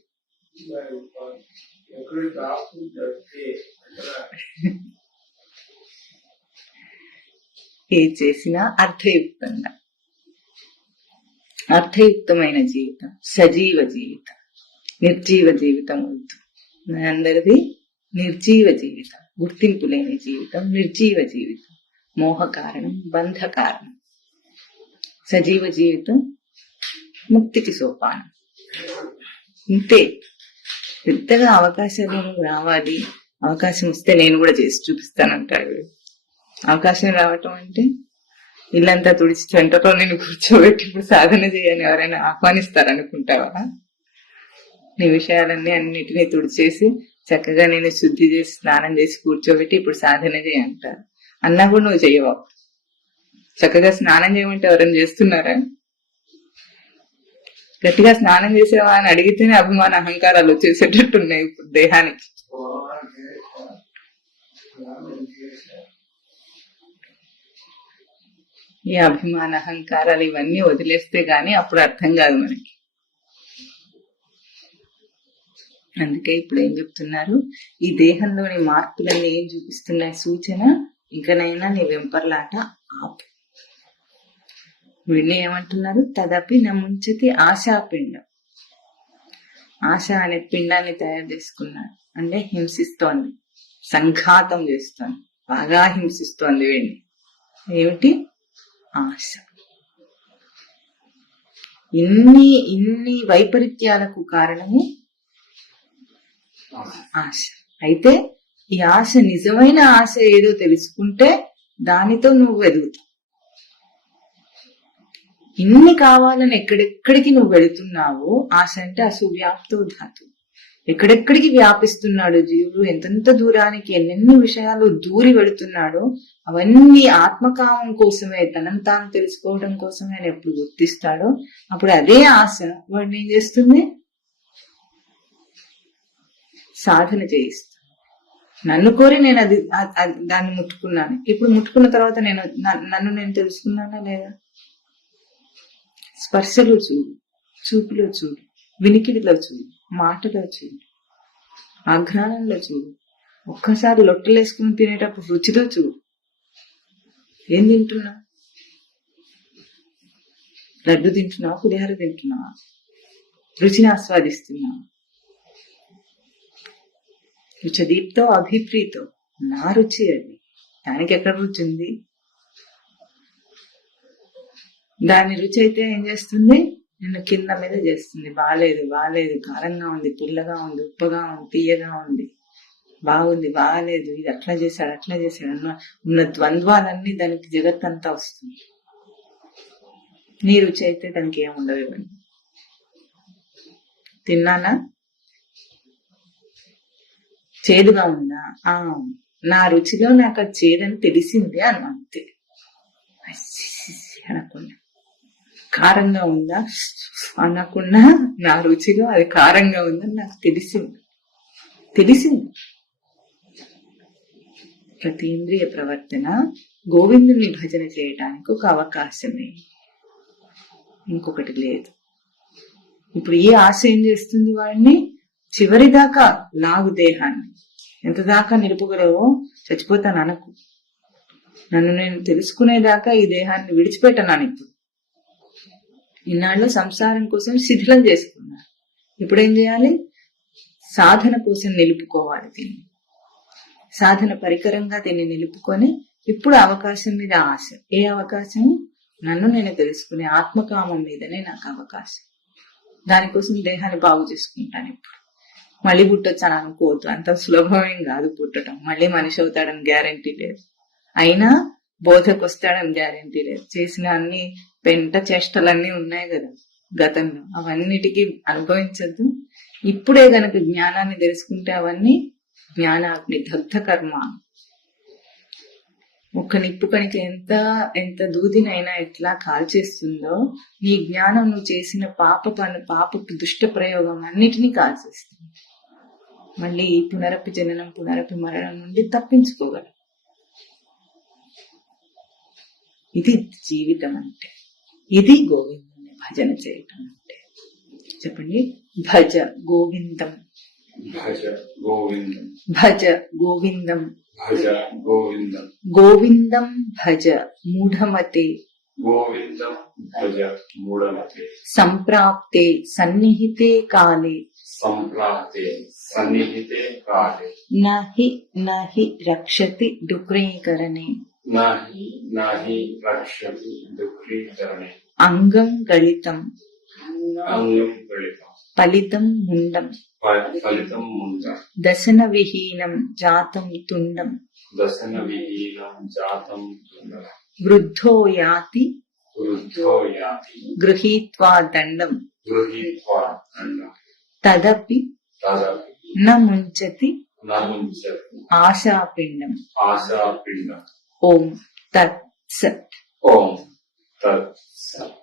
ఏ చేసినా అర్థయుక్తంగా, అర్థయుక్తమైన జీవితం, సజీవ జీవితం. నిర్జీవ జీవితం వద్దు. అందరిది నిర్జీవ జీవితం, గుర్తింపు లేని జీవితం, నిర్జీవ జీవితం. మోహ కారణం, బంధ కారణం. సజీవ జీవితం ముక్తికి సోపానం. ఇంతే. పెద్దగా అవకాశాలు రావాలి, అవకాశం వస్తే నేను కూడా చేసి చూపిస్తానంటాడు. అవకాశం రావటం అంటే ఇల్లంతా తుడిచి చెంటతో నేను కూర్చోబెట్టి ఇప్పుడు సాధన చేయని ఎవరైనా ఆహ్వానిస్తారనుకుంటావా? నీ విషయాలన్నీ అన్నిటినీ తుడిచేసి చక్కగా నేను శుద్ధి చేసి స్నానం చేసి కూర్చోబెట్టి ఇప్పుడు సాధన చేయంటారు. అన్నా కూడా నువ్వు చేయవు. చక్కగా స్నానం చేయమంటే ఎవరైనా చేస్తున్నారా? గట్టిగా స్నానం చేసేవా అని అడిగితేనే అభిమాన అహంకారాలు వచ్చేసేటట్టున్నాయి ఇప్పుడు దేహానికి. ఈ అభిమాన అహంకారాలు ఇవన్నీ వదిలేస్తే గాని అప్పుడు అర్థం కాదు మనకి. అందుకే ఇప్పుడు ఏం చెప్తున్నారు, ఈ దేహంలోని మార్పులన్నీ ఏం చూపిస్తున్నాయి సూచన, ఇంకనైనా నీ వెంపర్లాట ఆపు. వీళ్ళని ఏమంటున్నారు, తదపి నముంచతి ఆశాపిండం. ఆశ అనే పిండాన్ని తయారు చేసుకున్నాడు అంటే హింసిస్తోంది, సంఘాతం చేస్తోంది, బాగా హింసిస్తోంది వీడిని. ఏమిటి? ఆశ. ఇన్ని వైపరీత్యాలకు కారణము ఆశ. అయితే ఈ ఆశ నిజమైన ఆశ ఏదో తెలుసుకుంటే దానితో నువ్వు ఎదుగుతావు. ఇన్ని కావాలని ఎక్కడెక్కడికి నువ్వు వెళుతున్నావో, ఆశ అంటే అసువ్యాప్తో ధాతు, ఎక్కడెక్కడికి వ్యాపిస్తున్నాడు జీవుడు, ఎంతెంత దూరానికి ఎన్నెన్ని విషయాలు దూరి వెళుతున్నాడో అవన్నీ ఆత్మకామం కోసమే, తనను తాను తెలుసుకోవడం కోసమే అని ఎప్పుడు గుర్తిస్తాడో అప్పుడు అదే ఆశ వాడిని ఏం చేస్తుంది, సాధన చేయిస్తుంది. నన్ను కోరి నేను దాన్ని ముట్టుకున్నాను, ఇప్పుడు ముట్టుకున్న తర్వాత నన్ను నేను తెలుసుకున్నానా లేదా? స్పర్శలో చూడు, చూపులో చూడు, వినికిడిలో చూడు, మాటలో చూడు, ఆఘ్రానంలో చూడు, ఒక్కసారి లొట్టలేసుకుని తినేటప్పుడు రుచితో చూడు. ఏం తింటున్నా? లడ్డు తింటున్నావా, పులిహార తింటున్నావా? రుచిని ఆస్వాదిస్తున్నావా? రుచదీప్తో అభిప్రీతో, నా రుచి అది. దానికి ఎక్కడ రుచి ఉంది? దాని రుచి అయితే ఏం చేస్తుంది, నిన్ను కింద మీద చేస్తుంది. బాలేదు, కారంగా ఉంది, పుల్లగా ఉంది, ఉప్పగా ఉంది, తీయగా ఉంది, బాగుంది, బాగాలేదు, ఇది అట్లా చేశాడు ఉన్న ద్వంద్వాలన్నీ దానికి జగత్ అంతా వస్తుంది. నీ రుచి అయితే దానికి ఏముండదు. ఇవ్వండి, తిన్నానా? చేదుగా ఉందా? నా రుచిలో నాకు అది చేదని తెలిసింది అని అంతే. అనకుండా కారంగా ఉందా అనకుండా నా రుచిలో అది కారంగా ఉందని నాకు తెలిసింది. ప్రతి ఇంద్రియ ప్రవర్తన గోవిందుని భజన చేయటానికి ఒక అవకాశమే, ఇంకొకటి లేదు. ఇప్పుడు ఈ ఆశ ఏం చేస్తుంది వాడిని, చివరి దాకా లాగు దేహాన్ని. ఎంత దాకా నిలుపుగలవో, చచ్చిపోతాను అనకు, నన్ను నేను తెలుసుకునేదాకా ఈ దేహాన్ని విడిచిపెట్టనాను. ఇన్నాళ్ళు సంసారం కోసం శిథిలం చేసుకున్నాను, ఇప్పుడు ఏం చేయాలి, సాధన కోసం నిలుపుకోవాలి దీన్ని. సాధన పరికరంగా దీన్ని నిలుపుకొని ఇప్పుడు అవకాశం మీద ఆశ. ఏ అవకాశం? నన్ను నేను తెలుసుకునే ఆత్మకామం మీదనే నాకు అవకాశం. దానికోసం దేహాన్ని బాగు చేసుకుంటాను. ఇప్పుడు మళ్ళీ పుట్టొచ్చాను అనుకోవద్దు, అంత సులభమేం కాదు పుట్టడం. మళ్ళీ మనిషి అవుతాడని గ్యారంటీ లేదు, అయినా బోధకు వస్తాడని గ్యారంటీ లేదు. చేసిన అన్ని పెంట చేష్టలన్నీ ఉన్నాయి కదా గతంలో, అవన్నిటికీ అనుభవించద్దు. ఇప్పుడే గనక జ్ఞానాన్ని తెలుసుకుంటే అవన్నీ జ్ఞానాగ్ని దగ్ధ కర్మ. ఒక్క నిప్పు కనుక ఎంత దూదినైనా ఎట్లా కాల్చేస్తుందో, నీ జ్ఞానం నువ్వు చేసిన పాపపు దుష్ట ప్రయోగం అన్నిటినీ కాల్చేస్తుంది. మళ్ళీ పునరపి జననం పునరపి మరణం నుండి తప్పించుకోగలరు. ఇది జీవితం అంటే, ఇది గోవిందుని భజన చేయటం అంటే. చెప్పండి, భజ గోవిందం, భజ గోవిందం, భజ గోవిందం, భజ గోవిందం, గోవిందం భజ మూఢమతే, గోవిందం భజ మూఢమతే, సంప్రాప్తే సన్నిహితే కాలే, సంప్రాప్తే సన్నిహితే కాలే, నహి రక్షతి డుక్రీకరణే, నహి రక్షతి దుఃఖీకరణే, అంగం గళితం అంగం గళితం, ఫలితం ముండం, ఫలితం ముండం, దశన విహీనం జాతం తుండం, దశన విహీనం జాతం తుండం, వృద్ధో యాతి వృద్ధో యాతి గృహీత్వా దండం, గృహీత్వా దండం, తదపి తదపి న ముంచతి నముంచతి ఆశాపిండం. ఆశాపిండం. ఓం తత్ సత్. ఓం తత్ సత్.